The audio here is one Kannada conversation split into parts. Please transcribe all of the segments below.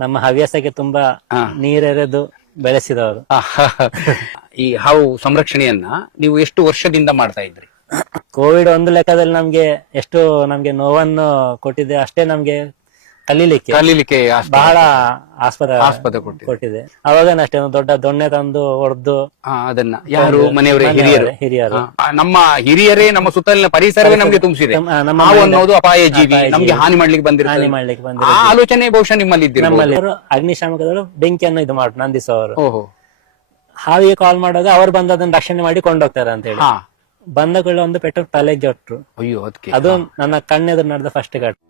ನಮ್ಮ ಹವ್ಯಾಸಕ್ಕೆ ತುಂಬಾ ನೀರೆರೆದು ಬೆಳೆಸಿದವರು. ಈ ಹಾವು ಸಂರಕ್ಷಣೆಯನ್ನ ನೀವು ಎಷ್ಟು ವರ್ಷದಿಂದ ಮಾಡ್ತಾ ಇದ್ರಿ? ಕೋವಿಡ್ ಒಂದು ಲೆಕ್ಕದಲ್ಲಿ ನಮ್ಗೆ ನೋವನ್ನು ಕೊಟ್ಟಿದೆ, ಅಷ್ಟೇ ನಮ್ಗೆ ಕಲೀಲಿಕ್ಕೆ ಬಹಳ ಆಸ್ಪದ ಕೊಟ್ಟಿದೆ. ಅವಾಗನಷ್ಟೇ ಒಂದು ದೊಡ್ಡ ದೊಣ್ಣೆ ತಂದು ಹೊಡೆದು ಅದನ್ನ ಯಾರು ಮನೆಯವರೇ ಹಿರಿಯರು ನಮ್ಮ ಹಿರಿಯರೇ ನಮ್ಮ ಸುತ್ತಲಿನ ಪರಿಸರವೇ ನಮ್ಗೆ ತುಂಬಿಸಿದೆ. ಹಾವು ಅನ್ನೋದು ಅಪಾಯ ಜೀವಿ, ನಮ್ಗೆ ಹಾನಿ ಮಾಡ್ಲಿಕ್ಕೆ ಬಂದಿರುತ್ತೆ. ಆ ಆಲೋಚನೆ ಬಹುಶಃ ನಿಮ್ಮಲ್ಲಿ ನಮ್ಮಲ್ಲಿ ಅಗ್ನಿಶಾಮಕದವರು ಬೆಂಕಿಯನ್ನು ಇದು ಮಾಡಿ ನಂದಿಸೋರು. ಹಾವಿಗೆ ಕಾಲ್ ಮಾಡುವಾಗ ಅವ್ರು ಬಂದು ಅದನ್ನ ರಕ್ಷಣೆ ಮಾಡಿ ಕೊಂಡೋಗ್ತಾರೆ ಅಂತ ಹೇಳಿ ಬಂದ ಕೂಡಲೇ ಒಂದು ಪೆಟ್ಟು ತಲೆಗೆ ಹೊಟ್ರು. ಅದು ನನ್ನ ಕಣ್ಣೆದುರು ನಡೆದ ಫಸ್ಟ್ ಘಟನೆ.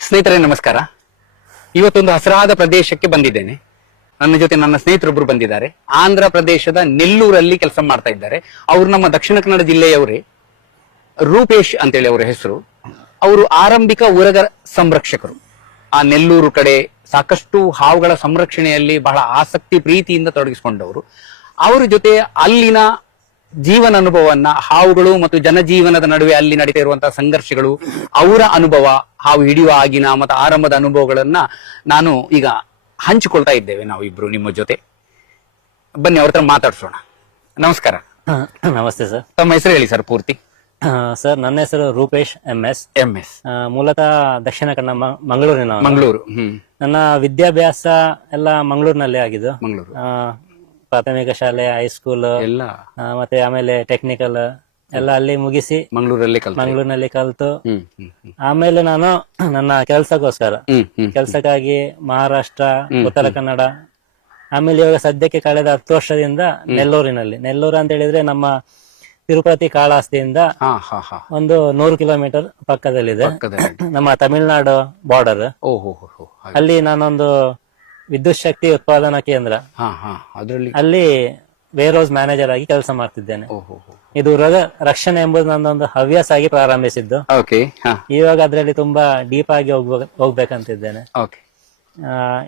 ಸ್ನೇಹಿತರೆ ನಮಸ್ಕಾರ. ಇವತ್ತೊಂದು ಹಸಿರಾದ ಪ್ರದೇಶಕ್ಕೆ ಬಂದಿದ್ದೇನೆ. ನನ್ನ ಜೊತೆ ನನ್ನ ಸ್ನೇಹಿತರೊಬ್ರು ಬಂದಿದ್ದಾರೆ. ಆಂಧ್ರ ಪ್ರದೇಶದ ನೆಲ್ಲೂರಲ್ಲಿ ಕೆಲಸ ಮಾಡ್ತಾ ಇದ್ದಾರೆ. ಅವರು ನಮ್ಮ ದಕ್ಷಿಣ ಕನ್ನಡ ಜಿಲ್ಲೆಯವರೇ. ರೂಪೇಶ್ ಅಂತೇಳಿ ಅವರ ಹೆಸರು. ಅವರು ಆರಂಭಿಕ ಉರಗ ಸಂರಕ್ಷಕರು. ಆ ನೆಲ್ಲೂರು ಕಡೆ ಸಾಕಷ್ಟು ಹಾವುಗಳ ಸಂರಕ್ಷಣೆಯಲ್ಲಿ ಬಹಳ ಆಸಕ್ತಿ ಪ್ರೀತಿಯಿಂದ ತೊಡಗಿಸಿಕೊಂಡವರು. ಅವರ ಜೊತೆ ಅಲ್ಲಿನ ಜೀವನ ಅನುಭವವನ್ನ, ಹಾವುಗಳು ಮತ್ತು ಜನಜೀವನದ ನಡುವೆ ಅಲ್ಲಿ ನಡೀತಾ ಇರುವಂತಹ ಸಂಘರ್ಷಗಳು, ಅವರ ಅನುಭವ, ಹಾವು ಹಿಡಿಯುವ ಆಗಿನ ಮತ್ತು ಆರಂಭದ ಅನುಭವಗಳನ್ನ ನಾನು ಈಗ ಹಂಚಿಕೊಳ್ತಾ ಇದ್ದೇವೆ ನಾವು ಇಬ್ರು ನಿಮ್ಮ ಜೊತೆ. ಬನ್ನಿ ಅವ್ರ ಹತ್ರ ಮಾತಾಡ್ಸೋಣ. ನಮಸ್ಕಾರ. ನಮಸ್ತೆ ಸರ್. ತಮ್ಮ ಹೆಸರು ಹೇಳಿ ಸರ್ ಪೂರ್ತಿ. ಸರ್ ನನ್ನ ಹೆಸರು ರೂಪೇಶ್ MS. ಮೂಲತಃ ದಕ್ಷಿಣ ಕನ್ನಡ ಮಂಗಳೂರು. ನನ್ನ ವಿದ್ಯಾಭ್ಯಾಸ ಎಲ್ಲ ಮಂಗಳೂರಿನಲ್ಲೇ ಆಗಿದ್ದು. ಪ್ರಾಥಮಿಕ ಶಾಲೆ, ಹೈಸ್ಕೂಲ್ ಮತ್ತೆ ಆಮೇಲೆ ಟೆಕ್ನಿಕಲ್ ಎಲ್ಲ ಅಲ್ಲಿ ಮುಗಿಸಿ ಮಂಗಳೂರಿನಲ್ಲಿ ಕಲ್ತು ಆಮೇಲೆ ನಾನು ನನ್ನ ಕೆಲ್ಸಕ್ಕಾಗಿ ಮಹಾರಾಷ್ಟ್ರ, ಉತ್ತರ ಕನ್ನಡ, ಆಮೇಲೆ ಇವಾಗ ಸದ್ಯಕ್ಕೆ ಕಳೆದ 10 ವರ್ಷದಿಂದ ನೆಲ್ಲೂರು ಅಂತ ಹೇಳಿದ್ರೆ ನಮ್ಮ ತಿರುಪತಿ ಕಾಳಹಸ್ತಿಯಿಂದ ಒಂದು 100 ಕಿಲೋಮೀಟರ್ ಪಕ್ಕದಲ್ಲಿದೆ. ನಮ್ಮ ತಮಿಳುನಾಡು ಬಾರ್ಡರ್. ಅಲ್ಲಿ ನಾನೊಂದು ವಿದ್ಯುತ್ ಶಕ್ತಿ ಉತ್ಪಾದನಾ ಕೇಂದ್ರ, ಅಲ್ಲಿ ವೇರ್ ಹೌಸ್ ಮ್ಯಾನೇಜರ್ ಆಗಿ ಕೆಲಸ ಮಾಡ್ತಿದ್ದೇನೆ. ಇದು ರಕ್ಷಣೆ ಎಂಬುದು ನನ್ನೊಂದು ಹವ್ಯಾಸ ಆಗಿ ಪ್ರಾರಂಭಿಸಿದ್ದು. ಇವಾಗ ಅದ್ರಲ್ಲಿ ತುಂಬಾ ಡೀಪ್ ಆಗಿ ಹೋಗ್ಬೇಕಂತಿದ್ದೇನೆ.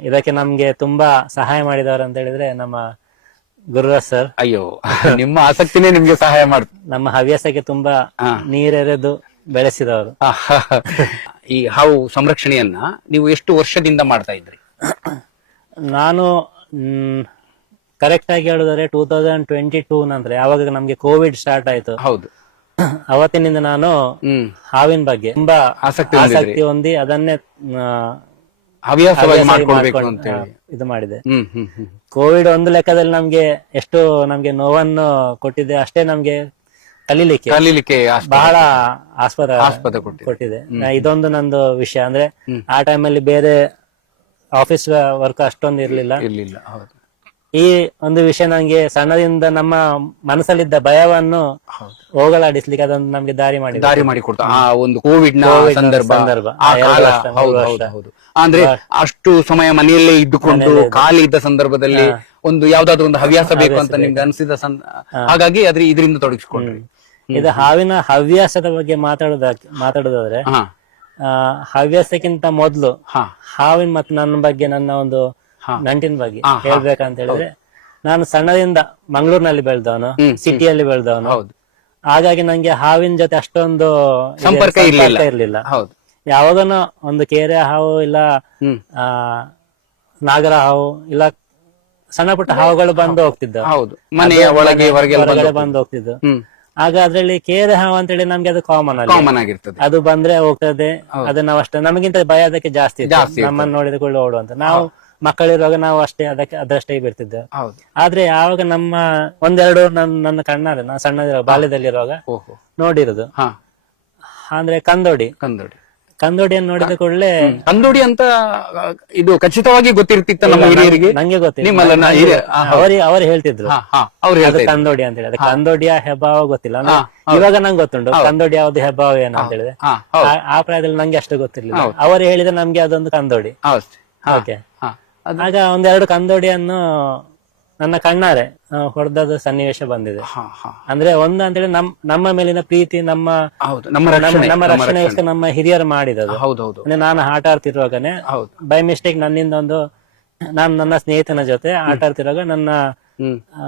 ಇದಕ್ಕೆ ನಮ್ಗೆ ತುಂಬಾ ಸಹಾಯ ಮಾಡಿದವರು ಅಂತ ಹೇಳಿದ್ರೆ ನಮ್ಮ ಗುರುರಾಜ್ ಸರ್. ಅಯ್ಯೋ, ನಿಮ್ಮ ಆಸಕ್ತಿನೇ ನಿಮ್ಗೆ ಸಹಾಯ ಮಾಡ್ತು. ನಮ್ಮ ಹವ್ಯಾಸಕ್ಕೆ ತುಂಬಾ ನೀರೆರೆದು ಬೆಳೆಸಿದವರು. ಈ ಹಾವು ಸಂರಕ್ಷಣೆಯನ್ನ ನೀವು ಎಷ್ಟು ವರ್ಷದಿಂದ ಮಾಡ್ತಾ ಇದ್ರಿ? ನಾನು ಕರೆಕ್ಟ್ ಆಗಿ ಹೇಳಿದ್ರೆ 2022 ನಂತರ ಯಾವಾಗ ನಮ್ಗೆ ಕೋವಿಡ್ ಸ್ಟಾರ್ಟ್ ಆಯ್ತು, ಅವತ್ತಿನಿಂದ ನಾನು ಹಾವಿನ ಬಗ್ಗೆ ತುಂಬಾ ಆಸಕ್ತಿ ಹೊಂದಿ ಅದನ್ನೇ ಇದು ಮಾಡಿದೆ. ಕೋವಿಡ್ ಒಂದು ಲೆಕ್ಕದಲ್ಲಿ ನಮ್ಗೆ ನೋವನ್ನು ಕೊಟ್ಟಿದೆ, ಅಷ್ಟೇ ನಮ್ಗೆ ಕಲೀಲಿಕ್ಕೆ ಬಹಳ ಆಸ್ಪದ ಕೊಟ್ಟಿದೆ. ಇದೊಂದು ನಂದು ವಿಷಯ. ಅಂದ್ರೆ ಆ ಟೈಮಲ್ಲಿ ಬೇರೆ ಆಫೀಸ್ ವರ್ಕ್ ಅಷ್ಟೊಂದು ಇರ್ಲಿಲ್ಲ. ಈ ಒಂದು ವಿಷಯ ನಂಗೆ ಸಣ್ಣದಿಂದ ನಮ್ಮ ಮನಸ್ಸಲ್ಲಿದ್ದ ಭಯವನ್ನು ಹೋಗಲಾಡಿಸ್ಲಿಕ್ಕೆ ಅದೊಂದು ನಮ್ಗೆ ದಾರಿ ಮಾಡಿಕೊಡ್ತಾ ಆ ಒಂದು ಕೋವಿಡ್ ನ ಸಂದರ್ಭ. ಅಂದ್ರೆ ಅಷ್ಟು ಸಮಯ ಮನೆಯಲ್ಲೇ ಇದ್ದುಕೊಂಡು ಖಾಲಿ ಇದ್ದ ಸಂದರ್ಭದಲ್ಲಿ ಒಂದು ಯಾವ್ದಾದ್ರು ಒಂದು ಹವ್ಯಾಸ ಬೇಕು ಅಂತ ನಿಮ್ಗೆ ಅನಿಸಿದ ಹಾಗಾಗಿ ಇದರಿಂದ ತೊಡಗಿಸ್ಕೊಂಡ್ರಿ. ಇದು ಹಾವಿನ ಹವ್ಯಾಸದ ಬಗ್ಗೆ ಮಾತಾಡೋದಾದ್ರೆ ಹವ್ಯಾಸಕ್ಕಿಂತ ಮೊದ್ಲು ಹಾವಿನ ಮತ್ತೆ ನನ್ನ ಬಗ್ಗೆ, ನನ್ನ ಒಂದು ನಂಟಿನ ಬಗ್ಗೆ ಹೇಳ್ಬೇಕಂತ ಹೇಳಿದ್ರೆ, ನಾನು ಸಣ್ಣದಿಂದ ಮಂಗಳೂರಿನಲ್ಲಿ ಬೆಳೆದವನು, ಸಿಟಿಯಲ್ಲಿ ಬೆಳೆದವನು. ಹಾಗಾಗಿ ನಂಗೆ ಹಾವಿನ ಜೊತೆ ಅಷ್ಟೊಂದು ಸಂಪರ್ಕ ಇರ್ಲಿಲ್ಲ. ಯಾವಾಗನೂ ಒಂದು ಕೇರೆ ಹಾವು ಇಲ್ಲ ನಾಗರ ಹಾವು ಇಲ್ಲ ಸಣ್ಣ ಪುಟ್ಟ ಹಾವುಗಳು ಬಂದು ಹೋಗ್ತಿದ್ದವು, ಹೊರಗಡೆ ಬಂದು ಹೋಗ್ತಿದ್ವು. ಆಗ ಅದ್ರಲ್ಲಿ ಕೇರೆ ಹಾವು ಅಂತ ಹೇಳಿ ನಮ್ಗೆ ಅದು ಕಾಮನ್ ಆಗಿರ್ತದೆ. ಅದು ಬಂದ್ರೆ ಹೋಗ್ತದೆ, ಅದು ನಾವು ಅಷ್ಟೇ, ನಮಗಿಂತ ಭಯ ಅದಕ್ಕೆ ಜಾಸ್ತಿ ನಮ್ಮನ್ನು ನೋಡಿದ ಕೂಡಲೇ ಓಡುವಂತ. ನಾವು ಮಕ್ಕಳಿರುವಾಗ ನಾವು ಅದರಷ್ಟೇ ಬಿಡ್ತಿದ್ದೇವೆ. ಆದ್ರೆ ಯಾವಾಗ ನಮ್ಮ ಒಂದೆರಡು ನನ್ನ ಕಣ್ಣಾರೆ ನಾನು ಸಣ್ಣದಿರೋ ಬಾಲ್ಯದಲ್ಲಿರುವಾಗ ನೋಡಿರೋದು ಅಂದ್ರೆ ಕಂದೋಡಿಯನ್ನು ನೋಡಿದ ಕೂಡಲೇ, ಕಂದೋಡಿ ಅಂತ ಇದು ಖಚಿತವಾಗಿ ಗೊತ್ತಿರ್ತಿತ್ತ ನಮ್ಮ ಹಿರಿಯರಿಗೆ? ನಂಗೆ ಗೊತ್ತಿಲ್ಲ, ಅವರು ಹೇಳ್ತಿದ್ರು ಕಂದೋಡಿ ಅಂತ ಹೇಳಿ. ಕಂದೋಡಿಯ ಹೆಬ್ಬಾವ ಗೊತ್ತಿಲ್ಲ. ಇವಾಗ ನಂಗೆ ಗೊತ್ತುಂಟು ಕಂದೋಡಿ ಯಾವ್ದು ಹೆಬ್ಬಾವ ಏನು ಅಂತ ಹೇಳಿದ್ರೆ. ಆ ಪ್ರಾಯದಲ್ಲಿ ನಂಗೆ ಅಷ್ಟು ಗೊತ್ತಿರ್ಲಿಲ್ಲ. ಅವರು ಹೇಳಿದ್ರೆ ನಮ್ಗೆ ಅದೊಂದು ಕಂದೋಡಿ. ಓಕೆ, ಆಗ ಒಂದೆರಡು ಕಂದೋಡಿಯನ್ನು ನನ್ನ ಕಣ್ಣಾರೆ ಹೊಡೆದ ಸನ್ನಿವೇಶ ಬಂದಿದೆ. ಅಂದ್ರೆ ಒಂದು ಅಂತೇಳಿ ನಮ್ಮ ಮೇಲಿನ ಪ್ರೀತಿ, ನಮ್ಮ ರಕ್ಷಣೆಗೋಸ್ಕರ ನಮ್ಮ ಹಿರಿಯರು ಮಾಡಿದದು. ನಾನು ಆಟ ಆಡ್ತಿರುವಾಗನೆ ಬೈ ಮಿಸ್ಟೇಕ್ ನನ್ನಿಂದ ನಾನು ನನ್ನ ಸ್ನೇಹಿತನ ಜೊತೆ ಆಟ ಆಡ್ತಿರುವಾಗ ನನ್ನ ಹ್ಮ್ ಆ,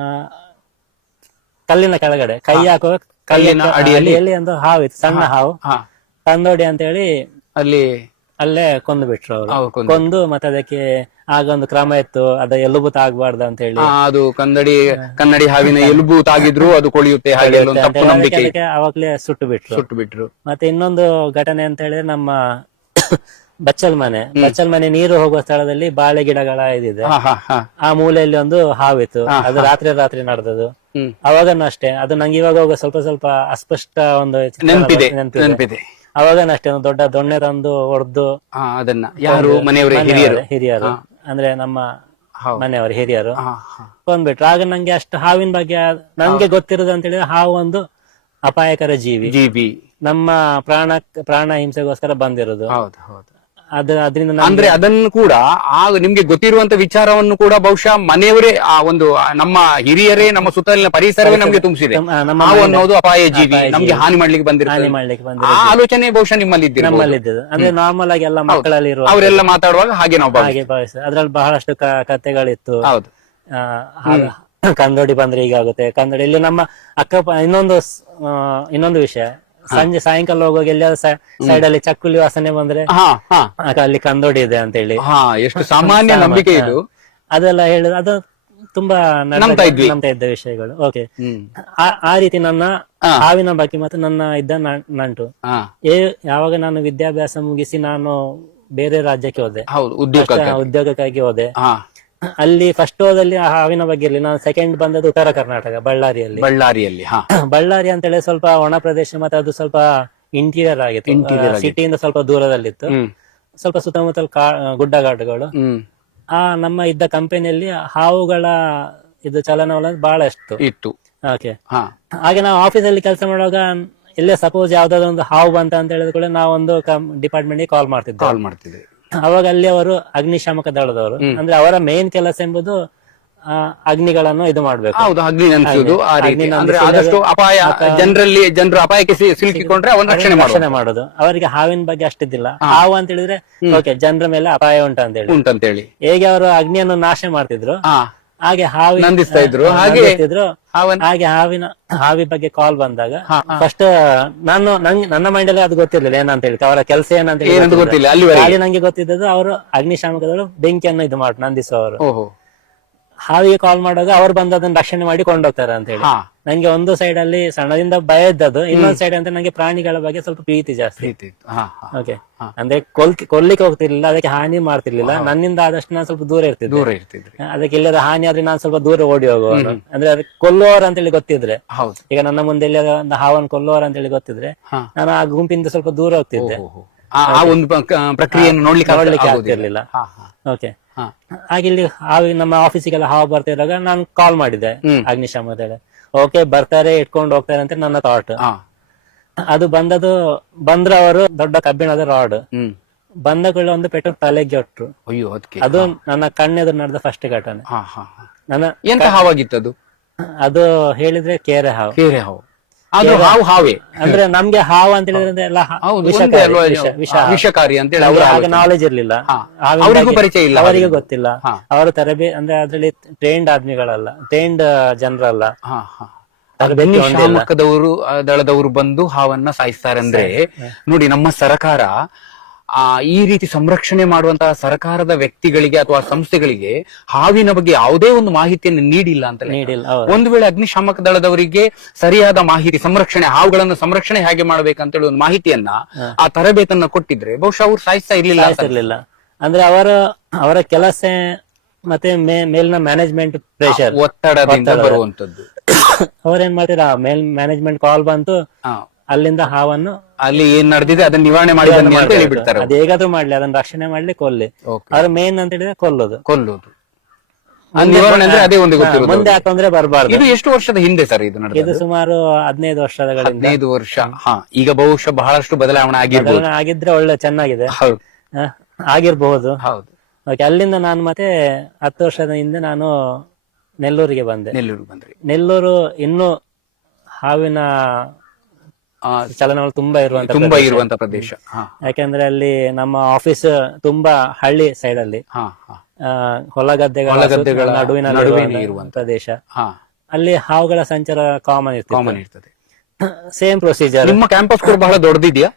ಕಲ್ಲಿನ ಕೆಳಗಡೆ ಕೈ ಹಾಕುವ ಕಲ್ಲಿನ ಅಡಿಯಲ್ಲಿ ಅಡಿಯಲ್ಲಿ ಒಂದು ಹಾವು ಇತ್ತು, ಸಣ್ಣ ಹಾವು, ಹಾ ತಂದೋಡಿ ಅಂತ ಹೇಳಿ ಅಲ್ಲಿ ಅಲ್ಲೇ ಕೊಂದು ಬಿಟ್ರು ಅವರು. ಹಾವು ಕೊಂದು. ಕೊಂದು ಮತ್ತೆ ಅದಕ್ಕೆ ಆಗ ಒಂದು ಕ್ರಮ ಇತ್ತು, ಅದ ಎಲುಬು ತಾಗಬಾರ್ದು ಅಂತ ಹೇಳಿ. ಅದು ಕನ್ನಡಿ ಹಾವಿನ ಎಲುಬು ತಾಗಿದ್ರು ಅದು ಕೊಳೆಯುತ್ತೆ ಹಾಗೆ ಎಲ್ಲ ಒಂದು ತಪ್ಪು ನಂಬಿಕೆ ಅದಕ್ಕೆ ಅವಾಗ್ಲೇ ಸುಟ್ಟು ಬಿಟ್ರು. ಸುಟ್ಟು ಬಿಟ್ರು. ಮತ್ತೆ ಇನ್ನೊಂದು ಘಟನೆ ಅಂತ ಹೇಳಿದ್ರೆ ನಮ್ಮ ಬಚ್ಚಲ್ ಮನೆ ನೀರು ಹೋಗುವ ಸ್ಥಳದಲ್ಲಿ ಬಾಳೆ ಗಿಡಗಳ ಇದಿದೆ, ಹಾ ಹಾ ಹಾ ಆ ಮೂಲೆಯಲ್ಲಿ ಒಂದು ಹಾವಿತ್ತು. ಅದು ರಾತ್ರಿ ನಡೆದದು. ಹ್ಮ್ ಅವಾಗನು ಅಷ್ಟೇ, ಅದು ನಂಗೆ ಇವಾಗ ಹೋಗ ಸ್ವಲ್ಪ ಸ್ವಲ್ಪ ಅಸ್ಪಷ್ಟ ಒಂದು ಚಿತ್ರಣ ನೆನಪಿದೆ ನೆನಪಿದೆ. ನೆನಪಿದೆ. ಅವಾಗನು ಅಷ್ಟೇ ಒಂದು ದೊಡ್ಡ ದೊಣ್ಣೆ ತಂದು ಹೊಡೆದು ಅದನ್ನ ಯಾರು ಮನೆಯವರೇ ಹಿರಿಯರು ಅಂದ್ರೆ ನಮ್ಮ ಹೌದು. ಮನೆಯವರು ಹಿರಿಯರು ಹಾ ಹಾ ಕೊಂದ್ಬಿಟ್ರು. ಆಗ ನಂಗೆ ಅಷ್ಟು ಹಾವಿನ ಬಗ್ಗೆ ನಂಗೆ ಗೊತ್ತಿರೋದು ಅಂತ ಹೇಳಿದ್ರೆ ಹಾವು ಒಂದು ಅಪಾಯಕರ ಜೀವಿ, ನಮ್ಮ ಪ್ರಾಣ ಹಿಂಸೆಗೋಸ್ಕರ ಬಂದಿರೋದು. ಹೌದು ಹೌದು. ಅದರಿಂದ ಅಂದ್ರೆ ಅದನ್ನು ಕೂಡ ಆಗ ನಿಮ್ಗೆ ಗೊತ್ತಿರುವಂತ ವಿಚಾರವನ್ನು ಕೂಡ ಬಹುಶಃ ಮನೆಯವರೇ ಒಂದು ನಮ್ಮ ಹಿರಿಯರೇ ನಮ್ಮ ಸುತ್ತಲಿನ ಪರಿಸರವೇ ನಮ್ಗೆ ತುಂಬಿಸಿದೆ. ಹಾವು ಅನ್ನೋದು ಅಪಾಯ ಜೀವಿ, ನಮ್ಗೆ ಹಾನಿ ಮಾಡ್ಲಿಕ್ಕೆ ಹಾನಿ ಮಾಡ್ಲಿಕ್ಕೆ ಆ ಆಲೋಚನೆ ಬಹುಶಃ ನಿಮ್ಮಲ್ಲಿ ನಮ್ಮಲ್ಲಿ ಇದ್ದದ್ದು. ಅಂದ್ರೆ ನಾರ್ಮಲ್ ಆಗಿ ಎಲ್ಲ ಮಕ್ಕಳಲ್ಲಿ ಇರುವ ಅವರೆಲ್ಲ ಮಾತಾಡುವಾಗ ಹಾಗೆ ನಾವು ಹಾಗೆ ಭಾವಿಸ. ಅದ್ರಲ್ಲಿ ಬಹಳಷ್ಟು ಕಥೆಗಳಿತ್ತು. ಹೌದು. ಕಂದೋಡಿ ಬಂದ್ರೆ ಹೀಗಾಗುತ್ತೆ, ಕಂದೋಡಿ ಇಲ್ಲಿ ನಮ್ಮ ಇನ್ನೊಂದು ವಿಷಯ, ಸಾಯಂಕಾಲ ಹೋಗುವಾಗ ಎಲ್ಲಿಯಾದ್ರೂ ಸೈಡ್ ಅಲ್ಲಿ ಚಕ್ಕುಲಿ ವಾಸನೆ ಬಂದ್ರೆ ಅಲ್ಲಿ ಕಂದೋಡಿ ಇದೆ ಅಂತ ಹೇಳಿ. ಎಷ್ಟು ಸಾಮಾನ್ಯ ನಂಬಿಕೆ ಇದು. ಅದೆಲ್ಲ ಹೇಳಿದ್ರೆ ಅದು ತುಂಬಾ ನಂಬ್ತಾ ಇದ್ದ ವಿಷಯಗಳು. ಓಕೆ, ಆ ರೀತಿ ನನ್ನ ಹಾವಿನ ಬಗ್ಗೆ ಮತ್ತು ನನ್ನ ಇದ್ದ ನಂಟು. ಯಾವಾಗ ನಾನು ವಿದ್ಯಾಭ್ಯಾಸ ಮುಗಿಸಿ ನಾನು ಬೇರೆ ರಾಜ್ಯಕ್ಕೆ ಹೋದೆ, ಉದ್ಯೋಗಕ್ಕಾಗಿ ಹೋದೆ. ಅಲ್ಲಿ ಫಸ್ಟ್ ಹೋದಲ್ಲಿ ಆ ಹಾವಿನ ಬಗ್ಗೆ ಇರಲಿ. ನಾನು ಸೆಕೆಂಡ್ ಬಂದದ್ದು ಉತ್ತರ ಕರ್ನಾಟಕ, ಬಳ್ಳಾರಿ ಅಂತ ಹೇಳಿ ಸ್ವಲ್ಪ ಒಣ ಪ್ರದೇಶ, ಮತ್ತೆ ಅದು ಸ್ವಲ್ಪ ಇಂಟೀರಿಯರ್ ಆಗಿತ್ತು, ಸಿಟಿಯಿಂದ ಸ್ವಲ್ಪ ದೂರದಲ್ಲಿತ್ತು. ಸ್ವಲ್ಪ ಸುತ್ತಮುತ್ತಲ ಗುಡ್ಡಗಾಡುಗಳು. ನಮ್ಮ ಇದ್ದ ಕಂಪನಿಯಲ್ಲಿ ಹಾವುಗಳ ಇದು ಚಲನವಲನ ಬಹಳ ಇತ್ತು. ಓಕೆ, ಹಾಗೆ ನಾವು ಆಫೀಸಲ್ಲಿ ಕೆಲಸ ಮಾಡುವಾಗ ಎಲ್ಲೇ ಸಪೋಸ್ ಯಾವ್ದಾದ್ರು ಒಂದು ಹಾವು ಬಂತ ಅಂತ ಹೇಳಿದ ಕೂಡ ನಾವೊಂದು ಡಿಪಾರ್ಟ್ಮೆಂಟ್ ಕಾಲ್ ಮಾಡ್ತಿದ್ವಿ. ಅವಾಗ ಅಲ್ಲಿ ಅವರು ಅಗ್ನಿಶಾಮಕ ದಳದವರು, ಅಂದ್ರೆ ಅವರ ಮೇನ್ ಕೆಲಸ ಎಂಬುದು ಅಗ್ನಿಗಳನ್ನು ಇದು ಮಾಡ್ಬೇಕು. ಜನರು ಅಪಾಯಕ್ಕೆ ಸಿಲುಕಿಕೊಂಡ್ರೆ ರಕ್ಷಣೆ ಮಾಡೋದು. ಅವರಿಗೆ ಹಾವಿನ ಬಗ್ಗೆ ಅಷ್ಟಿದ್ದಿಲ್ಲ. ಹಾವು ಅಂತ ಹೇಳಿದ್ರೆ ಓಕೆ, ಜನರ ಮೇಲೆ ಅಪಾಯ ಉಂಟಂತೇಳಿ ಹೇಗೆ ಅವರು ಅಗ್ನಿಯನ್ನು ನಾಶ ಮಾಡ್ತಿದ್ರು ಹಾಗೆ ಹಾವಿದ್ರು. ಹಾಗೆ ಹಾವಿ ಬಗ್ಗೆ ಕಾಲ್ ಬಂದಾಗ ಫಸ್ಟ್ ನನ್ನ ಮೈಂಡ್ ಅಲ್ಲಿ ಅದು ಗೊತ್ತಿರ್ಲಿಲ್ಲ ಏನಂತ ಹೇಳಿ, ಅವರ ಕೆಲಸ ಏನಂತ ಹೇಳಿ ನಂಗೆ ಗೊತ್ತಿದ್ದದ್ದು ಅವರು ಅಗ್ನಿಶಾಮಕದವರು ಬೆಂಕಿಯನ್ನು ಇದು ನಂದಿಸುವವರು. ಹಾವಿಗೆ ಕಾಲ್ ಮಾಡುವಾಗ ಅವ್ರು ಬಂದು ಅದನ್ನ ರಕ್ಷಣೆ ಮಾಡಿ ಕೊಂಡೋಗ್ತಾರೆ ಅಂತ ಹೇಳಿ. ನಂಗೆ ಒಂದು ಸೈಡ್ ಅಲ್ಲಿ ಸಣ್ಣದಿಂದ ಭಯ ಇದ್ದದ್ದು, ಇನ್ನೊಂದ್ ಸೈಡ್ ಅಂತ ನಂಗೆ ಪ್ರಾಣಿಗಳ ಬಗ್ಗೆ ಸ್ವಲ್ಪ ಪ್ರೀತಿ ಜಾಸ್ತಿ. ಓಕೆ, ಅಂದ್ರೆ ಕೊಲ್ಲಿಕ್ಕೆ ಹೋಗ್ತಿರ್ಲಿಲ್ಲ, ಅದಕ್ಕೆ ಹಾನಿ ಮಾಡ್ತಿರ್ಲಿಲ್ಲ. ನನ್ನಿಂದ ಆದಷ್ಟು ನಾನು ಸ್ವಲ್ಪ ದೂರ ಇರ್ತಿದ್ದೆ. ಅದಕ್ಕೆ ಇಲ್ಲದ ಹಾನಿ ಆದ್ರೆ ನಾನು ಸ್ವಲ್ಪ ದೂರ ಓಡಿ ಹೋಗುವವರು. ಅಂದ್ರೆ ಅದಕ್ಕೆ ಕೊಲ್ಲುವವರು ಅಂತ ಹೇಳಿ ಗೊತ್ತಿದ್ರೆ, ಈಗ ನನ್ನ ಮುಂದೆ ಎಲ್ಲ ಹಾವನ್ನು ಕೊಲ್ಲುವವರು ಅಂತ ಹೇಳಿ ಗೊತ್ತಿದ್ರೆ ನಾನು ಆ ಗುಂಪಿಂದ ಸ್ವಲ್ಪ ದೂರ ಹೋಗ್ತಿದ್ದೆ. ಪ್ರಕ್ರಿಯೆಯನ್ನು ನೋಡ್ಲಿಕ್ಕೆ ಆಗ್ತಿರ್ಲಿಲ್ಲ. ಓಕೆ, ಹಾಗೆ ಇಲ್ಲಿ ನಮ್ಮ ಆಫೀಸಿಗೆಲ್ಲ ಹಾವು ಬರ್ತಿರುವಾಗ ನಾನು ಕಾಲ್ ಮಾಡಿದ್ದೆ ಅಗ್ನಿಶಾಮಕ. ಓಕೆ, ಬರ್ತಾರೆ, ಇಟ್ಕೊಂಡು ಹೋಗ್ತಾರೆ ಅಂತ ನನ್ನ ಥಾಟ್. ಅದು ಬಂದ್ರೆ ಅವರು ದೊಡ್ಡ ಕಬ್ಬಿಣದ ರಾಡ್ ಬಂದ ಕೂಡ ಒಂದು ಪೆಟ್ಟು ತಲೆಗೆ ಹೊಟ್ರು. ಅದು ನನ್ನ ಕಣ್ಣೆದುರು ನಡೆದ ಫಸ್ಟ್ ಘಟನೆ. ಅದು ಹೇಳಿದ್ರೆ ಕೇರೆ ಹಾವು. ಅಂದ್ರೆ ನಮ್ಗೆ ಹಾವು ಅಂತ ಹೇಳಿದ್ರೆ ಎಲ್ಲ ವಿಷಕಾರಿ ಅಂತ ನಾಲೆಜ್ ಇರ್ಲಿಲ್ಲ, ಅವರಿಗೆ ಗೊತ್ತಿಲ್ಲ. ಅವರು ಅಂದ್ರೆ ಅದ್ರಲ್ಲಿ ಟ್ರೈನ್ಡ್ ಆದ್ಮಿಗಳಲ್ಲ, ಟ್ರೈನ್ಡ್ ಜನರಲ್ಲ. ದಳದವರು ಬಂದು ಹಾವನ್ನ ಸಾಯಿಸ್ತಾರೆ ಅಂದ್ರೆ ನೋಡಿ, ನಮ್ಮ ಸರ್ಕಾರ ಈ ರೀತಿ ಸಂರಕ್ಷಣೆ ಮಾಡುವಂತಹ ಸರ್ಕಾರದ ವ್ಯಕ್ತಿಗಳಿಗೆ ಅಥವಾ ಸಂಸ್ಥೆಗಳಿಗೆ ಹಾವಿನ ಬಗ್ಗೆ ಯಾವುದೇ ಒಂದು ಮಾಹಿತಿಯನ್ನು ನೀಡಿಲ್ಲ ಅಂತ. ಒಂದು ವೇಳೆ ಅಗ್ನಿಶಾಮಕ ದಳದವರಿಗೆ ಸರಿಯಾದ ಮಾಹಿತಿ, ಹಾವುಗಳನ್ನು ಸಂರಕ್ಷಣೆ ಹೇಗೆ ಮಾಡ್ಬೇಕಂತ ಹೇಳಿ ಒಂದು ಮಾಹಿತಿಯನ್ನ, ಆ ತರಬೇತನ್ನ ಕೊಟ್ಟಿದ್ರೆ ಬಹುಶಃ ಅವ್ರು ಸಾಯಿಸ್ತಾ ಇರ್ಲಿಲ್ಲ. ಅಂದ್ರೆ ಅವರ ಕೆಲಸ ಮತ್ತೆ ಮೇಲಿನ ಮ್ಯಾನೇಜ್ಮೆಂಟ್ ಪ್ರೆಷರ್, ಒತ್ತಡದಿಂದ ಬರುವಂತದ್ದು. ಅವ್ರೇನ್ ಮಾಡ್ತೀರಾ, ಮೇಲ್ ಮ್ಯಾನೇಜ್ಮೆಂಟ್ ಕಾಲ್ ಬಂತು, ಅಲ್ಲಿಂದ ಹಾವನ್ನು ಅಲ್ಲಿ ಏನ್ ನಡೆದಿದೆ ಅದನ್ನ ನಿವಾರಣೆ ಮಾಡಿ ಬಿಡ್ತಾರೆ. ಅದು ಹೇಗಾದ್ರೂ ಮಾಡ್ಲಿ, ಅದನ್ನ ರಕ್ಷಣೆ ಮಾಡ್ಲಿ, ಕೊಲ್ಲಿ. ಅವ್ರ ಮೇನ್ ಅಂತ ಹೇಳಿದ್ರೆ ಕೊಲ್ಲೋದು. ಮುಂದೆ ಯಾಕಂದ್ರೆ ಬರಬಾರ್ದು. ಇದು ಎಷ್ಟು ವರ್ಷದ ಹಿಂದೆ ಸರ್ ಇದು ನಡೆದಿದ್ದು? ಇದು ಸುಮಾರು 15 ವರ್ಷಗಳಿಂದ. 15 ವರ್ಷ. ಈಗ ಬಹುಶಃ ಬಹಳಷ್ಟು ಬದಲಾವಣೆ ಆಗಿದ್ರೆ ಒಳ್ಳೆ ಚೆನ್ನಾಗಿದೆ, ಆಗಿರ್ಬಹುದು. ಅಲ್ಲಿಂದ ನಾನು ಮತ್ತೆ 10 ವರ್ಷದ ಹಿಂದೆ ನಾನು ನೆಲ್ಲೂರಿಗೆ ಬಂದೆ. ನೆಲ್ಲೂರು ಇನ್ನು ಹಾವಿನ ಚಲನವಲನ ತುಂಬಾ ಇರುವಂತ ಪ್ರದೇಶ. ಯಾಕಂದ್ರೆ ಅಲ್ಲಿ ನಮ್ಮ ಆಫೀಸ್ ತುಂಬಾ ಹಳ್ಳಿ ಸೈಡ್ ಅಲ್ಲಿ. ಹೊಲಗದ್ದೆಗಳ ನಡುವಿನ ಇರುವಂತ ಪ್ರದೇಶ, ಹಾ ಅಲ್ಲಿ ಹಾವುಗಳ ಸಂಚಾರ ಕಾಮನ್ ಕಾಮನ್ ಇರ್ತದೆ. Same procedure. ನಿಮ್ಮ ಕ್ಯಾಂಪಸ್ ಕೂಡ ಬಹಳ ದೊಡ್ಡದಿದೆಯಾ?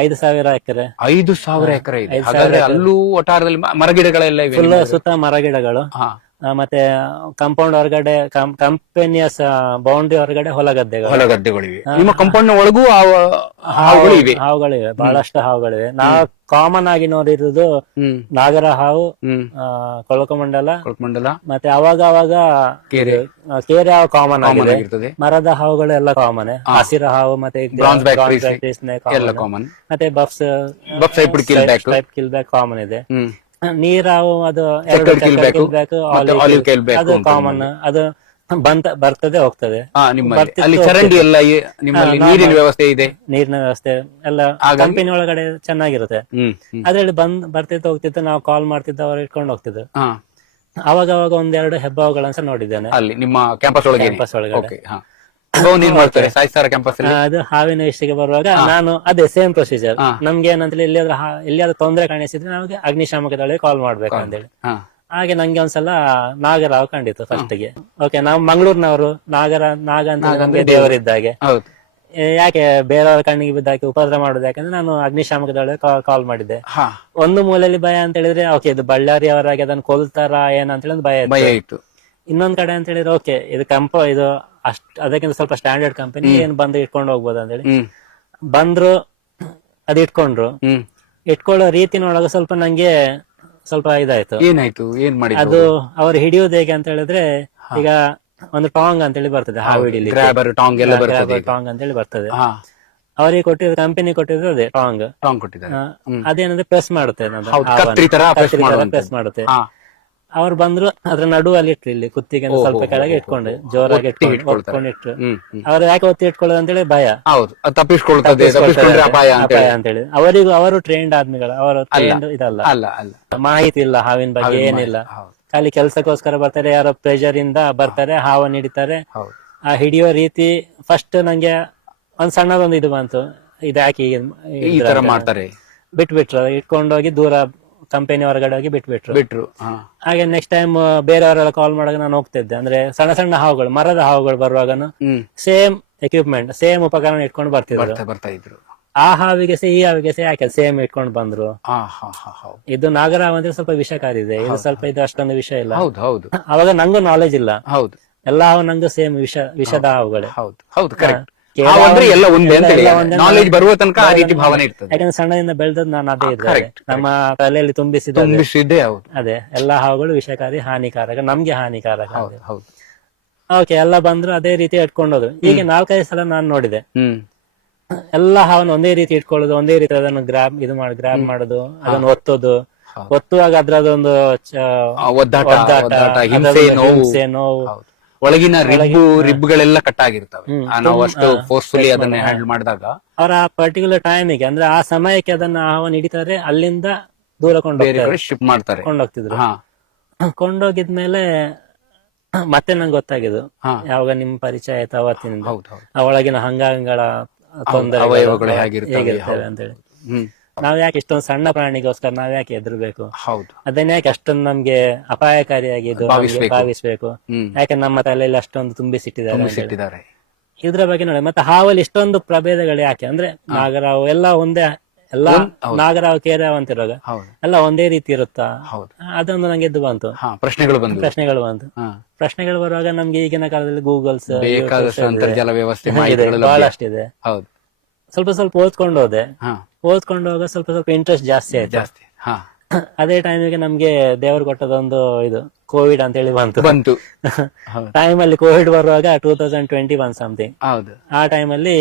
5,000 ಎಕರೆ. 5,000 ಎಕರೆ ಇದೆ. ಹಾಗಾದ್ರೆ ಅಲ್ಲೂ ಒಟ್ಟಾರದಲ್ಲಿ ಮರಗಿಡಗಳೆಲ್ಲ ಇವೆ. ಫುಲ್ ಸುತ್ತ ಮರಗಿಡಗಳು. ಹಾ ಮತ್ತೆ ಕಾಂಪೌಂಡ್ ಹೊರಗಡೆ, ಕಂಪನಿಯ ಬೌಂಡ್ರಿ ಹೊರಗಡೆ ಹೊಲಗದ್ದೆಗಳಿವೆ. ನಿಮ್ಮ ಕಾಂಪೌಂಡ್ ಒಳಗೂ ಹಾವುಗಳಿವೆ. ಹಾವುಗಳಿವೆ, ಬಹಳಷ್ಟು ಹಾವುಗಳಿವೆ. ನಾವು ಕಾಮನ್ ಆಗಿ ನೋಡಿರುವುದು ನಾಗರ ಹಾವು, ಕೊಳಕಮಂಡಲ, ಮತ್ತೆ ಅವಾಗ ಕೇರೆ ಹಾವು ಕಾಮನ್ ಆಗಿದೆ. ಮರದ ಹಾವುಗಳು ಎಲ್ಲ ಕಾಮನ್. ಹಸಿರ ಹಾವು ಮತ್ತೆ ಮತ್ತೆ ಕಿಲ್ಬ್ಯಾಕ್ ಕಾಮನ್ ಇದೆ. ನೀರಾವು ಅದು ಅದು ಕಾಮನ್, ಅದು ಬರ್ತದೆ ಹೋಗ್ತದೆ. ಚರಂಡಿ ಎಲ್ಲ ನೀರಿನ ವ್ಯವಸ್ಥೆ ಇದೆ, ನೀರಿನ ವ್ಯವಸ್ಥೆ ಎಲ್ಲ ಕಂಪನಿ ಒಳಗಡೆ ಚೆನ್ನಾಗಿರುತ್ತೆ. ಅದ್ರಲ್ಲಿ ಬರ್ತಿತ್ತು ಹೋಗ್ತಿತ್ತು, ನಾವು ಕಾಲ್ ಮಾಡ್ತಿದ್ದ ಅವ್ರು ಇಟ್ಕೊಂಡು ಹೋಗ್ತಿದ್ರು. ಅವಾಗ 1-2 ಹೆಬ್ಬಾವುಗಳನ್ಸ ನೋಡಿದ್ದೇನೆ ಅಲ್ಲಿ ನಿಮ್ಮ ಕ್ಯಾಂಪಸ್ ಒಳಗಡೆ. ಅದು ಹಾವಿನ ವಿಷಯಕ್ಕೆ ಬರುವಾಗ ನಾನು ಅದೇ ಸೇಮ್ ಪ್ರೊಸೀಜರ್. ನಮ್ಗೆ ಏನಂತ ಎಲ್ಲಿಯಾದ್ರೂ ತೊಂದರೆ ಕಾಣಿಸಿದ್ರೆ ನಮಗೆ ಅಗ್ನಿಶಾಮಕ ದಳಕ್ಕೆ ಕಾಲ್ ಮಾಡ್ಬೇಕು ಅಂತೇಳಿ. ಹಾಗೆ ನಂಗೆ ಒಂದ್ಸಲ ನಾಗರಾವ್ ಕಂಡಿತ್ತು ಫಸ್ಟ್ ಗೆ. ಓಕೆ, ನಾವು ಮಂಗಳೂರಿನವರು, ನಾಗ ಅಂತ ನಮ್ಗೆ ದೇವರಿದ್ದಾಗೆ. ಯಾಕೆ ಬೇರೆಯವ್ರ ಕಣ್ಣಿಗೆ ಬಿದ್ದಾಕಿ ಉಪದ್ರ ಮಾಡುದು? ಯಾಕಂದ್ರೆ ನಾನು ಅಗ್ನಿಶಾಮಕ ದಳಕ್ಕೆ ಕಾಲ್ ಮಾಡಿದ್ದೆ. ಒಂದು ಮೂಲೆಯಲ್ಲಿ ಭಯ ಅಂತ ಹೇಳಿದ್ರೆ ಓಕೆ, ಇದು ಬಳ್ಳಾರಿ ಅವರಾಗಿ ಅದನ್ನ ಕೊಲ್ತಾರ ಏನಂತ ಹೇಳಿ ಭಯ ಇತ್ತು. ಇನ್ನೊಂದ್ ಕಡೆ ಅಂತ ಹೇಳಿದ್ರೆ ಓಕೆ, ಇದು ಇದು ಅದಕ್ಕಿಂತ ಸ್ವಲ್ಪ ಸ್ಟ್ಯಾಂಡರ್ಡ್ ಕಂಪನಿ, ಏನ್ ಬಂದು ಇಟ್ಕೊಂಡು ಹೋಗ್ಬೋದು ಅಂತೇಳಿ ಬಂದ್ರು. ಅದ್ ಇಟ್ಕೊಳ್ಳೋ ರೀತಿನೊಳಗ ಸ್ವಲ್ಪ ನಂಗೆ ಸ್ವಲ್ಪ ಇದಾಯ್ತು. ಏನಾಯ್ತು? ಏನ್ ಮಾಡಿ ಅದು ಅವ್ರು ಹಿಡಿಯೋದು ಹೇಗೆ ಅಂತ ಹೇಳಿದ್ರೆ, ಈಗ ಒಂದು ಟಾಂಗ್ ಅಂತ ಹೇಳಿ ಬರ್ತದೆ ಹಾವು ಹಿಡಿಲಿ, ಟಾಂಗ್ ಅಂತ ಹೇಳಿ ಬರ್ತದೆ. ಅವರಿಗೆ ಕೊಟ್ಟಿದ್ರು, ಕಂಪನಿ ಕೊಟ್ಟಿದ್ರು ಅದೇ ಟಾಂಗ್ ಕೊಟ್ಟಿದ್ದಾರೆ. ಅದೇನಂದ್ರೆ ಪ್ರೆಸ್ ಮಾಡುತ್ತೆ, ಪ್ರೆಸ್ ಮಾಡುತ್ತೆ. ಅವ್ರು ಬಂದ್ರು, ಅದ್ರ ನಡುವಲ್ಲಿ ಇಟ್ರು, ಇಲ್ಲಿ ಕುತ್ತಿಗೆ ಸ್ವಲ್ಪ ಕೆಳಗೆ ಇಟ್ಕೊಂಡು ಜೋರಾಗಿ ಇಟ್ರು. ಅವ್ರು ಯಾಕೆ ಒತ್ತಿ ಇಟ್ಕೊಳ್ಳೋದು ಅಂತೇಳಿ ಭಯ, ಅಪಾಯ ಅಂತೇಳಿ. ಅವರು ಟ್ರೈನ್ಡ್ ಆದ್ಮಿಗಳು, ಅವರು ಟ್ರೈನ್ಡ್ ಇದಲ್ಲ, ಮಾಹಿತಿ ಇಲ್ಲ ಹಾವಿನ ಬಗ್ಗೆ ಏನಿಲ್ಲ. ಖಾಲಿ ಕೆಲ್ಸಕ್ಕೋಸ್ಕರ ಬರ್ತಾರೆ, ಯಾರೋ ಪ್ರೆಷರ್ ಇಂದ ಬರ್ತಾರೆ, ಹಾವನ್ನು ಹಿಡಿತಾರೆ. ಆ ಹಿಡಿಯೋ ರೀತಿ ಫಸ್ಟ್ ನಂಗೆ ಒಂದ್ ಸಣ್ಣದೊಂದು ಇದು ಬಂತು, ಇದು ಯಾಕೆ ಮಾಡ್ತಾರೆ, ಬಿಟ್ಬಿಟ್ರು. ಇಟ್ಕೊಂಡೋಗಿ ದೂರ ಕಂಪನಿ ಹೊರಗಡೆ ಹೋಗಿ ಬಿಟ್ರು. ಹಾಗೆ ನೆಕ್ಸ್ಟ್ ಟೈಮ್ ಬೇರೆಯವರೆಲ್ಲ ಕಾಲ್ ಮಾಡಾಗ ನಾನು ಹೋಗ್ತಿದ್ದೆ. ಅಂದ್ರೆ ಸಣ್ಣ ಸಣ್ಣ ಹಾವುಗಳು, ಮರದ ಹಾವುಗಳು ಬರುವಾಗನು ಸೇಮ್ ಎಕ್ವಿಪ್ಮೆಂಟ್, ಸೇಮ್ ಉಪಕರಣ ಇಟ್ಕೊಂಡು ಬರ್ತಿದ್ರು. ಆ ಹಾವಿಗೆ ಈ ಹಾವಿಗೆ ಯಾಕೆ ಸೇಮ್ ಇಟ್ಕೊಂಡು ಬಂದ್ರು? ಇದು ನಾಗರಾವ್ ಅಂದ್ರೆ ಸ್ವಲ್ಪ ವಿಷಕಾರಿ ಇದೆ, ಇದು ಸ್ವಲ್ಪ ಇದು ಅಷ್ಟೊಂದು ವಿಷಯ ಇಲ್ಲ. ಅವಾಗ ನಂಗೂ ನಾಲೆಜ್ ಇಲ್ಲ. ಎಲ್ಲಾ ಹಾವು ನಂಗೂ ಸೇಮ್ ವಿಷದ ಹಾವುಗಳೇ. ಯಾಕಂದ್ರೆ ಸಣ್ಣದಿಂದ ಬೆಳೆದದ್ ನಾನು ಅದೇ ಇದ್ದೆ, ನಮ್ಮ ತಲೆಯಲ್ಲಿ ತುಂಬಿಸಿದ್ದೆ. ಅದೇ ಎಲ್ಲಾ ಹಾವುಗಳು ವಿಷಕಾರಿ, ಹಾನಿಕಾರಕ, ನಮ್ಗೆ ಹಾನಿಕಾರಕ. ಓಕೆ, ಎಲ್ಲ ಬಂದ್ರು ಅದೇ ರೀತಿ ಇಟ್ಕೊಂಡೋದ್ರು. ಈಗ 4-5 ಸಲ ನಾನು ನೋಡಿದೆ, ಎಲ್ಲಾ ಹಾವನ್ನು ಒಂದೇ ರೀತಿ ಇಟ್ಕೊಳ್ಳೋದು, ಒಂದೇ ರೀತಿ ಅದನ್ನು ಗ್ರಾಬ್ ಮಾಡೋದು, ಅದನ್ನು ಒತ್ತುವಾಗ ಅದ್ರದೊಂದು ಹಿಂಸೆ, ನೋವು, ಒಳಗಿನ ರಿಬ್ಗಳೆಲ್ಲ ಕಟ್ಟಾಗಿರ್ತವೆ. ನಾವು ಅಷ್ಟು ಫೋರ್ಸ್ಫುಲಿ ಅದನ್ನ ಹ್ಯಾಂಡಲ್ ಮಾಡಿದಾಗ ಅವರ ಪರ್ಟಿಕ್ಯುಲರ್ ಟೈಮಿಗೆ, ಅಂದ್ರೆ ಆ ಸಮಯಕ್ಕೆ ಅದನ್ನ ಹಾವನ್ನು ಹಿಡಿತಾರೆ, ಅಲ್ಲಿಂದ ದೂರ ಶಿಫ್ಟ್ ಮಾಡ್ತಾರೆ, ಕೊಂಡೋಗ್ತಿದ್ರು. ಕೊಂಡೋಗಿದ್ಮೇಲೆ ಮತ್ತೆ ನಂಗೆ ಗೊತ್ತಾಗಿದ್ದು, ಯಾವಾಗ ನಿಮ್ ಪರಿಚಯ ಆಯ್ತು ಅವತ್ತಿನಿಂದ, ಆ ಒಳಗಿನ ಅಂಗಾಂಗಗಳ ತೊಂದರೆ ಹೇಗಿರ್ತವೆ ಅಂತೇಳಿ. ನಾವ್ ಯಾಕೆ ಇಷ್ಟೊಂದು ಸಣ್ಣ ಪ್ರಾಣಿಗೋಸ್ಕರ ನಾವ್ ಯಾಕೆ ಹೆದರ್ಬೇಕು? ಅದನ್ನ ಯಾಕೆ ಅಷ್ಟೊಂದು ನಮ್ಗೆ ಅಪಾಯಕಾರಿಯಾಗಿ ಭಾವಿಸ್ಬೇಕು? ಯಾಕೆ ನಮ್ಮ ತಲೆಯಲ್ಲಿ ಅಷ್ಟೊಂದು ತುಂಬಿಸಿಟ್ಟಿದ್ದಾರೆ. ಇದ್ರ ಬಗ್ಗೆ ನೋಡಿ. ಮತ್ತೆ ಹಾವಲ್ಲಿ ಇಷ್ಟೊಂದು ಪ್ರಭೇದಗಳು ಯಾಕೆ ಅಂದ್ರೆ, ನಾಗರಾವು ಎಲ್ಲ ಒಂದೇ, ಎಲ್ಲಾ ನಾಗರಾವು ಕೇರಾವ್ ಅಂತಿರುವಾಗ ಎಲ್ಲ ಒಂದೇ ರೀತಿ ಇರುತ್ತಾ? ಅದೊಂದು ನಂಗೆ ಎದ್ದು ಬಂತು, ಪ್ರಶ್ನೆಗಳು ಬಂತು. ಪ್ರಶ್ನೆಗಳು ಬರುವಾಗ ನಮ್ಗೆ ಈಗಿನ ಕಾಲದಲ್ಲಿ ಗೂಗಲ್ಸ್ ಅಂತರ್ಜಾಲ ವ್ಯವಸ್ಥೆ ಬಹಳಷ್ಟಿದೆ. ಸ್ವಲ್ಪ ಓದ್ಕೊಂಡು ಹೋಗ ಸ್ವಲ್ಪ ಇಂಟ್ರೆಸ್ಟ್ ಜಾಸ್ತಿ ಆಯ್ತು. ಅದೇ ಟೈಮಿಗೆ ನಮ್ಗೆ ದೇವರು ಕೊಟ್ಟದೊಂದು ಇದು ಕೋವಿಡ್ ಅಂತ ಹೇಳಿ ಬಂತು. ಟೈಮಲ್ಲಿ ಕೋವಿಡ್ ಬರುವಾಗ 2021 ಸಮಥಿಂಗ್, ಆ ಟೈಮಲ್ಲಿ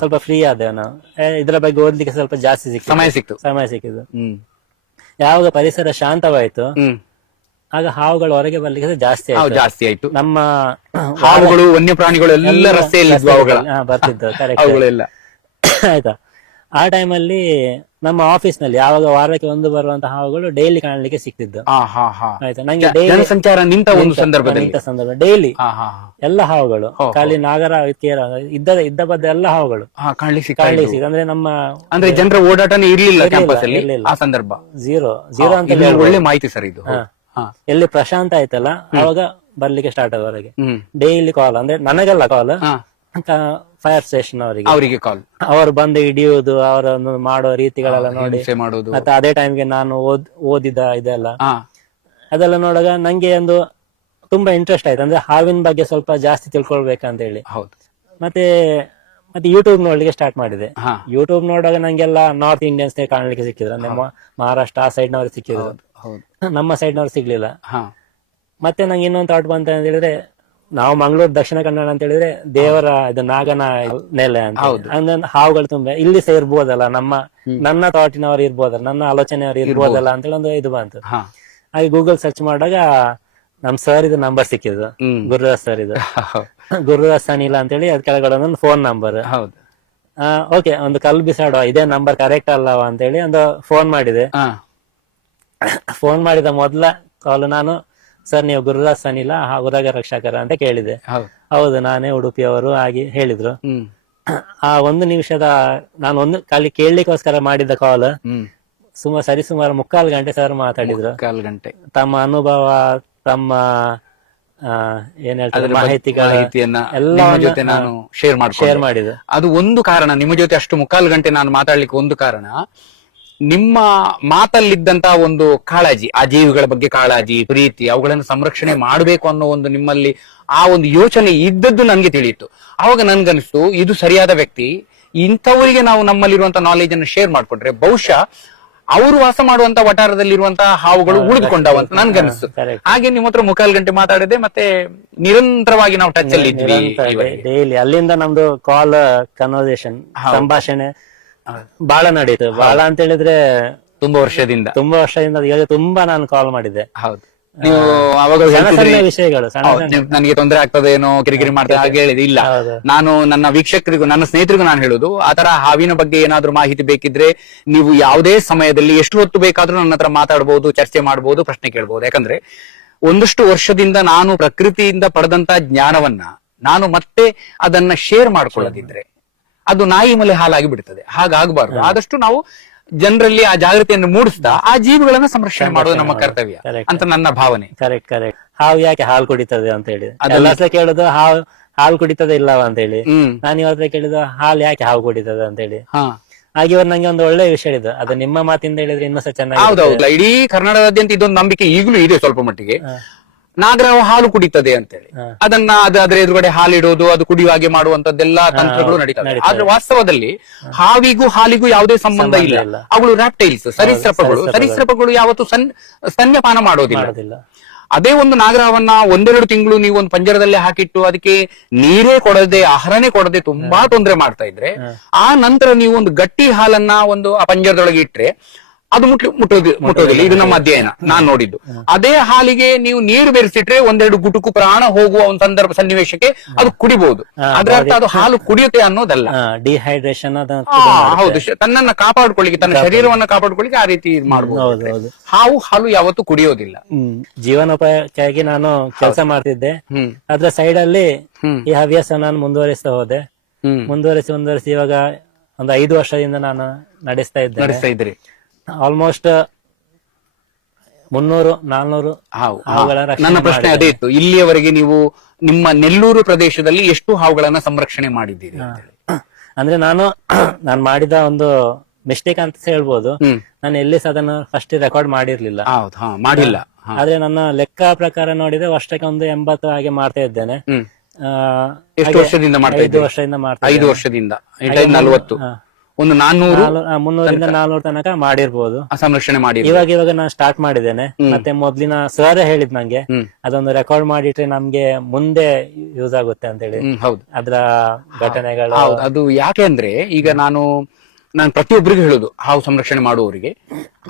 ಸ್ವಲ್ಪ ಫ್ರೀ ಆದೇವು ನಾವು. ಇದ್ರ ಬಗ್ಗೆ ಓದ್ಲಿಕ್ಕೆ ಸ್ವಲ್ಪ ಜಾಸ್ತಿ ಸಮಯ ಸಿಕ್ಕಿದ್ದು. ಯಾವಾಗ ಪರಿಸರ ಶಾಂತವಾಯ್ತು, ಆಗ ಹಾವುಗಳು ಹೊರಗೆ ಬರ್ಲಿಕ್ಕೆ ಜಾಸ್ತಿ ಆಯ್ತು. ನಮ್ಮ ಹಾವುಗಳು, ವನ್ಯ ಪ್ರಾಣಿಗಳು ಎಲ್ಲ ರಸ್ತೆಯಲ್ಲಿ ಬರ್ತಿದ್ದು. ಕರೆಕ್ಟ್ ಆಯ್ತಾ? ಆ ಟೈಮಲ್ಲಿ ನಮ್ಮ ಆಫೀಸ್ ನಲ್ಲಿ ಯಾವಾಗ ವಾರಕ್ಕೆ ಒಂದು ಬರುವಂತ ಹಾವುಗಳು ಡೈಲಿ ಕಾಣಲಿಕ್ಕೆ ಸಿಕ್ತಿದ್ದು. ಆಯ್ತಾ? ನಂಗೆ ಸಂದರ್ಭ ಡೈಲಿ ಎಲ್ಲ ಹಾವುಗಳು, ಖಾಲಿ ನಾಗರ ಇದ್ದ ಬದ್ದ ಎಲ್ಲ ಹಾವುಗಳು ಕಾಣಲಿಕ್ಕೆ. ಅಂದ್ರೆ ನಮ್ಮ ಜನರ ಓಡಾಟನೇ ಇರ್ಲಿಲ್ಲ ಆ ಸಂದರ್ಭ. ಝೀರೋ ಅಂತ ಒಳ್ಳೆ ಮಾಹಿತಿ ಸರ್ ಇದು. ಎಲ್ಲಿ ಪ್ರಶಾಂತ ಆಯ್ತಲ್ಲ ಅವಾಗ ಬರ್ಲಿಕ್ಕೆ ಸ್ಟಾರ್ಟ್ ಆದ ಹೊರಗೆ. ಹ್ಮ್ ಡೈಲಿ ಕಾಲ್, ಅಂದ್ರೆ ನನಗೆಲ್ಲ ಕಾಲ್, ಹಾ ಫೈರ್ ಸ್ಟೇಷನ್ ಅವರಿಗೆ ಅವರಿಗೆ ಕಾಲ್ ಅವರು ಬಂದು ಹಿಡಿಯುವುದು, ಅವರ ಒಂದು ಮಾಡೋ ರೀತಿಗಳೆಲ್ಲ ನೋಡಿ, ಹಿಂಸೆ ಮಾಡೋದು. ಮತ್ತೆ ಅದೇ ಟೈಮ್ಗೆ ನಾನು ಓದಿದ ಇದೆಲ್ಲ ಹಾ ಅದೆಲ್ಲ ನೋಡುವಾಗ ನಂಗೆ ಒಂದು ತುಂಬಾ ಇಂಟ್ರೆಸ್ಟ್ ಆಯ್ತು, ಅಂದ್ರೆ ಹಾವಿನ ಬಗ್ಗೆ ಸ್ವಲ್ಪ ಜಾಸ್ತಿ ತಿಳ್ಕೊಳ್ಬೇಕಂತ ಹೇಳಿ. ಹೌದು. ಮತ್ತೆ ಮತ್ತೆ ಯೂಟ್ಯೂಬ್ ನೋಡ್ಲಿಕ್ಕೆ ಸ್ಟಾರ್ಟ್ ಮಾಡಿದೆ. ಹಾ ಯೂಟ್ಯೂಬ್ ನೋಡುವಾಗ ನಂಗೆಲ್ಲ ನಾರ್ತ್ ಇಂಡಿಯನ್ಸ್ ಕಾಣ್ಲಿಕ್ಕೆ ಸಿಕ್ಕಿದ್ರು, ಅಂದ್ರೆ ಮಹಾರಾಷ್ಟ್ರ ಆ ಸೈಡ್ ನವ್ರು ಸಿಕ್ಕಿದ್ರು, ಹೌದು. ನಮ್ಮ ಸೈಡ್ ನವ್ರು ಸಿಗ್ಲಿಲ್ಲ. ಹಾ ಮತ್ತೆ ನಂಗೆ ಇನ್ನೊಂದು ಥಾಟ್ ಬಂತ ಅಂತ ಹೇಳಿದ್ರೆ, ನಾವು ಮಂಗಳೂರು ದಕ್ಷಿಣ ಕನ್ನಡ ಅಂತ ಹೇಳಿದ್ರೆ ದೇವರ ಇದು ನಾಗನ ನೆಲೆ ಅಂತ, ಅಂದ್ರೆ ಹಾವುಗಳು ತುಂಬಾ ಇಲ್ಲಿ ಸಹ ಇರ್ಬೋದಲ್ಲ, ನನ್ನ ಥಾಟಿನವರು ಇರ್ಬೋದಲ್ಲ, ನನ್ನ ಆಲೋಚನೆಯವರು ಇರ್ಬೋದಲ್ಲ ಅಂತೇಳಿ ಒಂದು ಇದು ಬಂತು. ಹಾ ಹಾಗೆ ಗೂಗಲ್ ಸರ್ಚ್ ಮಾಡಿದಾಗ ನಮ್ ಸರ್ ಇದು ನಂಬರ್ ಸಿಕ್ಕಿದ್ದು, ಗುರುದಾಸ್ ಸರ್ ಇದು, ಗುರುದಾಸ್ ಅನಿಲ ಅಂತೇಳಿ ಅದ್ ಕೆಳಗಡೆ ಒಂದು ಫೋನ್ ನಂಬರ್. ಹೌದು. ಓಕೆ, ಒಂದು ಕಲ್ ಬಿಸಾಡುವ, ಇದೇ ನಂಬರ್ ಕರೆಕ್ಟ್ ಅಲ್ಲವಾ ಅಂತೇಳಿ ಒಂದು ಫೋನ್ ಮಾಡಿದೆ. ಹಾ ಫೋನ್ ಮಾಡಿದ ಮೊದಲ ಕಾಲ್ ನಾನು, ಸರ್ ನೀವು ಗುರುದಾಸ್ ಅನಿಲ ಉರಗ ರಕ್ಷಕರ ಅಂತ ಕೇಳಿದೆ. ಹೌದು ನಾನೇ, ಉಡುಪಿಯವರು ಆಗಿ ಹೇಳಿದ್ರು. ಹ್ಮ್ ಆ ಒಂದು ನಿಮಿಷದ ನಾನು ಒಂದು ಖಾಲಿ ಕೇಳಲಿಕ್ಕೋಸ್ಕರ ಮಾಡಿದ್ದ ಕಾಲ್ ಸರಿಸುಮಾರು 3/4 ಗಂಟೆ ಸರ್ ಮಾತಾಡಿದ್ರು. 3/4 ಗಂಟೆ ತಮ್ಮ ಅನುಭವ, ತಮ್ಮ ಏನ್ ಹೇಳ್ತಾರೆ ಮಾಹಿತಿಯನ್ನ ನಿಮ್ಮ ಜೊತೆ ನಾನು ಶೇರ್ ಮಾಡಿದ್ರು. ಅದು ಒಂದು ಕಾರಣ, ನಿಮ್ಮ ಜೊತೆ ಅಷ್ಟು 3/4 ಗಂಟೆ ನಾನು ಮಾತಾಡ್ಲಿಕ್ಕೆ ಒಂದು ಕಾರಣ, ನಿಮ್ಮ ಮಾತಲ್ಲಿದ್ದಂತ ಒಂದು ಕಾಳಜಿ, ಆ ಜೀವಿಗಳ ಬಗ್ಗೆ ಕಾಳಜಿ, ಪ್ರೀತಿ, ಅವುಗಳನ್ನು ಸಂರಕ್ಷಣೆ ಮಾಡಬೇಕು ಅನ್ನೋ ಒಂದು ನಿಮ್ಮಲ್ಲಿ ಆ ಒಂದು ಯೋಚನೆ ಇದ್ದದ್ದು ನನ್ಗೆ ತಿಳಿಯಿತು. ಅವಾಗ ನನ್ಗನ್ನಿಸ್ತು ಇದು ಸರಿಯಾದ ವ್ಯಕ್ತಿ, ಇಂಥವರಿಗೆ ನಾವು ನಮ್ಮಲ್ಲಿರುವಂತ ನಾಲೆಜ್ ಅನ್ನು ಶೇರ್ ಮಾಡ್ಕೊಂಡ್ರೆ ಬಹುಶಃ ಅವರು ವಾಸ ಮಾಡುವಂತ ವಟಾರದಲ್ಲಿರುವಂತಹ ಹಾವುಗಳು ಉಳಿದುಕೊಂಡವಂತ ನನ್ಗನ್ನಿಸ್ತು. ಹಾಗೆ ನಿಮ್ಮ ಹತ್ರ 3/4 ಗಂಟೆ ಮಾತಾಡಿದೆ, ಮತ್ತೆ ನಿರಂತರವಾಗಿ ನಾವು ಟಚ್ ಅಲ್ಲಿ ಇದ್ವಿ ಡೈಲಿ. ಅಲ್ಲಿಂದ ನಮ್ದು ಕಾಲ್ ಕನ್ವರ್ಸೇಷನ್, ಸಂಭಾಷಣೆ ಬಹಳ ನಡೀತು. ಬಹಳ ಅಂತ ಹೇಳಿದ್ರೆ ತುಂಬಾ ವರ್ಷದಿಂದ ಈಗ ತುಂಬಾ ನಾನು ಕಾಲ್ ಮಾಡಿದ್ದೆ. ಹೌದು, ನೀವು ಅವಾಗ ವಿಷಯಗಳು ನನಗೆ ತೊಂದರೆ ಆಗ್ತದೆ ಏನೋ, ಕಿರಿಕಿರಿ ಮಾಡ್ತದೆ ಹಾಗೆ ಹೇಳಿದೆ. ಇಲ್ಲ, ನಾನು ನನ್ನ ವೀಕ್ಷಕರಿಗೂ ನನ್ನ ಸ್ನೇಹಿತರಿಗೂ ನಾನು ಹೇಳುದು, ಆತರ ಹಾವಿನ ಬಗ್ಗೆ ಏನಾದ್ರೂ ಮಾಹಿತಿ ಬೇಕಿದ್ರೆ ನೀವು ಯಾವುದೇ ಸಮಯದಲ್ಲಿ ಎಷ್ಟು ಹೊತ್ತು ಬೇಕಾದ್ರೂ ನನ್ನ ಹತ್ರ ಮಾತಾಡಬಹುದು, ಚರ್ಚೆ ಮಾಡಬಹುದು, ಪ್ರಶ್ನೆ ಕೇಳಬಹುದು. ಯಾಕಂದ್ರೆ ಒಂದಷ್ಟು ವರ್ಷದಿಂದ ನಾನು ಪ್ರಕೃತಿಯಿಂದ ಪಡೆದಂತ ಜ್ಞಾನವನ್ನ ನಾನು ಮತ್ತೆ ಅದನ್ನ ಶೇರ್ ಮಾಡ್ಕೊಳ್ಳದಿದ್ರೆ ಅದು ನಾಯಿ ಮಲೆ ಹಾಲಾಗಿ ಬಿಡ್ತದೆ. ಹಾಗಾಗಬಾರ್ದು. ಆದಷ್ಟು ನಾವು ಜನರಲ್ಲಿ ಆ ಜಾಗೃತಿಯನ್ನು ಮೂಡಿಸ್ತಾ ಆ ಜೀವಿಗಳನ್ನ ಸಂರಕ್ಷಣೆ ಮಾಡೋದು ನಮ್ಮ ಕರ್ತವ್ಯ ಅಂತ ನನ್ನ ಭಾವನೆ. ಕರೆಕ್ಟ್. ಹಾವು ಯಾಕೆ ಹಾಲು ಕುಡಿತದೆ ಅಂತ ಹೇಳಿ ಕೇಳುದು, ಹಾಲು ಕುಡಿತದೆ ಇಲ್ಲವ ಅಂತ ಹೇಳಿ. ನಾನು ಇವತ್ತ ಕೇಳಿದ ಹಾಲು ಯಾಕೆ ಹಾವು ಕುಡಿತದೆ ಅಂತ ಹೇಳಿ. ಹಾಗೆ ಇವ್ರು ನಂಗೆ ಒಂದು ಒಳ್ಳೆ ವಿಷಯ ಹೇಳಿದ್ರು, ಅದು ನಿಮ್ಮ ಮಾತಿಂದ ಹೇಳಿದ್ರೆ ಇನ್ನೂ ಸಹ ಚೆನ್ನಾಗಿ. ಹೌದೌದು, ಇಡೀ ಕರ್ನಾಟಕದಾದ್ಯಂತ ಇದೊಂದು ನಂಬಿಕೆ ಈಗಲೂ ಇದೆ ಸ್ವಲ್ಪ ಮಟ್ಟಿಗೆ, ನಾಗರಾವು ಹಾಲು ಕುಡಿತದೆ ಅಂತೇಳಿ. ಅದನ್ನ ಅದರ ಎದುರುಗಡೆ ಹಾಲಿಡೋದು, ಅದು ಕುಡಿಯುವ ಹಾಗೆ ಮಾಡುವಂತದ್ದೆಲ್ಲ ತಂತ್ರಗಳು ನಡೀತವೆ. ಆದ್ರೆ ವಾಸ್ತವದಲ್ಲಿ ಹಾವಿಗೂ ಹಾಲಿಗೂ ಯಾವುದೇ ಸಂಬಂಧ ಇಲ್ಲ. ಅವುಗಳು ರ್ಯಾಪ್ಟೈಲ್ಸ್, ಸರೀಸೃಪಗಳು ಯಾವತ್ತು ಸ್ತನ್ಯಪಾನ ಮಾಡೋದಿಲ್ಲ. ಅದೇ ಒಂದು ನಾಗರಾವನ್ನ 1-2 ತಿಂಗಳು ನೀವು ಒಂದು ಪಂಜರದಲ್ಲೇ ಹಾಕಿಟ್ಟು ಅದಕ್ಕೆ ನೀರೇ ಕೊಡದೆ, ಆಹಾರನೇ ಕೊಡದೆ ತುಂಬಾ ತೊಂದರೆ ಮಾಡ್ತಾ ಇದ್ರೆ, ಆ ನಂತರ ನೀವು ಒಂದು ಗಟ್ಟಿ ಹಾಲನ್ನ ಒಂದು ಆ ಪಂಜರದೊಳಗೆ ಇಟ್ರೆ ಅದು ಮುಟ್ಟೋದಿಲ್ಲ. ಇದು ನಮ್ಮ ಅಧ್ಯಯನ, ನಾನ್ ನೋಡಿದ್ದು. ಅದೇ ಹಾಲಿಗೆ ನೀವು ನೀರು ಬೆರೆಸಿಟ್ರೆ 1-2 ಗುಟುಕು ಪ್ರಾಣ ಹೋಗುವ ಒಂದು ಸಂದರ್ಭ ಸನ್ನಿವೇಶಕ್ಕೆ ಅದು ಕುಡಿಬಹುದು. ಅದರ ಅರ್ಥ ಅದು ಹಾಲು ಕುಡಿಯುತ್ತೆ ಅನ್ನೋದಲ್ಲ. ಡಿಹೈಡ್ರೇಷನ್ ಹೌದು, ತನ್ನನ್ನ ಕಾಪಾಡ್ಕೊಳ್ಳಿಕ್ಕೆ, ತನ್ನ ಶರೀರವನ್ನ ಕಾಪಾಡ್ಕೊಳ್ಳಿಕ್ಕೆ ಆ ರೀತಿ ಮಾಡಬಹುದು. ಹಾಲು ಯಾವತ್ತೂ ಕುಡಿಯೋದಿಲ್ಲ. ಜೀವನೋಪಾಯಕ್ಕಾಗಿ ನಾನು ಕೆಲಸ ಮಾಡ್ತಿದ್ದೆ, ಅದ್ರ ಸೈಡ್ ಅಲ್ಲಿ ಈ ಹವ್ಯಾಸ ನಾನು ಮುಂದುವರಿಸ್ತಾ ಹೋದೆ. ಮುಂದುವರಿಸಿ ಇವಾಗ ಒಂದು 5 ವರ್ಷದಿಂದ ನಾನು ನಡೆಸ್ತಾ ಇದ್ರಿ. ಆಲ್ಮೋಸ್ಟ್ 300-400 ಹಾವುಗಳ ರಕ್ಷಣೆ. ನನ್ನ ಪ್ರಶ್ನೆ ಅದೇ ಇತ್ತು, ಇಲ್ಲಿಯವರೆಗೆ ನೀವು ನಿಮ್ಮ ನೆಲ್ಲೂರು ಪ್ರದೇಶದಲ್ಲಿ ಎಷ್ಟು ಹಾವುಗಳನ್ನ ಸಂರಕ್ಷಣೆ ಮಾಡಿದ್ದೀರಿ? ಅಂದ್ರೆ ನಾನು ಮಾಡಿದ ಒಂದು ಮಿಸ್ಟೇಕ್ ಅಂತ ಹೇಳ್ಬೋದು. ನಾನು ಎಲ್ಲಿ ಸಹ ಅದನ್ನು ಫಸ್ಟ್ ರೆಕಾರ್ಡ್ ಮಾಡಿರ್ಲಿಲ್ಲ. ಮಾಡಿಲ್ಲ. ಆದ್ರೆ ನನ್ನ ಲೆಕ್ಕ ಪ್ರಕಾರ ನೋಡಿದ್ರೆ ವರ್ಷಕ್ಕೆ ಒಂದು 80 ಹಾಗೆ ಮಾಡ್ತಾ ಇದ್ದೇನೆ. ಎಷ್ಟು ವರ್ಷದಿಂದ ಮಾಡ್ತಾ ಇದ್ದೀರಿ? 5 ವರ್ಷದಿಂದ ಮಾಡ್ತಾ. 5 ವರ್ಷದಿಂದ 40 ಒಂದು 300-400 ತನಕ ಮಾಡಿರ್ಬೋದು ಸಂರಕ್ಷಣೆ ಮಾಡಿ. ಇವಾಗ ನಾನು ಸ್ಟಾರ್ಟ್ ಮಾಡಿದ್ದೇನೆ. ಮತ್ತೆ ಮೊದ್ಲಿನ ಸರ್ ಹೇಳಿದ್ ನಂಗೆ ಅದೊಂದು ರೆಕಾರ್ಡ್ ಮಾಡಿಟ್ರೆ ನಮ್ಗೆ ಮುಂದೆ ಯೂಸ್ ಆಗುತ್ತೆ ಅಂತ ಹೇಳಿ. ಹೌದು, ಅದ್ರ ಘಟನೆಗಳು. ಅದು ಯಾಕೆ ಅಂದ್ರೆ ಈಗ ನಾನು ಪ್ರತಿಯೊಬ್ಬರಿಗೂ ಹೇಳುದು, ಹಾವು ಸಂರಕ್ಷಣೆ ಮಾಡುವವರಿಗೆ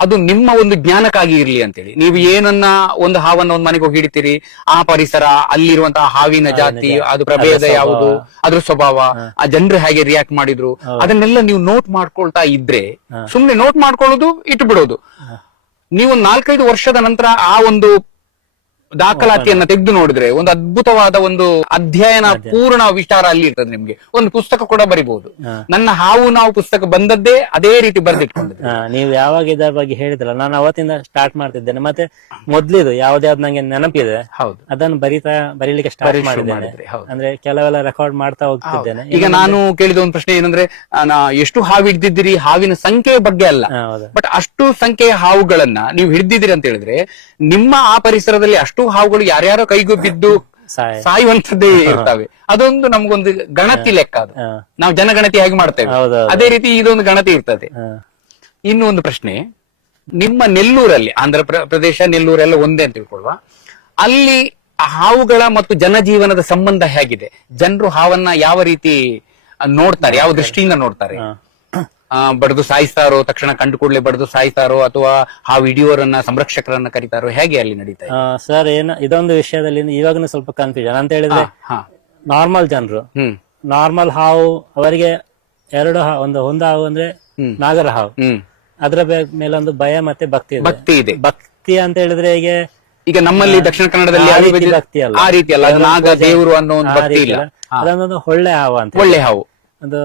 ಅದು ನಿಮ್ಮ ಒಂದು ಜ್ಞಾನಕ್ಕಾಗಿ ಇರ್ಲಿ ಅಂತೇಳಿ. ನೀವು ಏನನ್ನ ಒಂದು ಹಾವನ್ನ ಒಂದು ಮನೆಗೆ ಹೋಗಿ ಹಿಡಿತೀರಿ, ಆ ಪರಿಸರ, ಅಲ್ಲಿರುವಂತಹ ಹಾವಿನ ಜಾತಿ, ಅದು ಪ್ರಭೇದ ಯಾವುದು, ಅದ್ರ ಸ್ವಭಾವ, ಆ ಜನರು ಹೇಗೆ ರಿಯಾಕ್ಟ್ ಮಾಡಿದ್ರು, ಅದನ್ನೆಲ್ಲ ನೀವು ನೋಟ್ ಮಾಡ್ಕೊಳ್ತಾ ಇದ್ರೆ, ಸುಮ್ನೆ ನೋಟ್ ಮಾಡ್ಕೊಳ್ಳೋದು ಇಟ್ಟು ಬಿಡೋದು. ನೀವು 4-5 ವರ್ಷದ ನಂತರ ಆ ಒಂದು ದಾಖಲಾತಿಯನ್ನ ತೆಗೆದು ನೋಡಿದ್ರೆ ಒಂದು ಅದ್ಭುತವಾದ ಒಂದು ಅಧ್ಯಯನ ಪೂರ್ಣ ವಿಚಾರ ಅಲ್ಲಿ ಇರ್ತದೆ. ನಿಮ್ಗೆ ಒಂದು ಪುಸ್ತಕ ಕೂಡ ಬರಿಬಹುದು. ನನ್ನ ಹಾವು ನಾವು ಪುಸ್ತಕ ಬಂದದ್ದೇ ಅದೇ ರೀತಿ ಬರೆದಿಟ್ಕೊಂಡಿದ್ದೆ. ನೀವು ಯಾವಾಗ ಇದರ ಬಗ್ಗೆ ಹೇಳಿದ್ರಲ್ಲ, ನಾನು ಅವತ್ತಿಂದ ಸ್ಟಾರ್ಟ್ ಮಾಡ್ತಿದ್ದೇನೆ. ಮತ್ತೆ ಮೊದ್ಲಿದು ಯಾವ್ದ್ಯಾವ್ದು ನಂಗೆ ನೆನಪಿದೆ ಹೌದು, ಅದನ್ನು ಬರೀಲಿಕ್ಕೆ ಸ್ಟಾರ್ಟ್ ಮಾಡಿದ್ದೇನೆ. ಅಂದ್ರೆ ಕೆಲವೆಲ್ಲ ರೆಕಾರ್ಡ್ ಮಾಡ್ತಾ ಹೋಗ್ತಿದ್ದೇನೆ. ಈಗ ನಾನು ಕೇಳಿದ ಒಂದು ಪ್ರಶ್ನೆ ಏನಂದ್ರೆ, ಎಷ್ಟು ಹಾವು ಹಿಡ್ದಿದ್ದೀರಿ, ಹಾವಿನ ಸಂಖ್ಯೆಯ ಬಗ್ಗೆ ಅಲ್ಲ, ಬಟ್ ಅಷ್ಟು ಸಂಖ್ಯೆಯ ಹಾವುಗಳನ್ನ ನೀವು ಹಿಡ್ದಿದ್ದೀರಿ ಅಂತ ಹೇಳಿದ್ರೆ ನಿಮ್ಮ ಆ ಪರಿಸರದಲ್ಲಿ ಅಷ್ಟು ಹಾವುಗಳು ಯಾರ್ಯಾರೋ ಕೈಗೂ ಬಿದ್ದು ಸಾಯುವಂತದ್ದೇ ಇರ್ತವೆ. ಅದೊಂದು ನಮ್ಗೊಂದು ಗಣತಿ ಲೆಕ್ಕ. ಅದು ನಾವು ಜನಗಣತಿ ಹೇಗೆ ಮಾಡ್ತೇವೆ ಅದೇ ರೀತಿ ಇದೊಂದು ಗಣತಿ ಇರ್ತದೆ. ಇನ್ನು ಒಂದು ಪ್ರಶ್ನೆ, ನಿಮ್ಮ ನೆಲ್ಲೂರಲ್ಲಿ, ಆಂಧ್ರ ಪ್ರದೇಶ ನೆಲ್ಲೂರೆಲ್ಲ ಒಂದೇ ಅಂತ ತಿಳ್ಕೊಳ್ಳುವ, ಅಲ್ಲಿ ಹಾವುಗಳ ಮತ್ತು ಜನಜೀವನದ ಸಂಬಂಧ ಹೇಗಿದೆ? ಜನರು ಹಾವನ್ನ ಯಾವ ರೀತಿ ನೋಡ್ತಾರೆ, ಯಾವ ದೃಷ್ಟಿಯಿಂದ ನೋಡ್ತಾರೆ? ಬಡ್ದು ಸಾಯಿಸ್ತಾರೋ, ತಕ್ಷಣ ಕಂಡು ಕೂಡಲೇ ಬಡ್ದು ಸಾಯಿಸ್ತಾರೋ, ಅಥವಾ ಹಾವು ಹಿಡಿಯೋರನ್ನ ಸಂರಕ್ಷಕರನ್ನ ಕರೀತಾರೋ, ಹೇಗೆ ಅಲ್ಲಿ ನಡೀತಾ ಇದೆ? ಸರ್ ಇದೊಂದು ವಿಷಯದಲ್ಲಿ ಇವಾಗನೂ ಸ್ವಲ್ಪ ಕನ್ಫ್ಯೂಷನ್ ಅಂತ ಹೇಳಿದ್ರೆ, ನಾರ್ಮಲ್ ಜನರು ನಾರ್ಮಲ್ ಹಾವು ಅವರಿಗೆ ಒಂದು ಹಾವು ಅಂದ್ರೆ ನಾಗರ ಹಾವು, ಅದ್ರ ಮೇಲೆ ಒಂದು ಭಯ ಮತ್ತೆ ಭಕ್ತಿ ಇದೆ. ಭಕ್ತಿ ಅಂತ ಹೇಳಿದ್ರೆ ಈಗ ನಮ್ಮಲ್ಲಿ ದಕ್ಷಿಣ ಕನ್ನಡದಲ್ಲಿ ಭಕ್ತಿ ಅಲ್ಲ, ಆ ರೀತಿ ಅಲ್ಲ, ನಾಗ ದೇವರು ಅನ್ನೋ ಒಂದು ಭಕ್ತಿ ಇಲ್ಲ. ಅದೊಂದು ಒಳ್ಳೆ ಹಾವು ಅಂತ, ಒಳ್ಳೆ ಹಾವು. ಒಂದು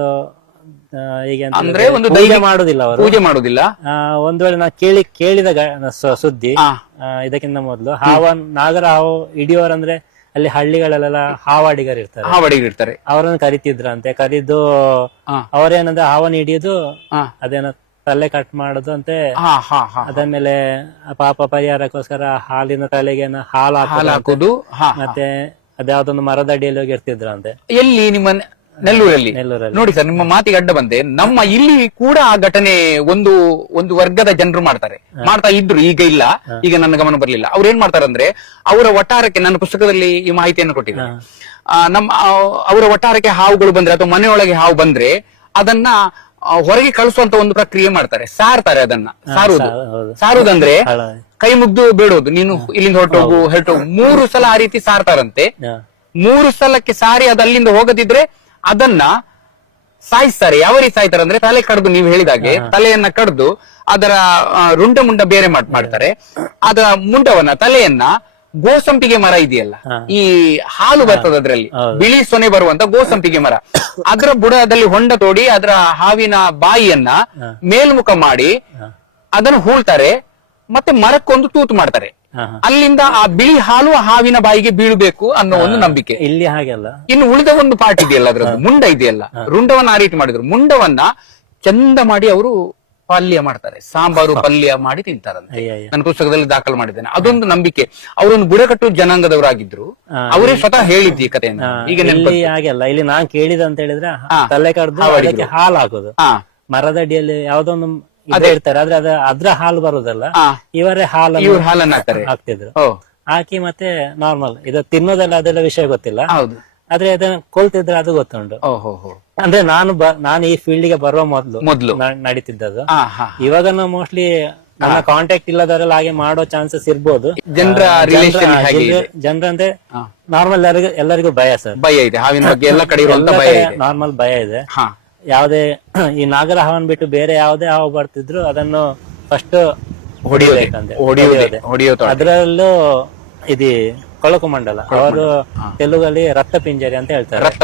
ಹೀಗೆ ಅಂದ್ರೆ ಒಂದು ಪೂಜೆ ಮಾಡುದಿಲ್ಲ ಅವರು, ಪೂಜೆ ಮಾಡುದಿಲ್ಲ. ಒಂದು ವೇಳೆ ನಾ ಕೇಳಿದ ಸುದ್ದಿ ಇದಕ್ಕಿಂತ ಮೊದಲು ನಾಗರ ಹಾವು ಹಿಡಿಯೋರಂದ್ರೆ ಅಲ್ಲಿ ಹಳ್ಳಿಗಳಲ್ಲೆಲ್ಲ ಹಾವಾಡಿಗರು ಇರ್ತಾರೆ, ಅವರನ್ನು ಕರಿತಿದ್ರಂತೆ. ಕರಿದು ಅವರೇನಂದ್ರೆ ಹಾವನ್ನು ಹಿಡಿಯೋದು, ಅದೇನೋ ತಲೆ ಕಟ್ ಮಾಡುದು ಅಂತೆ. ಅದಾದ್ಮೇಲೆ ಪಾಪ ಪರಿಹಾರಕ್ಕೋಸ್ಕರ ಹಾಲಿನ ತಲೆಗೆ ಹಾಲು ಹಾಕುದು, ಮತ್ತೆ ಅದ್ಯಾವ್ದೊಂದು ಮರದ ಅಡಿಯಲ್ಲಿ ಹೋಗಿ ಇರ್ತಿದ್ರಂತೆ. ಎಲ್ಲಿ? ನಿಮ್ಮ ನೆಲ್ಲೂರಲ್ಲಿ. ನೋಡಿ ಸರ್, ನಿಮ್ಮ ಮಾತಿಗೆ ಅಡ್ಡ ಬಂದೆ, ನಮ್ಮ ಇಲ್ಲಿ ಕೂಡ ಆ ಘಟನೆ ಒಂದು ವರ್ಗದ ಜನರು ಮಾಡ್ತಾ ಇದ್ರು. ಈಗ ಇಲ್ಲ, ಈಗ ನನ್ನ ಗಮನ ಬರ್ಲಿಲ್ಲ. ಅವ್ರು ಏನ್ ಮಾಡ್ತಾರಂದ್ರೆ, ಅವರ ವಟಾರಕ್ಕೆ, ನನ್ನ ಪುಸ್ತಕದಲ್ಲಿ ಈ ಮಾಹಿತಿಯನ್ನು ಕೊಟ್ಟಿದ್ದಾರೆ, ಅವರ ವಟಾರಕ್ಕೆ ಹಾವುಗಳು ಬಂದ್ರೆ ಅಥವಾ ಮನೆಯೊಳಗೆ ಹಾವು ಬಂದ್ರೆ ಅದನ್ನ ಹೊರಗೆ ಕಳಿಸುವಂತ ಒಂದು ಪ್ರಕ್ರಿಯೆ ಮಾಡ್ತಾರೆ, ಸಾರ್ತಾರೆ. ಅದನ್ನ ಸಾರುದಂದ್ರೆ ಕೈ ಮುಗ್ದು ಬೇಡೋದು, ನೀನು ಇಲ್ಲಿಂದ ಹೊರಟೋಗು 3 ಸಲ ಆ ರೀತಿ ಸಾರ್ತಾರಂತೆ. 3 ಸಲಕ್ಕೆ ಸಾರಿ ಅದು ಅಲ್ಲಿಂದ ಹೋಗದಿದ್ರೆ ಅದನ್ನ ಸಾಯಿಸ್ತಾರೆ. ಯಾವ ರೀತಿ ಸಾಯ್ತಾರೆ ಅಂದ್ರೆ, ತಲೆ ಕಡ್ದು, ನೀವು ಹೇಳಿದಾಗೆ ತಲೆಯನ್ನ ಕಡ್ದು ಅದರ ರುಂಡ ಮುಂಡ ಬೇರೆ ಮಾಡ್ತಾರೆ. ಅದರ ಮುಂಡವನ್ನ, ತಲೆಯನ್ನ ಗೋಸಂಪಿಗೆ ಮರ ಇದೆಯಲ್ಲ, ಈ ಹಾಲು ಬರ್ತದೆ ಅದ್ರಲ್ಲಿ ಬಿಳಿ ಸೊನೆ ಬರುವಂತ ಗೋಸಂಪಿಗೆ ಮರ, ಅದರ ಬುಡದಲ್ಲಿ ಹೊಂಡ ತೋಡಿ ಅದರ ಹಾವಿನ ಬಾಯಿಯನ್ನ ಮೇಲ್ಮುಖ ಮಾಡಿ ಅದನ್ನು ಹೂಳ್ತಾರೆ, ಮತ್ತೆ ಮರಕ್ಕೊಂದು ತೂತು ಮಾಡ್ತಾರೆ. ಅಲ್ಲಿಂದ ಆ ಬಿಳಿ ಹಾಲು ಹಾವಿನ ಬಾಯಿಗೆ ಬೀಳಬೇಕು ಅನ್ನೋ ಒಂದು ನಂಬಿಕೆ. ಇಲ್ಲಿ ಹಾಗೆಲ್ಲ. ಇನ್ನು ಉಳಿದ ಒಂದು ಪಾರ್ಟ್ ಇದೆಯಲ್ಲ, ಅದ್ರದ್ದು ಮುಂಡ ಇದೆಯಲ್ಲ, ರುಂಡವನ್ನ ಆ ರೀತಿ ಮಾಡಿದ್ರು. ಮುಂಡವನ್ನ ಚಂದ ಮಾಡಿ ಅವರು ಪಲ್ಯ ಮಾಡ್ತಾರೆ, ಸಾಂಬಾರು ಪಲ್ಯ ಮಾಡಿ ತಿಂತಾರಂತೆ. ನನ್ನ ಪುಸ್ತಕದಲ್ಲಿ ದಾಖಲು ಮಾಡಿದ್ದೇನೆ. ಅದೊಂದು ನಂಬಿಕೆ. ಅವರೊಂದು ಬುಡಕಟ್ಟು ಜನಾಂಗದವರಾಗಿದ್ರು, ಅವರೇ ಸ್ವತಃ ಹೇಳಿದ್ದು ಈ ಕಥೆಯನ್ನು. ಈಗ ಹಾಗೆಲ್ಲ ಇಲ್ಲಿ ನಾನ್ ಕೇಳಿದ ಅಂತ ಹೇಳಿದ್ರೆ, ತಲೆ ಕಡ್ದು ಹಾಲು ಹಾಕೋದು, ಮರದಡಿಯಲ್ಲಿ ಯಾವ್ದೊಂದು ಇರ್ತಾರೆ, ಆದ್ರೆ ಅದ್ರ ಹಾಲು ಬರುದಲ್ಲ, ಇವರೇ ಹಾಲನ್ನ ಹಾಕ್ತಿದ್ರು. ಹಾಕಿ ಮತ್ತೆ ನಾರ್ಮಲ್ ಇದು ತಿನ್ನೋದೆಲ್ಲ ಅದೆಲ್ಲ ವಿಷಯ ಗೊತ್ತಿಲ್ಲ, ಆದ್ರೆ ಅದನ್ನ ಕೊಲ್ತಿದ್ರೆ ಅದು ಗೊತ್ತುಂಟು. ಅಂದ್ರೆ ನಾನು ಈ ಫೀಲ್ಡ್ ಗೆ ಬರುವ ಮೊದ್ಲು ನಡೀತಿದ್ದದು. ಇವಾಗ ಮೋಸ್ಟ್ಲಿ ನನ್ನ ಕಾಂಟ್ಯಾಕ್ಟ್ ಇಲ್ಲದವರೆಲ್ಲ ಹಾಗೆ ಮಾಡೋ ಚಾನ್ಸಸ್ ಇರ್ಬೋದು. ಜನರಂದ್ರೆ ನಾರ್ಮಲ್ ಎಲ್ಲರಿಗೂ ಭಯ ಸರ್, ಭಯ ಇದೆ ಹಾವಿನ ಬಗ್ಗೆ, ಎಲ್ಲ ಕಡೆ ನಾರ್ಮಲ್ ಭಯ ಇದೆ. ಯಾವ್ದೇ ಈ ನಾಗರ ಹಾವನ್ ಬಿಟ್ಟು ಬೇರೆ ಯಾವ್ದೇ ಹಾವು ಬರ್ತಿದ್ರು ಅದನ್ನು ಫಸ್ಟ್ ಹೊಡಿಯೋದು. ಅದರಲ್ಲೂ ಇದು ಕೊಳಕು ಮಂಡಲ, ಅವರು ತೆಲುಗಲ್ಲಿ ರಕ್ತ ಪಿಂಜರಿ ಅಂತ ಹೇಳ್ತಾರೆ. ರಕ್ತ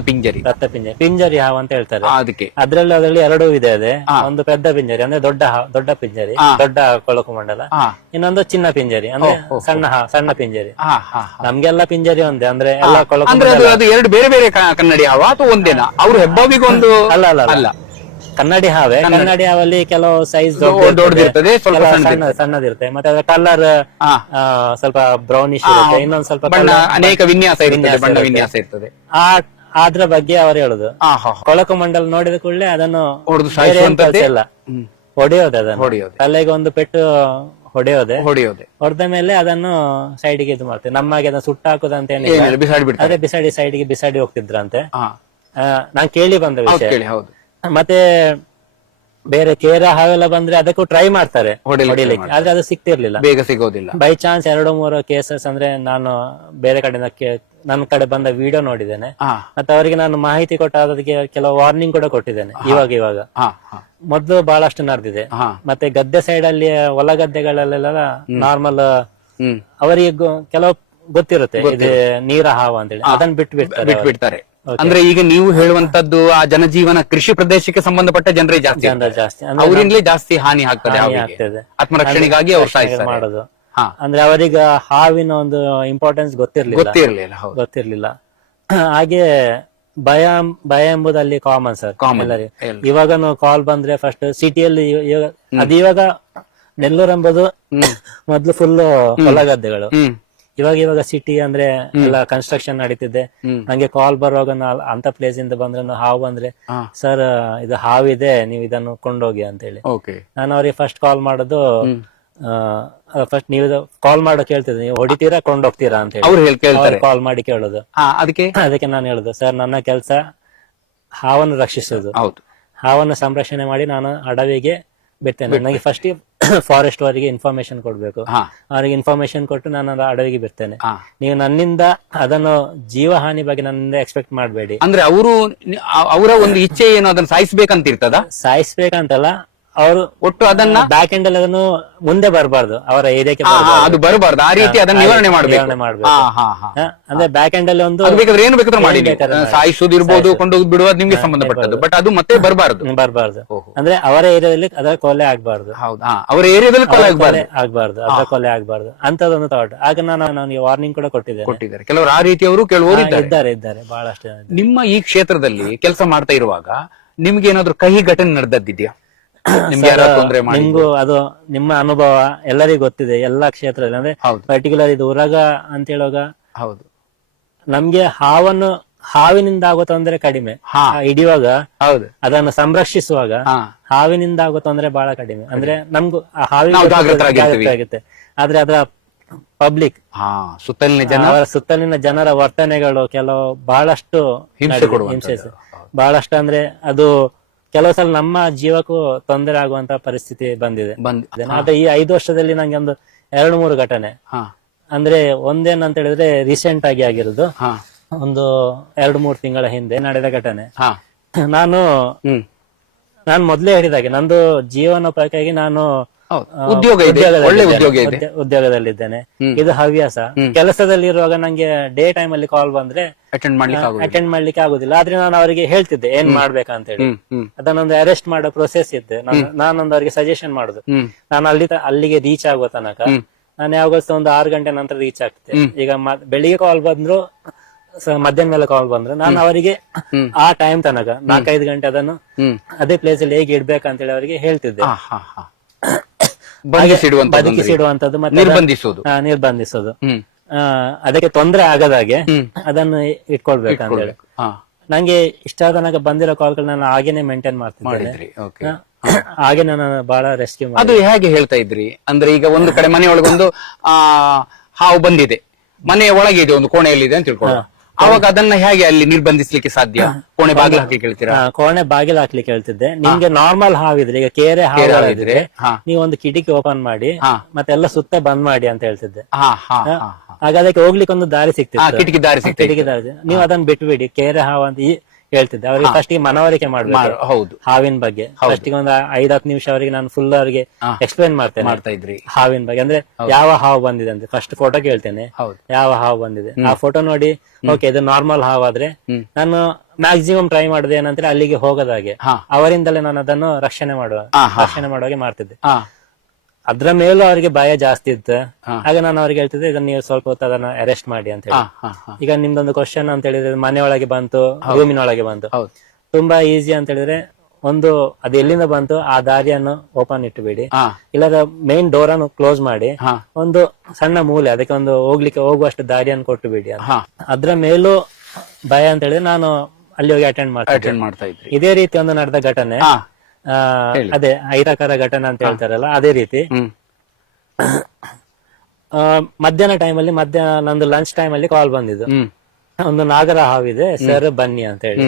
ಪಿಂಜರಿ ಹಾವು ಅಂತ ಹೇಳ್ತಾರೆ. ಅದರಲ್ಲಿ 2 ಇದೆ. ಅದೇ ಒಂದು ಪೆದ್ದ ಪಿಂಜರಿ ಅಂದ್ರೆ ದೊಡ್ಡ ಪಿಂಜರಿ, ದೊಡ್ಡ ಕೊಳಕು ಮಂಡಲ. ಇನ್ನೊಂದು ಚಿನ್ನ ಪಿಂಜರಿ ಅಂದ್ರೆ ಸಣ್ಣ ಪಿಂಜರಿ. ನಮ್ಗೆಲ್ಲ ಪಿಂಜರಿ ಒಂದೇ, ಅಂದ್ರೆ ಎಲ್ಲ ಕೊಳಕು. ಎರಡು ಬೇರೆ ಬೇರೆ ಕನ್ನಡಿ ಹಾವ ಅಥವಾ ಒಂದೇನಾ? ಅವ್ರು ಹೆಬ್ಬಾವಿಗೊಂದು ಅಲ್ಲ, ಕನ್ನಡಿ ಹಾವೆ. ಕನ್ನಡಿ ಹಾವಲ್ಲಿ ಕೆಲವು ಸೈಜ್ ದೊಡ್ಡದಿರ್ತದೆ, ಸಣ್ಣದಿರುತ್ತೆ, ಮತ್ತೆ ಅದರ ಕಲರ್ ಸ್ವಲ್ಪ ಬ್ರೌನಿಶ್ ಇರುತ್ತೆ, ಇನ್ನೊಂದ್ ಸ್ವಲ್ಪ ಅನೇಕ ವಿನ್ಯಾಸ ಇರ್ತದೆ. ಅದ್ರ ಬಗ್ಗೆ ಅವರು ಹೇಳುದು. ಕೊಳಕು ಮಂಡಲ ನೋಡಿದ ಕೂಡಲೇ ಅದನ್ನು ಹೊಡೆಯೋದು, ಅದನ್ನು ತಲೆಗೆ ಒಂದು ಪೆಟ್ಟು ಹೊಡೆಯೋದೆ. ಹೊಡೆದ ಮೇಲೆ ಅದನ್ನು ಸೈಡ್ಗೆ ಇದು ಮಾಡ್ತೇವೆ. ನಮ್ಮಾಗೆ ಅದನ್ನ ಸುಟ್ಟ ಹಾಕುದಂತ ಏನಿಲ್ಲ, ಅದೇ ಬಿಸಾಡಿ ಹೋಗ್ತಿದ್ರಂತೆ. ನಾನ್ ಕೇಳಿ ಬಂದ ವಿಷಯ. ಮತ್ತೆ ಬೇರೆ ಕೇರ ಹಾವೆಲ್ಲ ಬಂದ್ರೆ ಅದಕ್ಕೂ ಟ್ರೈ ಮಾಡ್ತಾರೆ ಹೊಡಿಲಿಕ್ಕೆ, ಆದ್ರೆ ಅದು ಸಿಕ್ತಿರ್ಲಿಲ್ಲ, ಬೇಗ ಸಿಗೋದಿಲ್ಲ. ಬೈ ಚಾನ್ಸ್ 2-3 ಕೇಸಸ್ ಅಂದ್ರೆ ನಾನು ಬೇರೆ ಕಡೆಯಿಂದ ನನ್ನ ಕಡೆ ಬಂದ ವಿಡಿಯೋ ನೋಡಿದ್ದೇನೆ. ಮತ್ತೆ ಅವರಿಗೆ ನಾನು ಮಾಹಿತಿ ಕೊಟ್ಟ ಅದಕ್ಕೆ ಕೆಲವು ವಾರ್ನಿಂಗ್ ಕೂಡ ಕೊಟ್ಟಿದ್ದೇನೆ. ಇವಾಗ ಮೊದ್ಲು ಬಹಳಷ್ಟು ನಡೆದಿದೆ. ಮತ್ತೆ ಗದ್ದೆ ಸೈಡ್ ಅಲ್ಲಿ ಹೊಲ ಗದ್ದೆಗಳಲ್ಲೆಲ್ಲ ನಾರ್ಮಲ್ ಅವರಿಗೆ ಕೆಲವು ಗೊತ್ತಿರುತ್ತೆ ಇದು ನೀರ ಹಾವು ಅಂತೇಳಿ, ಅದನ್ನ ಬಿಟ್ಟು ಬಿಡ್ತಾರೆ ಅವ್ರು. ಬಿಟ್ಬಿಡ್ತಾರೆ. ಅಂದ್ರೆ ಈಗ ನೀವು ಹೇಳುವಂತದ್ದು ಆ ಜನಜೀವನ ಕೃಷಿ ಪ್ರದೇಶಕ್ಕೆ ಸಂಬಂಧಪಟ್ಟ ಜನರೇ ಜಾಸ್ತಿ ಜನರ ಜಾಸ್ತಿ ಅಂದ್ರೆ ಅವರಿಂದಲೇ ಜಾಸ್ತಿ ಹಾನಿ ಆಗ್ತದೆ ಹಾನಿ ಹಾವಿಗೆ. ಆಗ್ತದೆ. ಆತ್ಮರಕ್ಷಣೆಗಾಗಿ ಅವ್ರು ಸಾಯಿಸ್ತಾರೆ. ಮಾಡೋದು ಹಾ. ಅಂದ್ರೆ ಅವರಿಗೆ ಹಾವಿನ ಒಂದು ಇಂಪಾರ್ಟೆನ್ಸ್ ಗೊತ್ತಿರ್ಲಿಲ್ಲ. ಹೌದು. ಗೊತ್ತಿರ್ಲಿಲ್ಲ. ಹಾಗೆ ಭಯ ಭಯ ಎಂಬುದು ಅಲ್ಲಿ ಕಾಮನ್ ಸರ್ ಎಲ್ಲರಿಗೆ. ಇವಾಗ ಕಾಲ್ ಬಂದ್ರೆ ಫಸ್ಟ್ ಸಿಟಿಯಲ್ಲಿ ಅದು ಇವಾಗ ನೆಲ್ಲೂರು ಎಂಬುದು ಮೊದ್ಲು ಫುಲ್ ಹೊಲಗದ್ದೆಗಳು. ಇವಾಗ ಸಿಟಿ ಅಂದ್ರೆ ಎಲ್ಲ ಕನ್ಸ್ಟ್ರಕ್ಷನ್ ನಡೀತಿದೆ. ನಂಗೆ ಕಾಲ್ ಬರುವಾಗ ಅಂತ ಪ್ಲೇಸ್ ಇಂದ ಬಂದ್ರೆ ಹಾವು ಬಂದ್ರೆ, ಸರ್ ಇದು ಹಾವಿದೆ, ನೀವು ಇದನ್ನು ಕೊಂಡೋಗಿ ಅಂತ ಹೇಳಿ ನಾನು ಅವ್ರಿಗೆ ಫಸ್ಟ್ ಕಾಲ್ ಮಾಡೋದು. ಫಸ್ಟ್ ನೀವು ಕಾಲ್ ಮಾಡೋ ಕೇಳ್ತಿದ್ದೆ, ನೀವು ಹೊಡಿತೀರಾ ಕೊಂಡೋಗ್ತೀರಾ ಅಂತ ಹೇಳಿ ಕಾಲ್ ಮಾಡಿ ಕೇಳೋದು. ಅದಕ್ಕೆ ನಾನು ಹೇಳುದು, ಸರ್ ನನ್ನ ಕೆಲಸ ಹಾವನ್ನು ರಕ್ಷಿಸೋದು, ಹಾವನ್ನು ಸಂರಕ್ಷಣೆ ಮಾಡಿ ನಾನು ಅಡವಿಗೆ ಬಿಡ್ತೇನೆ. ನನಗೆ ಫಸ್ಟ್ ಫಾರೆಸ್ಟ್ ಅವರಿಗೆ ಇನ್ಫಾರ್ಮೇಶನ್ ಕೊಡ್ಬೇಕು. ಅವರಿಗೆ ಇನ್ಫಾರ್ಮೇಶನ್ ಕೊಟ್ಟು ನಾನು ಅಡವಿಗೆ ಬಿಡ್ತೇನೆ. ನೀವು ನನ್ನಿಂದ ಅದನ್ನು ಜೀವ ಹಾನಿ ಬಗ್ಗೆ ನನ್ನಿಂದ ಎಕ್ಸ್ಪೆಕ್ಟ್ ಮಾಡಬೇಡಿ. ಅಂದ್ರೆ ಅವರ ಒಂದು ಇಚ್ಛೆ ಏನು, ಅದನ್ನ ಸಾಯಿಸ್ಬೇಕಂತ ಇರ್ತದ? ಸಾಯಿಸ್ಬೇಕಂತಲ್ಲ, ಅವರು ಒಟ್ಟು ಅದನ್ನ ಬ್ಯಾಕ್ ಎಂಡ್ ಅಲ್ಲಿ ಅದನ್ನು ಮುಂದೆ ಬರಬಾರ್ದು, ಅವರ ಏರಿಯಾಕ್ಕೆ ಅದು ಬರಬಾರ್ದು. ಆ ರೀತಿ ಅದನ್ನ ನಿವಾರಣೆ ಮಾಡ್ಬೇಕು. ಅಂದ್ರೆ ಬ್ಯಾಕ್ ಎಂಡ್ ಅಲ್ಲಿ ಒಂದು ಬೇಕಾದ್ರೆ ಏನು ಬೇಕಾದ್ರೂ ಮಾಡಿ, ಸಾಯಿಸೋದು ಇರ್ಬೋದು, ಕೊಂಡೋಗಿ ಬಿಡುವುದು ನಿಮ್ಗೆ ಸಂಬಂಧಪಟ್ಟದ್ದು. ಬಟ್ ಅದು ಮತ್ತೆ ಬರಬಾರ್ದು. ಅಂದ್ರೆ ಅವರ ಏರಿಯಾದಲ್ಲಿ ಅದರ ಕೊಲೆ ಆಗ್ಬಾರ್ದು. ಹೌದಾ? ಅವರ ಏರಿಯಾದಲ್ಲಿ ಕೊಲೆ ಆಗ್ಬಾರ್ದು, ಅದರ ಕೊಲೆ ಆಗ್ಬಾರ್ದು ಅಂತದೊಂದು ಥಾಟ್. ಆಗ ನಾನು ವಾರ್ನಿಂಗ್ ಕೂಡ ಕೊಟ್ಟಿದ್ದಾರೆ. ಕೆಲವರು ಆ ರೀತಿಯವರು ಕೆಲವರು ಇದ್ದಾರೆ ಬಹಳಷ್ಟು. ನಿಮ್ಮ ಈ ಕ್ಷೇತ್ರದಲ್ಲಿ ಕೆಲಸ ಮಾಡ್ತಾ ಇರುವಾಗ ನಿಮ್ಗೆ ಏನಾದ್ರು ಕಹಿ ಘಟನೆ ನಡೆದಿದ್ಯಾ? ನಿಮ್ಗೂ ಅದು ನಿಮ್ಮ ಅನುಭವ ಎಲ್ಲರಿಗೂ ಗೊತ್ತಿದೆ, ಎಲ್ಲಾ ಕ್ಷೇತ್ರದಲ್ಲಿ. ಅಂದ್ರೆ ಪರ್ಟಿಕ್ಯುಲರ್ ಇದು ಉರಗ ಅಂತ ಹೇಳುವಾಗ ನಮ್ಗೆ ಹಾವಿನಿಂದ ಆಗೋ ತೊಂದರೆ ಕಡಿಮೆ. ಹಿಡಿಯುವಾಗ ಅದನ್ನು ಸಂರಕ್ಷಿಸುವಾಗ ಹಾವಿನಿಂದ ಆಗೋ ತೊಂದರೆ ಬಹಳ ಕಡಿಮೆ. ಅಂದ್ರೆ ನಮ್ಗೂ ಆಗುತ್ತೆ. ಆದ್ರೆ ಅದರ ಪಬ್ಲಿಕ್ ಸುತ್ತಲಿನ ಜನರ ವರ್ತನೆಗಳು ಕೆಲವು ಬಹಳಷ್ಟು ಹಿಂಸೆ, ಬಹಳಷ್ಟು. ಅಂದ್ರೆ ಅದು ಕೆಲವು ಸಲ ನಮ್ಮ ಜೀವಕ್ಕೂ ತೊಂದರೆ ಆಗುವಂತ ಪರಿಸ್ಥಿತಿ ಬಂದಿದೆ. ಆದ್ರೆ ಈ 5 ವರ್ಷದಲ್ಲಿ ನಂಗೆ ಒಂದು 2-3 ಘಟನೆ, ಅಂದ್ರೆ ಒಂದೇನಂತ ಹೇಳಿದ್ರೆ ರೀಸೆಂಟ್ ಆಗಿ ಆಗಿರೋದು, ಒಂದು 2-3 ತಿಂಗಳ ಹಿಂದೆ ನಡೆದ ಘಟನೆ. ನಾನು ಮೊದ್ಲೇ ಹೇಳಿದಾಗೆ ನಂದು ಜೀವನೋಪಾಯಕ್ಕಾಗಿ ನಾನು ಉದ್ಯೋಗದಲ್ಲಿದ್ದೇನೆ. ಇದು ಹವ್ಯಾಸ. ಕೆಲಸದಲ್ಲಿ ಇರುವಾಗ ನಂಗೆ ಡೇ ಟೈಮ್ ಅಲ್ಲಿ ಕಾಲ್ ಬಂದ್ರೆ ಅಟೆಂಡ್ ಮಾಡ್ಲಿಕ್ಕೆ ಆಗುದಿಲ್ಲ. ಆದ್ರೆ ನಾನು ಅವರಿಗೆ ಹೇಳ್ತಿದ್ದೆ ಏನ್ ಮಾಡ್ಬೇಕಂತ ಹೇಳಿ. ಅದನ್ನೊಂದು ಅರೆಸ್ಟ್ ಮಾಡೋ ಪ್ರೊಸೆಸ್ ಇತ್ತು. ನಾನೊಂದು ಅವರಿಗೆ ಸಜೆಷನ್ ಮಾಡುದು. ನಾನು ಅಲ್ಲಿಗೆ ರೀಚ್ ಆಗುವ ತನಕ ನಾನು ಯಾವಾಗ ಒಂದು 6 ಗಂಟೆ ನಂತರ ರೀಚ್ ಆಗ್ತದೆ. ಈಗ ಬೆಳಿಗ್ಗೆ ಕಾಲ್ ಬಂದ್ರು, ಮಧ್ಯಾಹ್ನ ಮೇಲೆ ಕಾಲ್ ಬಂದ್ರು, ನಾನು ಅವರಿಗೆ ಆ ಟೈಮ್ ತನಕ 4-5 ಗಂಟೆ ಅದನ್ನು ಅದೇ ಪ್ಲೇಸ್ ಅಲ್ಲಿ ಹೇಗೆ ಇಡ್ಬೇಕಂತ ಹೇಳಿ ಅವರಿಗೆ ಹೇಳ್ತಿದ್ದೆ. ಬದುಕಿಸಿಡುವಂತದ್ದು ಮತ್ತೆ ನಿರ್ಬಂಧಿಸೋದು, ಅದಕ್ಕೆ ತೊಂದರೆ ಆಗದಾಗೆ ಅದನ್ನು ಇಟ್ಕೊಳ್ಬೇಕಂತ ಹೇಳಿ. ನಂಗೆ ಇಷ್ಟ ತನಕ ಬಂದಿರೋ ಕಾಲ್ಗಳು ನಾನು ಹಾಗೇನೆ ಮೇಂಟೈನ್ ಮಾಡ್ತಿದ್ದೇನೆ. ಹಾಗೆ ನಾನು ಬಹಳ ರೆಸ್ಕ್ಯೂ ಮಾಡಿ. ಅದು ಹೇಗೆ ಹೇಳ್ತಾ ಇದ್ರಿ? ಅಂದ್ರೆ ಈಗ ಒಂದು ಕಡೆ ಮನೆಯೊಳಗೊಂದು ಹಾವು ಬಂದಿದೆ, ಮನೆಯ ಒಳಗೆ ಇದೆ, ಒಂದು ಕೋಣೆಯಲ್ಲಿ ಇದೆ ಅಂತ ತಿಳ್ಕೊಳ್ಳೋ, ಅವಾಗ ಅದನ್ನ ಹೇಗೆ ಅಲ್ಲಿ ನಿರ್ಬಂಧಿಸ್ಲಿಕ್ಕೆ ಸಾಧ್ಯ? ಕೋಣೆ ಬಾಗಿಲು ಹಾಕಿ ಕೇಳ್ತೀರಾ? ಕೋಣೆ ಬಾಗಿಲು ಹಾಕ್ಲಿಕ್ಕೆ ಹೇಳ್ತಿದ್ದೆ. ನಿಮ್ಗೆ ನಾರ್ಮಲ್ ಹಾವಿದ್ರೆ, ಈಗ ಕೆರೆ ಹಾವಿದ್ರೆ ನೀವು ಒಂದು ಕಿಟಕಿ ಓಪನ್ ಮಾಡಿ ಮತ್ತೆಲ್ಲ ಸುತ್ತ ಬಂದ್ ಮಾಡಿ ಅಂತ ಹೇಳ್ತಿದ್ದೆ. ಆಗ ಅದಕ್ಕೆ ಹೋಗ್ಲಿಕ್ಕೆ ಒಂದು ದಾರಿ ಸಿಗ್ತಿತ್ತು, ಕಿಟಕಿ ದಾರಿ. ನೀವು ಅದನ್ನ ಬಿಟ್ಬಿಡಿ, ಕೆರೆ ಹಾವು ಅಂತ ಹೇಳ್ತಿದ್ದೆ. ಅವ್ರಿಗೆ ಫಸ್ಟ್ ಮನವರಿಕೆ ಮಾಡ್ಬೇಕು ಹಾವಿನ ಬಗ್ಗೆ. ಫಸ್ಟ್ ಒಂದು 5-10 ನಿಮಿಷ ಅವರಿಗೆ ನಾನು ಫುಲ್ ಅವರಿಗೆ ಎಕ್ಸ್ಪ್ಲೈನ್ ಮಾಡ್ತೇನೆ ಹಾವಿನ ಬಗ್ಗೆ. ಅಂದ್ರೆ ಯಾವ ಹಾವು ಬಂದಿದೆ ಅಂತ ಫಸ್ಟ್ ಫೋಟೋ ಕೇಳ್ತೇನೆ, ಯಾವ ಹಾವು ಬಂದಿದೆ. ಆ ಫೋಟೋ ನೋಡಿ ಓಕೆ ಇದು ನಾರ್ಮಲ್ ಹಾವು ಆದ್ರೆ ನಾನು ಮ್ಯಾಕ್ಸಿಮಮ್ ಟ್ರೈ ಮಾಡಿದೆ ಏನಂದ್ರೆ ಅಲ್ಲಿಗೆ ಹೋಗದಾಗೆ ಅವರಿಂದಲೇ ನಾನು ಅದನ್ನು ರಕ್ಷಣೆ ಮಾಡುವಾಗೆ ಮಾಡ್ತಿದ್ದೆ. ಅದ್ರ ಮೇಲೂ ಅವರಿಗೆ ಭಯ ಜಾಸ್ತಿ ಇತ್ತು. ಆಗ ನಾನು ಅವ್ರಿಗೆ ಹೇಳ್ತಿದ್ದೆ, ಇದನ್ನ ನೀವು ಸ್ವಲ್ಪ ಹೊತ್ತು ಅದನ್ನ ಅರೆಸ್ಟ್ ಮಾಡಿ ಅಂತ ಹೇಳಿ. ಈಗ ನಿಮ್ದೊಂದು ಕ್ವಶನ್ ಅಂತ ಹೇಳಿದ್ರೆ, ಮನೆಯೊಳಗೆ ಬಂತು, ರೂಮಿನೊಳಗೆ ಬಂತು, ತುಂಬಾ ಈಸಿ ಅಂತ ಹೇಳಿದ್ರೆ, ಒಂದು ಅದು ಎಲ್ಲಿಂದ ಬಂತು ಆ ದಾರಿಯನ್ನು ಓಪನ್ ಇಟ್ಟುಬಿಡಿ, ಇಲ್ಲದ ಮೇನ್ ಡೋರ್ ಅನ್ನು ಕ್ಲೋಸ್ ಮಾಡಿ ಒಂದು ಸಣ್ಣ ಮೂಲೆ ಅದಕ್ಕೆ ಒಂದು ಹೋಗುವಷ್ಟು ದಾರಿಯನ್ನು ಕೊಟ್ಟು ಬಿಡಿ. ಅದ್ರ ಮೇಲೂ ಭಯ ಅಂತ ಹೇಳಿದ್ರೆ ನಾನು ಅಲ್ಲಿ ಹೋಗಿ ಅಟೆಂಡ್ ಮಾಡ್ತಾ ಇದ್ದೆ. ಇದೇ ರೀತಿ ಒಂದು ನಡೆದ ಘಟನೆ, ಅದೇ ಅಹಿತಕರ ಘಟನೆ ಅಂತ ಹೇಳ್ತಾರಲ್ಲ ಅದೇ ರೀತಿ. ಮಧ್ಯಾಹ್ನ ಟೈಮಲ್ಲಿ ನಂದು ಲಂಚ್ ಟೈಮ್ ಅಲ್ಲಿ ಕಾಲ್ ಬಂದಿದ್ದು, ಒಂದು ನಾಗರ ಹಾವಿದೆ ಸರ್ ಬನ್ನಿ ಅಂತ ಹೇಳಿ.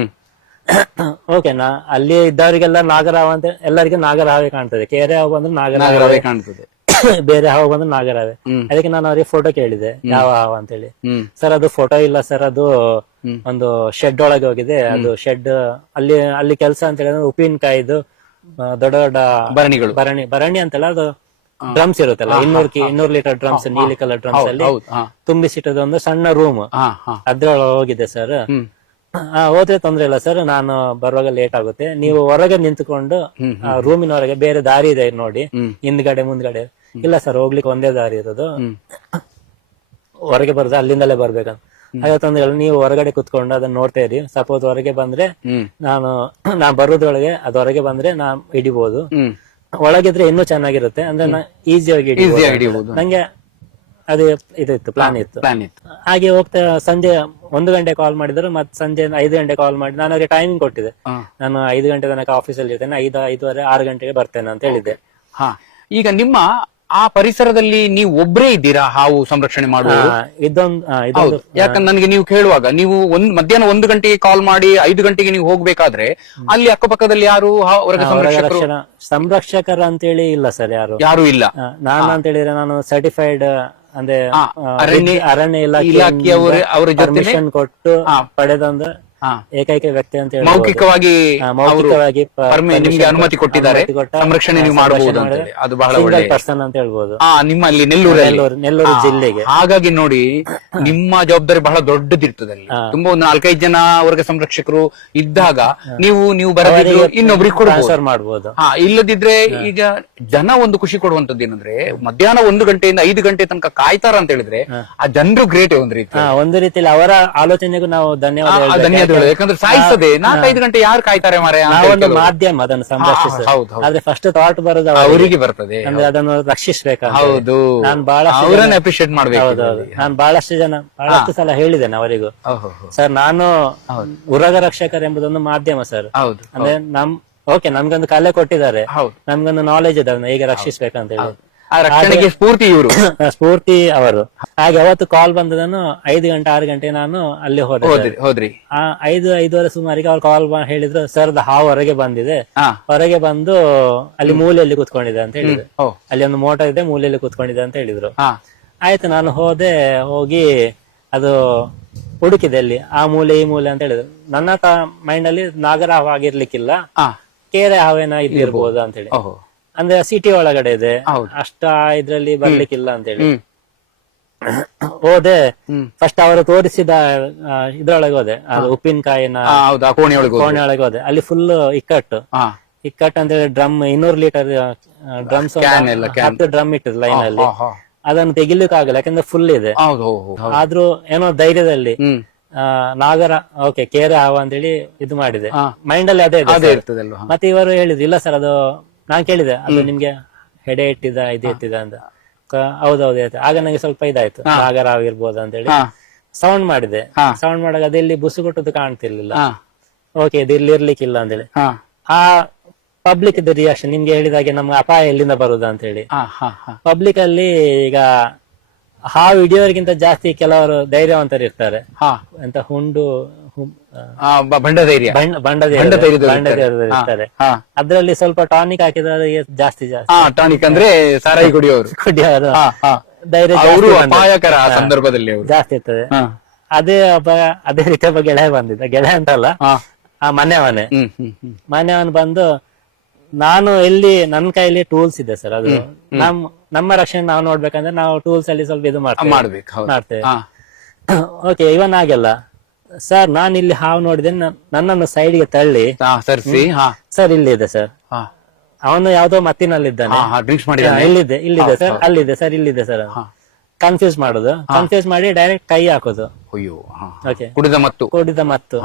ಓಕೆ, ಅಲ್ಲಿ ಇದ್ದವರಿಗೆಲ್ಲ ನಾಗರ ಹಾವು ಅಂತ ಎಲ್ಲರಿಗೂ ನಾಗರ ಹಾವೇ ಕಾಣ್ತದೆ. ಕೆರೆ ಹಾವು ಬಂದ್ರೆ ನಾಗರ ಹಾವೇ ಕಾಣ್ತದೆ, ಬೇರೆ ಹಾವು ಬಂದ್ರೆ ನಾಗರ ಹಾವೇ. ಅದಕ್ಕೆ ನಾನು ಅವ್ರಿಗೆ ಫೋಟೋ ಕೇಳಿದೆ, ಯಾವ ಹಾವು ಅಂತ ಹೇಳಿ. ಸರ್ ಅದು ಫೋಟೋ ಇಲ್ಲ ಸರ್, ಅದು ಒಂದು ಶೆಡ್ ಒಳಗೆ ಹೋಗಿದೆ. ಅದು ಶೆಡ್ ಅಲ್ಲಿ ಕೆಲಸ ಅಂತ ಹೇಳಿದ್ರೆ ಉಪ್ಪಿನಕಾಯಿದು ದೊಡ್ಡ ದೊಡ್ಡ ಭರಣಿ ಅಂತಲ್ಲ, ಅದು ಡ್ರಮ್ಸ್ ಇರುತ್ತಲ್ಲ 200 ಲೀಟರ್ ಡ್ರಮ್ಸ್, ನೀಲಿ ಕಲರ್ ಡ್ರಮ್ಸ್ ಅಲ್ಲಿ ತುಂಬಿಸಿಟ್ಟದ ಒಂದು ಸಣ್ಣ ರೂಮ್, ಅದ್ರೊಳಗೆ ಹೋಗಿದೆ ಸರ್. ಹೋದ್ರೆ ತೊಂದ್ರೆ ಇಲ್ಲ ಸರ್, ನಾನು ಬರುವಾಗ ಲೇಟ್ ಆಗುತ್ತೆ, ನೀವು ಹೊರಗೆ ನಿಂತ್ಕೊಂಡು ರೂಮಿನ ಹೊರಗೆ ಬೇರೆ ದಾರಿ ಇದೆ ನೋಡಿ, ಹಿಂದ್ಗಡೆ ಮುಂದ್ಗಡೆ. ಇಲ್ಲ ಸರ್, ಹೋಗ್ಲಿಕ್ಕೆ ಒಂದೇ ದಾರಿ ಇರೋದು, ಹೊರಗೆ ಬರೋದು ಅಲ್ಲಿಂದಲೇ ಬರ್ಬೇಕಂತ. ಹಾಗೆ ತೊಂದ್ರೆ ಇಲ್ಲ, ನೀವು ಹೊರಗಡೆ ಕುತ್ಕೊಂಡು ಅದನ್ನ ನೋಡ್ತಾ ಇರಿ. ಸಪೋಸ್ ಹೊರಗೆ ಬಂದ್ರೆ ನಾನು ಬರೋದ್ರೊಳಗೆ ಅದು ಹೊರಗೆ ಬಂದ್ರೆ ನಾ ಹಿಡಿಬಹುದು, ಒಳಗಿದ್ರೆ ಇನ್ನೂ ಚೆನ್ನಾಗಿರುತ್ತೆ, ಅಂದ್ರೆ ನಾ ಈಸಿಯಾಗಿ ಹಿಡಿಬಹುದು. ನಂಗೆ ಅದೇ ಇದಿತ್ತು, ಪ್ಲಾನ್ ಇತ್ತು. ಹಾಗೆ ಹೋಗ್ತಾ ಸಂಜೆ 1 ಗಂಟೆ ಕಾಲ್ ಮಾಡಿದ್ರು, ಮತ್ತೆ ಸಂಜೆ 5 ಗಂಟೆ ಕಾಲ್ ಮಾಡಿ ನಾನು ಅವ್ರಿಗೆ ಟೈಮಿಂಗ್ ಕೊಟ್ಟಿದ್ದೆ. ನಾನು 5 ಗಂಟೆ ತನಕ ಆಫೀಸಲ್ಲಿ ಇರ್ತೇನೆ, 5:30 6 ಗಂಟೆಗೆ ಬರ್ತೇನೆ ಅಂತ ಹೇಳಿದ್ದೆ. ಈಗ ನಿಮ್ಮ ಆ ಪರಿಸರದಲ್ಲಿ ನೀವು ಒಬ್ಬರೇ ಇದ್ದೀರಾ ಹಾವು ಸಂರಕ್ಷಣೆ ಮಾಡುವುದು? ಇದೊಂದು ಯಾಕಂದ್ರೆ ನನಗೆ ನೀವು ಕೇಳುವಾಗ ನೀವು ಮಧ್ಯಾಹ್ನ 1 ಗಂಟೆಗೆ ಕಾಲ್ ಮಾಡಿ 5 ಗಂಟೆಗೆ ನೀವು ಹೋಗ್ಬೇಕಾದ್ರೆ ಅಲ್ಲಿ ಅಕ್ಕಪಕ್ಕದಲ್ಲಿ ಯಾರು ಸಂರಕ್ಷಕರ ಅಂತೇಳಿ ಇಲ್ಲ ಸರ್, ಯಾರು ಇಲ್ಲ. ನಾನು ಅಂತ ಹೇಳಿದ್ರೆ ನಾನು ಸರ್ಟಿಫೈಡ್ ಅಂದ್ರೆ ಅರಣ್ಯ ಇಲಾಖೆಯವರ ಜೊತೆ ಕೊಟ್ಟು ಪಡೆದಂದ್ರೆ ಏಕೈಕ ವ್ಯಕ್ತಿ ಅಂತ ಹೇಳಿ ಮೌಖಿಕವಾಗಿ ನಿಮ್ಗೆ ಅನುಮತಿ ಕೊಟ್ಟಿದ್ದಾರೆ, ಸಂರಕ್ಷಣೆ ನೀವು ಮಾಡಬಹುದು. ಅದು ಬಹಳ ಒಳ್ಳೆ ಪರ್ಸನ್ ಅಂತ ಹೇಳ್ಬೋದು ನಿಮ್ಮಲ್ಲಿ ನೆಲ್ಲೂರು ಜಿಲ್ಲೆಗೆ. ಹಾಗಾಗಿ ನೋಡಿ, ನಿಮ್ಮ ಜವಾಬ್ದಾರಿ ಬಹಳ ದೊಡ್ಡದಿರ್ತದೆ ಅಲ್ಲಿ. ತುಂಬಾ ಒಂದು 4-5 ಜನ ವರ್ಗ ಸಂರಕ್ಷಕರು ಇದ್ದಾಗ ನೀವು ಬರದಿದ್ರು ಇನ್ನೊಬ್ರಿಗೆ ಟ್ರಾನ್ಸ್ಫರ್ ಮಾಡಬಹುದು. ಇಲ್ಲದಿದ್ರೆ ಈಗ ಜನ ಒಂದು ಖುಷಿ ಕೊಡುವಂತದ್ದು ಏನಂದ್ರೆ, ಮಧ್ಯಾಹ್ನ 1 ಗಂಟೆಯಿಂದ 5 ಗಂಟೆ ತನಕ ಕಾಯ್ತಾರ ಅಂತ ಹೇಳಿದ್ರೆ ಆ ಜನರು ಗ್ರೇಟ್. ಒಂದು ರೀತಿಯಲ್ಲಿ ಅವರ ಆಲೋಚನೆಗೂ ನಾವು ಧನ್ಯವಾದ. ಯಾಕಂದ್ರೆ ಸಾಯಿಸದೆ 4-5 ಗಂಟೆ ಯಾರು ಕಾಯ್ತಾರೆ ಮಾರೆ. ಒಂದು ಮಾಧ್ಯಮ ಅದನ್ನು ಸಂರಕ್ಷಿಸ, ಆದ್ರೆ ಫಸ್ಟ್ ಥಾಟ್ ಬರೋದು ಅವರಿಗೆ ಬರ್ತದೆ, ಅಂದ್ರೆ ಅದನ್ನು ರಕ್ಷಿಸಬೇಕು. ಹೌದು, ನಾನು ಬಹಳಷ್ಟು ಅವರನ್ನ ಅಪ್ರಿಶಿಯೇಟ್ ಮಾಡ್ಬೇಕು. ನಾನು ಬಹಳಷ್ಟು ಸಲ ಹೇಳಿದ್ದೇನೆ ಅವರಿಗೂ, ಸರ್ ನಾನು ಉರಗ ರಕ್ಷಕರು ಎಂಬುದೊಂದು ಮಾಧ್ಯಮ ಸರ್. ಅಂದ್ರೆ ನಮ್ಗೊಂದು ಕಲೆ ಕೊಟ್ಟಿದ್ದಾರೆ, ನಮ್ಗೊಂದು ನಾಲೆಜ್ ಇದೆ ಹೇಗೆ ರಕ್ಷಿಸ್ಬೇಕಂತ ಹೇಳಿ. ರಕ್ಷಣೆಗೆ ಸ್ಫೂರ್ತಿ ಇವರು, ಸ್ಫೂರ್ತಿ ಅವರು. ಹಾಗೆ ಅವತ್ತು ಕಾಲ್ ಬಂದದನ್ನು 5 ಗಂಟೆ 6 ಗಂಟೆ ನಾನು ಅಲ್ಲಿ ಹೋದ್ರಿ. 5-5:30 ಸುಮಾರಿಗೆ ಅವ್ರು ಕಾಲ್ ಹೇಳಿದ್ರು, ಸರ್ ಹಾವು ಹೊರಗೆ ಬಂದಿದೆ, ಹೊರಗೆ ಬಂದು ಅಲ್ಲಿ ಮೂಲೆಯಲ್ಲಿ ಕುತ್ಕೊಂಡಿದೆ ಅಂತ ಹೇಳಿದ್ರು. ಅಲ್ಲಿ ಒಂದು ಮೋಟರ್ ಇದೆ, ಮೂಲೆಯಲ್ಲಿ ಕುತ್ಕೊಂಡಿದೆ ಅಂತ ಹೇಳಿದ್ರು. ಆಯ್ತು, ನಾನು ಹೋಗಿ ಅದು ಹುಡುಕಿದೆ ಅಲ್ಲಿ, ಆ ಮೂಲೆ ಈ ಮೂಲೆ ಅಂತ ಹೇಳಿದ್ರು. ನನ್ನ ಮೈಂಡ್ ಅಲ್ಲಿ ನಾಗರ ಹಾವು ಆಗಿರ್ಲಿಕ್ಕಿಲ್ಲ, ಕೇರೆ ಹಾವೇನ ಇದ್ದಿರ್ಬೋದು ಅಂತ ಹೇಳಿ. ಅಂದ್ರೆ ಸಿಟಿ ಒಳಗಡೆ ಇದೆ, ಅಷ್ಟ ಇದ್ರಲ್ಲಿ ಬರ್ಲಿಕ್ಕಿಲ್ಲ ಅಂತ ಹೇಳಿ ಹೋದೆ. ಫಸ್ಟ್ ಅವರು ತೋರಿಸಿದ ಇದ್ರೊಳಗೆ ಹೋದೆ, ಅದು ಉಪ್ಪಿನಕಾಯಿನ ಕೋಣೆ ಒಳಗೆ ಹೋದೆ. ಅಲ್ಲಿ ಫುಲ್ ಇಕ್ಕಟ್ಟು ಅಂತ ಹೇಳಿ ಡ್ರಮ್ 200 ಲೀಟರ್ ಡ್ರಮ್ಸ್ 10 ಡ್ರಮ್ ಇಟ್ಟಿದ್ರು ಲೈನ್ ಅಲ್ಲಿ. ಅದನ್ನು ತೆಗಿಲಿಕ್ಕೆ ಆಗಲ್ಲ, ಯಾಕಂದ್ರೆ ಫುಲ್ ಇದೆ. ಆದ್ರೂ ಏನೋ ಧೈರ್ಯದಲ್ಲಿ ನಾಗರ ಕೇರೆ ಹಾವ ಅಂತ ಹೇಳಿ ಇದು ಮಾಡಿದೆ, ಮೈಂಡ್ ಅಲ್ಲಿ ಅದೇ ಇರ್ತದೆ. ಮತ್ತೆ ಇವರು ಹೇಳಿದ್ರು, ಇಲ್ಲ ಸರ್ ಅದು, ನಾನ್ ಕೇಳಿದೆ ಅದು ನಿಮ್ಗೆ ಹೆಡೆ ಇಟ್ಟಿದ ಇದು ಇಟ್ಟಿದ ಅಂತ. ಹೌದೌದು ಆಯ್ತು. ಆಗ ನಂಗೆ ಸ್ವಲ್ಪ ಇದಾಯ್ತು, ನಾಗರ ಆಗಿರ್ಬೋದು ಅಂತ ಹೇಳಿ ಸೌಂಡ್ ಮಾಡಿದೆ. ಸೌಂಡ್ ಮಾಡಾಗ ಅದೆಲ್ಲಿ ಬುಸು ಕೊಟ್ಟದ್ದು ಕಾಣ್ತಿರ್ಲಿಲ್ಲ. ಇದು ಇಲ್ಲಿ ಇರ್ಲಿಕ್ಕಿಲ್ಲ ಅಂತ ಹೇಳಿ. ಆ ಪಬ್ಲಿಕ್ ಇದ್ದ ರಿಯಾಕ್ಷನ್ ನಿಮ್ಗೆ ಹೇಳಿದಾಗೆ ನಮ್ಗೆ ಅಪಾಯ ಎಲ್ಲಿಂದ ಬರುದು ಅಂತ ಹೇಳಿ. ಪಬ್ಲಿಕ್ ಅಲ್ಲಿ ಈಗ ಹಾವು ಹಿಡಿಯೋರಿಗಿಂತ ಜಾಸ್ತಿ ಕೆಲವರು ಧೈರ್ಯವಂತರು ಇರ್ತಾರೆ. ಅಂತ ಇರ್ತಾರೆ. ಅದ್ರಲ್ಲಿ ಸ್ವಲ್ಪ ಟಾನಿಕ್ ಹಾಕಿದ್ರೆ ಜಾಸ್ತಿ ಟಾನಿಕ್ ಅಂದ್ರೆ ಸಾರಾಯಿ ಕುಡಿಯೋರು ಧೈರ್ಯ ಸಂದರ್ಭದಲ್ಲಿ ಜಾಸ್ತಿ ಇರ್ತದೆ. ಅದೇ ರೀತಿ ಒಬ್ಬ ಗೆಳೆಯ ಬಂದಿದ್ದ, ಗೆಳೆಯ ಅಂತಲ್ಲ ಮನೆ ಬಂದು, ನಾನು ನನ್ನ ಕೈಯಲ್ಲಿ ಟೂಲ್ಸ್ ಇದೆ ಸರ್, ಅದು ನಮ್ಮ ರಕ್ಷಣೆ ನಾವು ನೋಡ್ಬೇಕಂದ್ರೆ ನಾವು ಟೂಲ್ಸ್ ಅಲ್ಲಿ ಸ್ವಲ್ಪ ಇದು ಮಾಡ್ತೇವೆ. ಇವನ್ ಹಾಗೆಲ್ಲ ಸರ್, ನಾನು ಇಲ್ಲಿ ಹಾವು ನೋಡಿದೆ, ನನ್ನನ್ನು ಸೈಡ್ಗೆ ತಳ್ಳಿ ಸರ್ ಇಲ್ಲಿದೆ ಸರ್, ಅವನು ಯಾವ್ದೋ ಮತ್ತಿನಲ್ಲಿದ್ದಾನೆ, ಇಲ್ಲಿದೆ ಸರ್, ಅಲ್ಲಿದೆ ಸರ್, ಇಲ್ಲಿದೆ ಸರ್, ಕನ್ಫ್ಯೂಸ್ ಮಾಡಿ ಡೈರೆಕ್ಟ್ ಕೈ ಹಾಕೋದು. ಕುಡಿದ ಮತ್ತು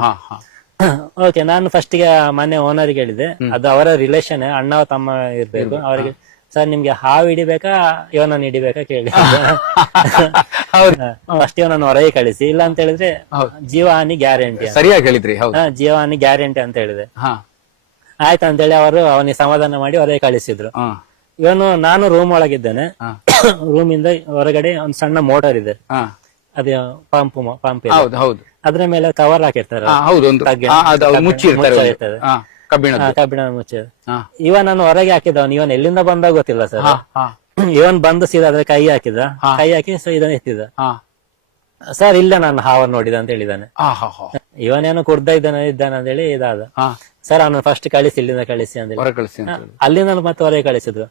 ನಾನು ಫಸ್ಟ್ ಗೆ ಮನೆ ಓನರ್ಗೆ ಹೇಳಿದೆ, ಅದು ಅವರ ರಿಲೇಷನ್, ಅಣ್ಣ ತಮ್ಮ ಇರ್ಬೇಕು. ಅವರಿಗೆ, ಸರ್ ನಿಮ್ಗೆ ಹಾವು ಹಿಡಿಬೇಕಾ ಇವನನ್ನು ಹಿಡಿಬೇಕಾ ಕೇಳಿ. ಫಸ್ಟ್ ಇವನನ್ನು ಹೊರಗೆ ಕಳಿಸಿ, ಇಲ್ಲ ಅಂತ ಹೇಳಿದ್ರೆ ಜೀವಹಾನಿ ಗ್ಯಾರಂಟಿ. ಸರಿಯಾಗಿ ಹೇಳಿದ್ರಿ. ಜೀವಹಾನಿ ಗ್ಯಾರಂಟಿ ಅಂತ ಹೇಳಿದೆ. ಆಯ್ತು ಅಂತೇಳಿ ಅವರು ಅವನಿಗೆ ಸಮಾಧಾನ ಮಾಡಿ ಹೊರಗೆ ಕಳಿಸಿದ್ರು. ನಾನು ರೂಮ್ ಒಳಗಿದ್ದೇನೆ, ರೂಮಿಂದ ಹೊರಗಡೆ ಒಂದು ಸಣ್ಣ ಮೋಟರ್ ಇದೆ, ಅದೇ ಪಂಪ್ ಅದ್ರ ಮೇಲೆ ಕವರ್ ಹಾಕಿರ್ತಾರೆ, ಕಬ್ಬಿಣ ಮುಚ್ಚಿದೆ. ನಾನು ಹೊರಗೆ ಹಾಕಿದವನು, ಇವನ್ ಎಲ್ಲಿಂದ ಬಂದ ಗೊತ್ತಿಲ್ಲ ಸರ್. ಇವನ್ ಬಂದು ಸೀದಾ ಅದ್ರ ಕೈ ಹಾಕಿ ಇದನ್ನ ಎತ್ತಿದ. ಸರ್ ಇಲ್ಲ ನಾನು ಹಾವನ್ನು ನೋಡಿದ ಅಂತ ಹೇಳಿದಾನೆ. ಇವನೇನು ಕುಡ್ದ ಇದ್ದಾನೆ ಅಂತ ಹೇಳಿ ಇದಾದ. ಸರ್ ಅವನು ಫಸ್ಟ್ ಕಳಿಸಿ, ಇಲ್ಲಿಂದ ಕಳಿಸಿ ಅಂತ ಹೇಳಿ ಅಲ್ಲಿಂದ ಮತ್ತೆ ಹೊರಗೆ ಕಳಿಸಿದ್ರು.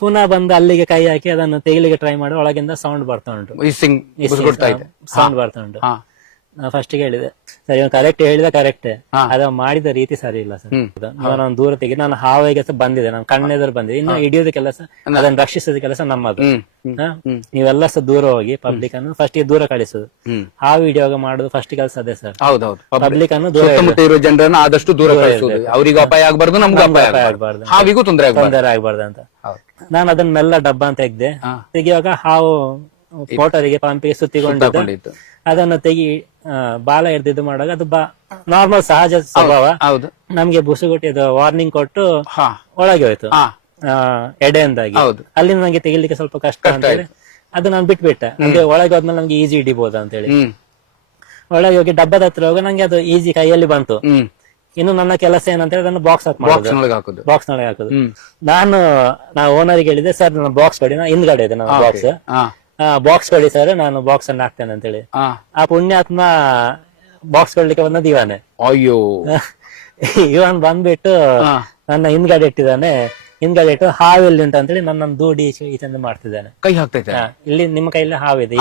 ಪುನಃ ಬಂದು ಅಲ್ಲಿಗೆ ಕೈ ಹಾಕಿ ಅದನ್ನು ತೆಗಿಲಿಕ್ಕೆ ಟ್ರೈ ಮಾಡಿ ಒಳಗಿಂದ ಸೌಂಡ್ ಬರ್ತಾ ಉಂಟು, ಸೌಂಡ್ ಬರ್ತಾ ಉಂಟು. ಫಸ್ಟ್ ಹೇಳಿದೆ ಸರ್ ಇವ್ ಕರೆಕ್ಟ್ ಹೇಳಿದ ಕರೆಕ್ಟ್, ಅದ ಮಾಡಿದ ರೀತಿ ಸರಿ ಇಲ್ಲ ಸರ್. ನಾನು ದೂರ ತೆಗಿ, ನಾನು ಹಾವಿಗೆ ಬಂದಿದೆ, ನಾನು ಕಣ್ಣೆದುರು ಬಂದಿದೆ, ಇನ್ನು ಹಿಡಿಯೋದ ಕೆಲಸ ಅದನ್ನ ರಕ್ಷಿಸೋದ ಕೆಲಸ ನಮ್ಮದು. ನೀವೆಲ್ಲ ಸಹ ದೂರ ಹೋಗಿ ಪಬ್ಲಿಕ್ ಅನ್ನು ಫಸ್ಟ್ ದೂರ ಕಳಿಸೋದು, ಹಾವು ಹಿಡಿಯುವಾಗ ಮಾಡುದು ಫಸ್ಟ್ ಕೆಲಸ ಅದೇ ಸರ್. ಪಬ್ಲಿಕ್ ಅನ್ನು ದೂರ ಜನರನ್ನು ಆದಷ್ಟು ದೂರ ಅವರಿಗೆ ಅಪಾಯ ಆಗಬಾರ್ದು, ನಮ್ಗೆ ಅಪಾಯ ಆಗಬಾರ್ದು, ಹಾವಿಗೂ ತೊಂದರೆ ಆಗಬಾರ್ದು ಅಂತ ನಾನು ಅದನ್ನ ಮೆಲ್ಲ ಡಬ್ಬ ಅಂತ ತೆಗಿಯುವಾಗ ಹಾವು ಮೋಟರಿಗೆ ಪಂಪಿಗೆ ಸುತ್ತಿಕೊಂಡಿದ್ದು ಅದನ್ನು ತೆಗಿ ಬಾಲ ಹಿಡ್ದಿದ್ದು ಮಾಡುವಾಗ ಅದು ನಾರ್ಮಲ್ ಸಹಜ ಸ್ವಭಾವ. ನಮ್ಗೆ ಬುಸುಗುಟ್ಟಿ ವಾರ್ನಿಂಗ್ ಕೊಟ್ಟು ಒಳಗೆ ಹೋಯ್ತು ಎಡೆಯಿಂದಾಗಿ. ಅಲ್ಲಿ ನಂಗೆ ತೆಗಿಲಿಕ್ಕೆ ಸ್ವಲ್ಪ ಕಷ್ಟ ಅಂತ ಹೇಳಿ ಅದು ನಾನು ಬಿಟ್ಬಿಟ್ಟೆ. ಅಂದ್ರೆ ಒಳಗೆ ಹೋದ್ಮೇಲೆ ನಮ್ಗೆ ಈಸಿ ಹಿಡಿಬಹುದು ಅಂತ ಹೇಳಿ ಒಳಗೆ ಹೋಗಿ ಡಬ್ಬದ ಹತ್ರ ಹೋಗಿ ನಂಗೆ ಅದು ಈಸಿ ಕೈಯಲ್ಲಿ ಬಂತು. ಇನ್ನು ನನ್ನ ಕೆಲಸ ಏನಂತ ಹೇಳಿ ಅದನ್ನು ಬಾಕ್ಸ್ ಬಾಕ್ಸ್ ನೊಳಗೆ ಹಾಕುದು. ನಾ ಓನರ್ಗೆ ಹೇಳಿದೆ ಸರ್ ನನ್ನ ಬಾಕ್ಸ್ ಕೊಡಿ, ನಾ ಹಿಂದ್ಗಡೆ ಇದೆ ನನ್ನ ಬಾಕ್ಸ್ ಕೊಡಿ ಸರ್, ನಾನು ಬಾಕ್ಸ್ ಅನ್ನು ಹಾಕ್ತೇನೆ ಅಂತ ಹೇಳಿ. ಆ ಪುಣ್ಯಾತ್ಮ ಬಾಕ್ಸ್ ಕೊಡ್ಲಿಕ್ಕೆ ಬಂದದ್ದು ಇವನೇ. ಅಯ್ಯೋ ಇವನ್ ಬಂದ್ಬಿಟ್ಟು ನನ್ನ ಹಿಂದ್ಗಡೆ ಇಟ್ಟಿದ್ದಾನೆ. ಹಿಂದ್ಗಡೆ ಇಟ್ಟು ಹಾವೆಲ್ಲಿ ಉಂಟು ಅಂತೇಳಿ ನನ್ನ ದೂಡಿ ಈಚೆಂದ ಮಾಡ್ತಿದ್ದಾನೆ, ಕೈ ಹಾಕ್ತೈತೆ. ಇಲ್ಲಿ ನಿಮ್ಮ ಕೈಯಲ್ಲಿ ಹಾವಿದೆ,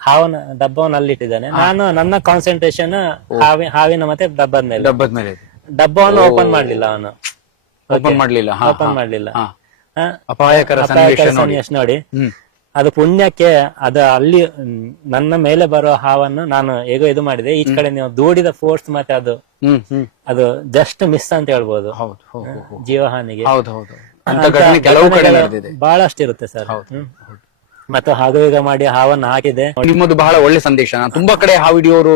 ಹಾವನ್ನ ಡಬ್ಬವನ್ನು ಅಲ್ಲಿಟ್ಟಿದ್ದಾನೆ. ನಾನು ನನ್ನ ಕಾನ್ಸಂಟ್ರೇಷನ್ ಹಾವಿನ ಮತ್ತೆ ಡಬ್ಬದ ಮೇಲೆ. ಡಬ್ಬವನ್ನು ಓಪನ್ ಮಾಡ್ಲಿಲ್ಲ ಅವನು, ಓಪನ್ ಮಾಡ್ಲಿಲ್ಲ. ಅಪಾಯಕರ ಸನ್ನಿವೇಶ ನೋಡಿ. ಅದು ಪುಣ್ಯಕ್ಕೆ ಅದ ಅಲ್ಲಿ ನನ್ನ ಮೇಲೆ ಬರೋ ಹಾವನ್ನು ನಾನು ಹೇಗೋ ಇದು ಮಾಡಿದೆ. ಈ ಕಡೆ ನೀವು ದೂಡಿದ ಫೋರ್ಸ್ ಮತ್ತೆ ಅದು ಜಸ್ಟ್ ಮಿಸ್ ಅಂತ ಹೇಳ್ಬೋದು ಜೀವಹಾನಿಗೆ. ಬಹಳಷ್ಟು ಇರುತ್ತೆ ಸರ್. ಮತ್ತು ಹಾಗು ಈಗ ಮಾಡಿ ಹಾವನ್ನು ಹಾಕಿದೆ. ನಿಮ್ಮದು ಬಹಳ ಒಳ್ಳೆ ಸಂದೇಶ. ತುಂಬಾ ಕಡೆ ಹಾವು ಹಿಡಿಯೋರು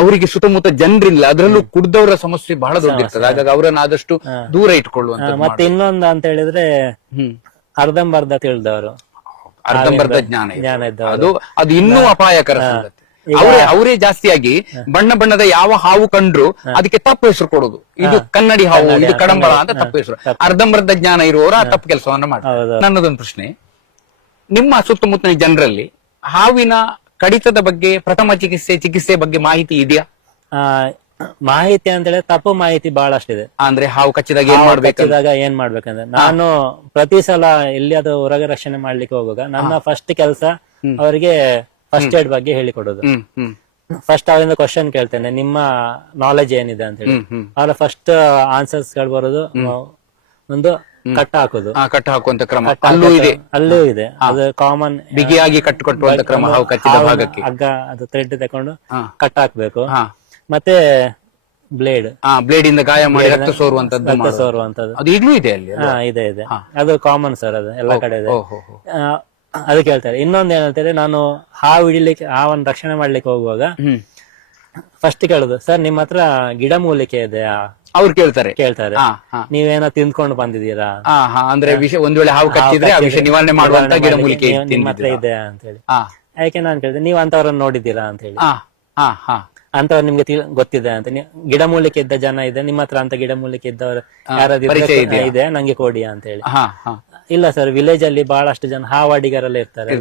ಅವರಿಗೆ ಸುತ್ತಮುತ್ತ ಜನರಿಲ್ಲ, ಅದರಲ್ಲೂ ಕುಡ್ದವರ ಸಮಸ್ಯೆ ಬಹಳ ದೊಡ್ಡಿರ್ತದೆ. ಹಾಗಾಗಿ ಅವರನ್ನ ಆದಷ್ಟು ದೂರ ಇಟ್ಕೊಳ್ಳುವಂತ. ಮತ್ತೆ ಇನ್ನೊಂದು ಅಂತ ಹೇಳಿದ್ರೆ ಅರ್ಧಂಬರ್ಧ ತಿಳಿದವರು, ಅರ್ಧಂಬರ್ಧ ಜ್ಞಾನ ಇದ್ದವರು, ಅದು ಇನ್ನೂ ಅಪಾಯಕರ ಸಂಗತಿ. ಅವರೇ ಜಾಸ್ತಿಯಾಗಿ ಬಣ್ಣ ಬಣ್ಣದ ಯಾವ ಹಾವು ಕಂಡ್ರು ಅದಕ್ಕೆ ತಪ್ಪು ಹೆಸರು ಕೊಡೋದು. ಇದು ಕನ್ನಡಿ ಹಾವು, ಇದು ಕಡಂಬಳ ಅಂತ ತಪ್ಪು ಹೆಸರು. ಅರ್ಧಂಬರ್ಧ ಜ್ಞಾನ ಇರುವವರು ಆ ತಪ್ಪು ಕೆಲಸವನ್ನ ಮಾಡ್ತಾರೆ. ನನ್ನದೊಂದು ಪ್ರಶ್ನೆ, ನಿಮ್ಮ ಸುತ್ತಮುತ್ತಲಿನ ಜನರಲ್ಲಿ ಹಾವಿನ ಕಡಿತದ ಬಗ್ಗೆ, ಪ್ರಥಮ ಚಿಕಿತ್ಸೆ ಬಗ್ಗೆ ಮಾಹಿತಿ ಇದೆಯಾ? ಮಾಹಿತಿ ಅಂತ ಹೇಳಿದ್ರೆ ತಪ್ಪು ಮಾಹಿತಿ ಬಹಳಷ್ಟಿದೆ. ಅಂದ್ರೆ ಹಾವು ಕಚ್ಚಿದಾಗ ಏನ್ ಮಾಡ್ಬೇಕಂದ್ರೆ ನಾನು ಪ್ರತಿ ಸಲ ಎಲ್ಲಿಯಾದ್ರೂ ಹೊರಗೆ ರಕ್ಷಣೆ ಮಾಡ್ಲಿಕ್ಕೆ ಹೋಗುವಾಗ ನನ್ನ ಫಸ್ಟ್ ಕೆಲಸ ಅವರಿಗೆ ಫಸ್ಟ್ ಏಡ್ ಬಗ್ಗೆ ಹೇಳಿಕೊಡೋದು. ಫಸ್ಟ್ ಅವರಿಂದ ಕ್ವಶನ್ ಕೇಳ್ತೇನೆ, ನಿಮ್ಮ ನಾಲೆಜ್ ಏನಿದೆ ಅಂತ ಹೇಳಿ. ಅವರ ಫಸ್ಟ್ ಆನ್ಸರ್ಸ್ ಗಳು ಬರೋದು ಒಂದು ಕಟ್ಟ ಹಾಕೋದು. ಕಟ್ಟ ಹಾಕುವಂತ ಕ್ರಮ ಅಲ್ಲೂ ಇದೆ. ಅದು ಕಾಮನ್, ಬಿಗಿಯಾಗಿ ಕಟ್ಟುವಂತ ಕ್ರಮ. ಹಾವು ಕಚ್ಚಿದ ಭಾಗಕ್ಕೆ ಹಗ್ಗ ಅದು ಥ್ರೆಡ್ ತಕೊಂಡು ಕಟ್ಟ ಹಾಕ್ಬೇಕು. ಮತ್ತೆ ಬ್ಲೇಡ್ ಇಂದ ಗಾಯ ಮಾಡಿ ರಕ್ತ ಸೋರುವಂತದ್ದು ಅದು ಈಗಲೂ ಇದೆ ಅಲ್ಲಿ. ಇದೆ. ಅದು ಕಾಮನ್ ಸರ್, ಅದು ಎಲ್ಲಾ ಕಡೆ ಇದೆ. ಅದು ಕೇಳ್ತಾರೆ. ಇನ್ನೊಂದ್ ಏನ್ ಹೇಳ್ತಾರೆ, ನಾನು ಹಾವು ಹಿಡಿಲಿಕ್ಕೆ, ಹಾವನ್ನು ರಕ್ಷಣೆ ಮಾಡ್ಲಿಕ್ಕೆ ಹೋಗುವಾಗ ಫಸ್ಟ್ ಕೇಳುದು, ಸರ್ ನಿಮ್ಮ ಹತ್ರ ಗಿಡಮೂಲಿಕೆ ಇದೆಯಾ? ಅವ್ರು ಕೇಳ್ತಾರೆ. ನೀವೇನೋ ತಿಂದ್ಕೊಂಡು ಬಂದಿದ್ದೀರಾ? ಅಂದ್ರೆ ಒಂದ್ ವೇಳೆ ಹಾವು ಕಚ್ಚಿದ್ರೆ ಆ ವಿಷಯ ನಿವಾರಣೆ ಮಾಡುವಂತ ಗಿಡಮೂಲಿಕೆ ನಿಮ್ಮ ಹತ್ರ ಇದೆಯಾ ಅಂತ ಹೇಳಿ. ಯಾಕೆ ನಾನು ಕೇಳಿದೆ, ನೀವ್ ಅಂತವ್ರನ್ನ ನೋಡಿದ್ದೀರಾ ಅಂತ ಹೇಳಿ. ಅಂತವ್ರು ನಿಮ್ಗೆ ಗೊತ್ತಿದೆ ಅಂತ. ಗಿಡಮೂಲಿಕೆ ಇದ್ದ ಜನ ಇದೆ ನಿಮ್ಮ ಹತ್ರ, ಅಂತ ಗಿಡಮೂಲಿಕೆ ಇದ್ದವರು ಯಾರಾದ್ರೂ ಇದೆ ನಂಗೆ ಕೊಡಿ ಅಂತ ಹೇಳಿ. ಇಲ್ಲ ಸರ್, ವಿಲೇಜ್ ಅಲ್ಲಿ ಬಹಳಷ್ಟು ಜನ ಹಾವಾಡಿಗರೆಲ್ಲ ಇರ್ತಾರೆ,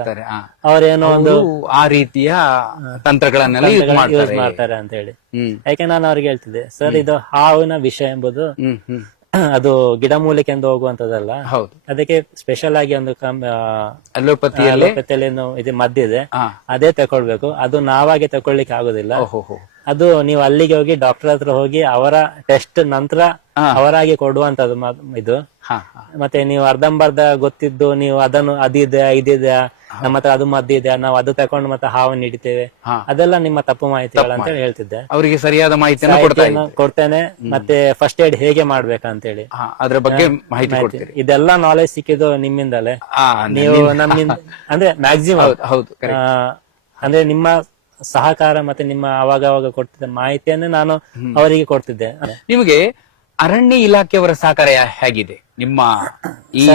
ಅವ್ರೇನೋ ಒಂದು ಆ ರೀತಿಯ ತಂತ್ರಗಳನ್ನೆಲ್ಲ ಯೂಸ್ ಮಾಡ್ತಾರೆ ಅಂತ ಹೇಳಿ. ಯಾಕೆ ನಾನು ಅವ್ರಿಗೆ ಹೇಳ್ತಿದ್ದೆ, ಸರ್ ಇದು ಹಾವಿನ ವಿಷ ಎಂಬುದು ಅದು ಗಿಡಮೂಲಿಕೆ ಎಂದು ಹೋಗುವಂತದಲ್ಲ. ಅದಕ್ಕೆ ಸ್ಪೆಷಲ್ ಆಗಿ ಒಂದು ಅಲೋಪತಿಯಲ್ಲಿ ಇದು ಮದ್ದಿದೆ, ಅದೇ ತಕೊಳ್ಬೇಕು. ಅದು ನಾವಾಗೆ ತಕೊಳ್ಳಿಕ್ಕೆ ಆಗುದಿಲ್ಲ. ಅದು ನೀವು ಅಲ್ಲಿಗೆ ಹೋಗಿ ಡಾಕ್ಟರ್ ಹತ್ರ ಹೋಗಿ ಅವರ ಟೆಸ್ಟ್ ನಂತರ ಅವರಾಗಿ ಕೊಡುವಂತದ್ದು ಇದು. ಮತ್ತೆ ನೀವು ಅರ್ಧಂಬರ್ಧ ಗೊತ್ತಿದ್ದು ನೀವು ಅದನ್ನು ಅದಿದೆ ಇದಿದೆ ನಮ್ಮ ಹತ್ರ ಅದು ಮದ್ದಿದೆ, ನಾವು ಅದು ತಕೊಂಡು ಮತ್ತೆ ಹಾವನ್ನು ಹಿಡಿತೇವೆ, ಅದೆಲ್ಲ ನಿಮ್ಮ ತಪ್ಪು ಮಾಹಿತಿಗಳಂತ ಹೇಳ್ತಿದ್ದೆ. ಅವರಿಗೆ ಸರಿಯಾದ ಮಾಹಿತಿಯನ್ನು ಕೊಡ್ತೇನೆ. ಮತ್ತೆ ಫಸ್ಟ್ ಏಡ್ ಹೇಗೆ ಮಾಡ್ಬೇಕಂತ ಹೇಳಿ ಅದ್ರ ಬಗ್ಗೆ ಮಾಹಿತಿ ಕೊಡ್ತೀರಿ. ಇದೆಲ್ಲ ನಾಲೆಜ್ ಸಿಕ್ಕಿದ್ದು ನಿಮ್ಮಿಂದಲೇ. ನೀವು ನಮ್ಮಿಂದ ಅಂದ್ರೆ ಮ್ಯಾಕ್ಸಿಮಮ್ ಅಂದ್ರೆ ನಿಮ್ಮ ಸಹಕಾರ ಮತ್ತೆ ನಿಮ್ಮ ಅವಾಗ ಕೊಡ್ತಿದ್ದ ಮಾಹಿತಿಯನ್ನೇ ನಾನು ಅವರಿಗೆ ಕೊಡ್ತಿದ್ದೆ. ನಿಮಗೆ ಅರಣ್ಯ ಇಲಾಖೆಯವರ ಸಹಕಾರ ಹೇಗಿದೆ ನಿಮ್ಮ ಈ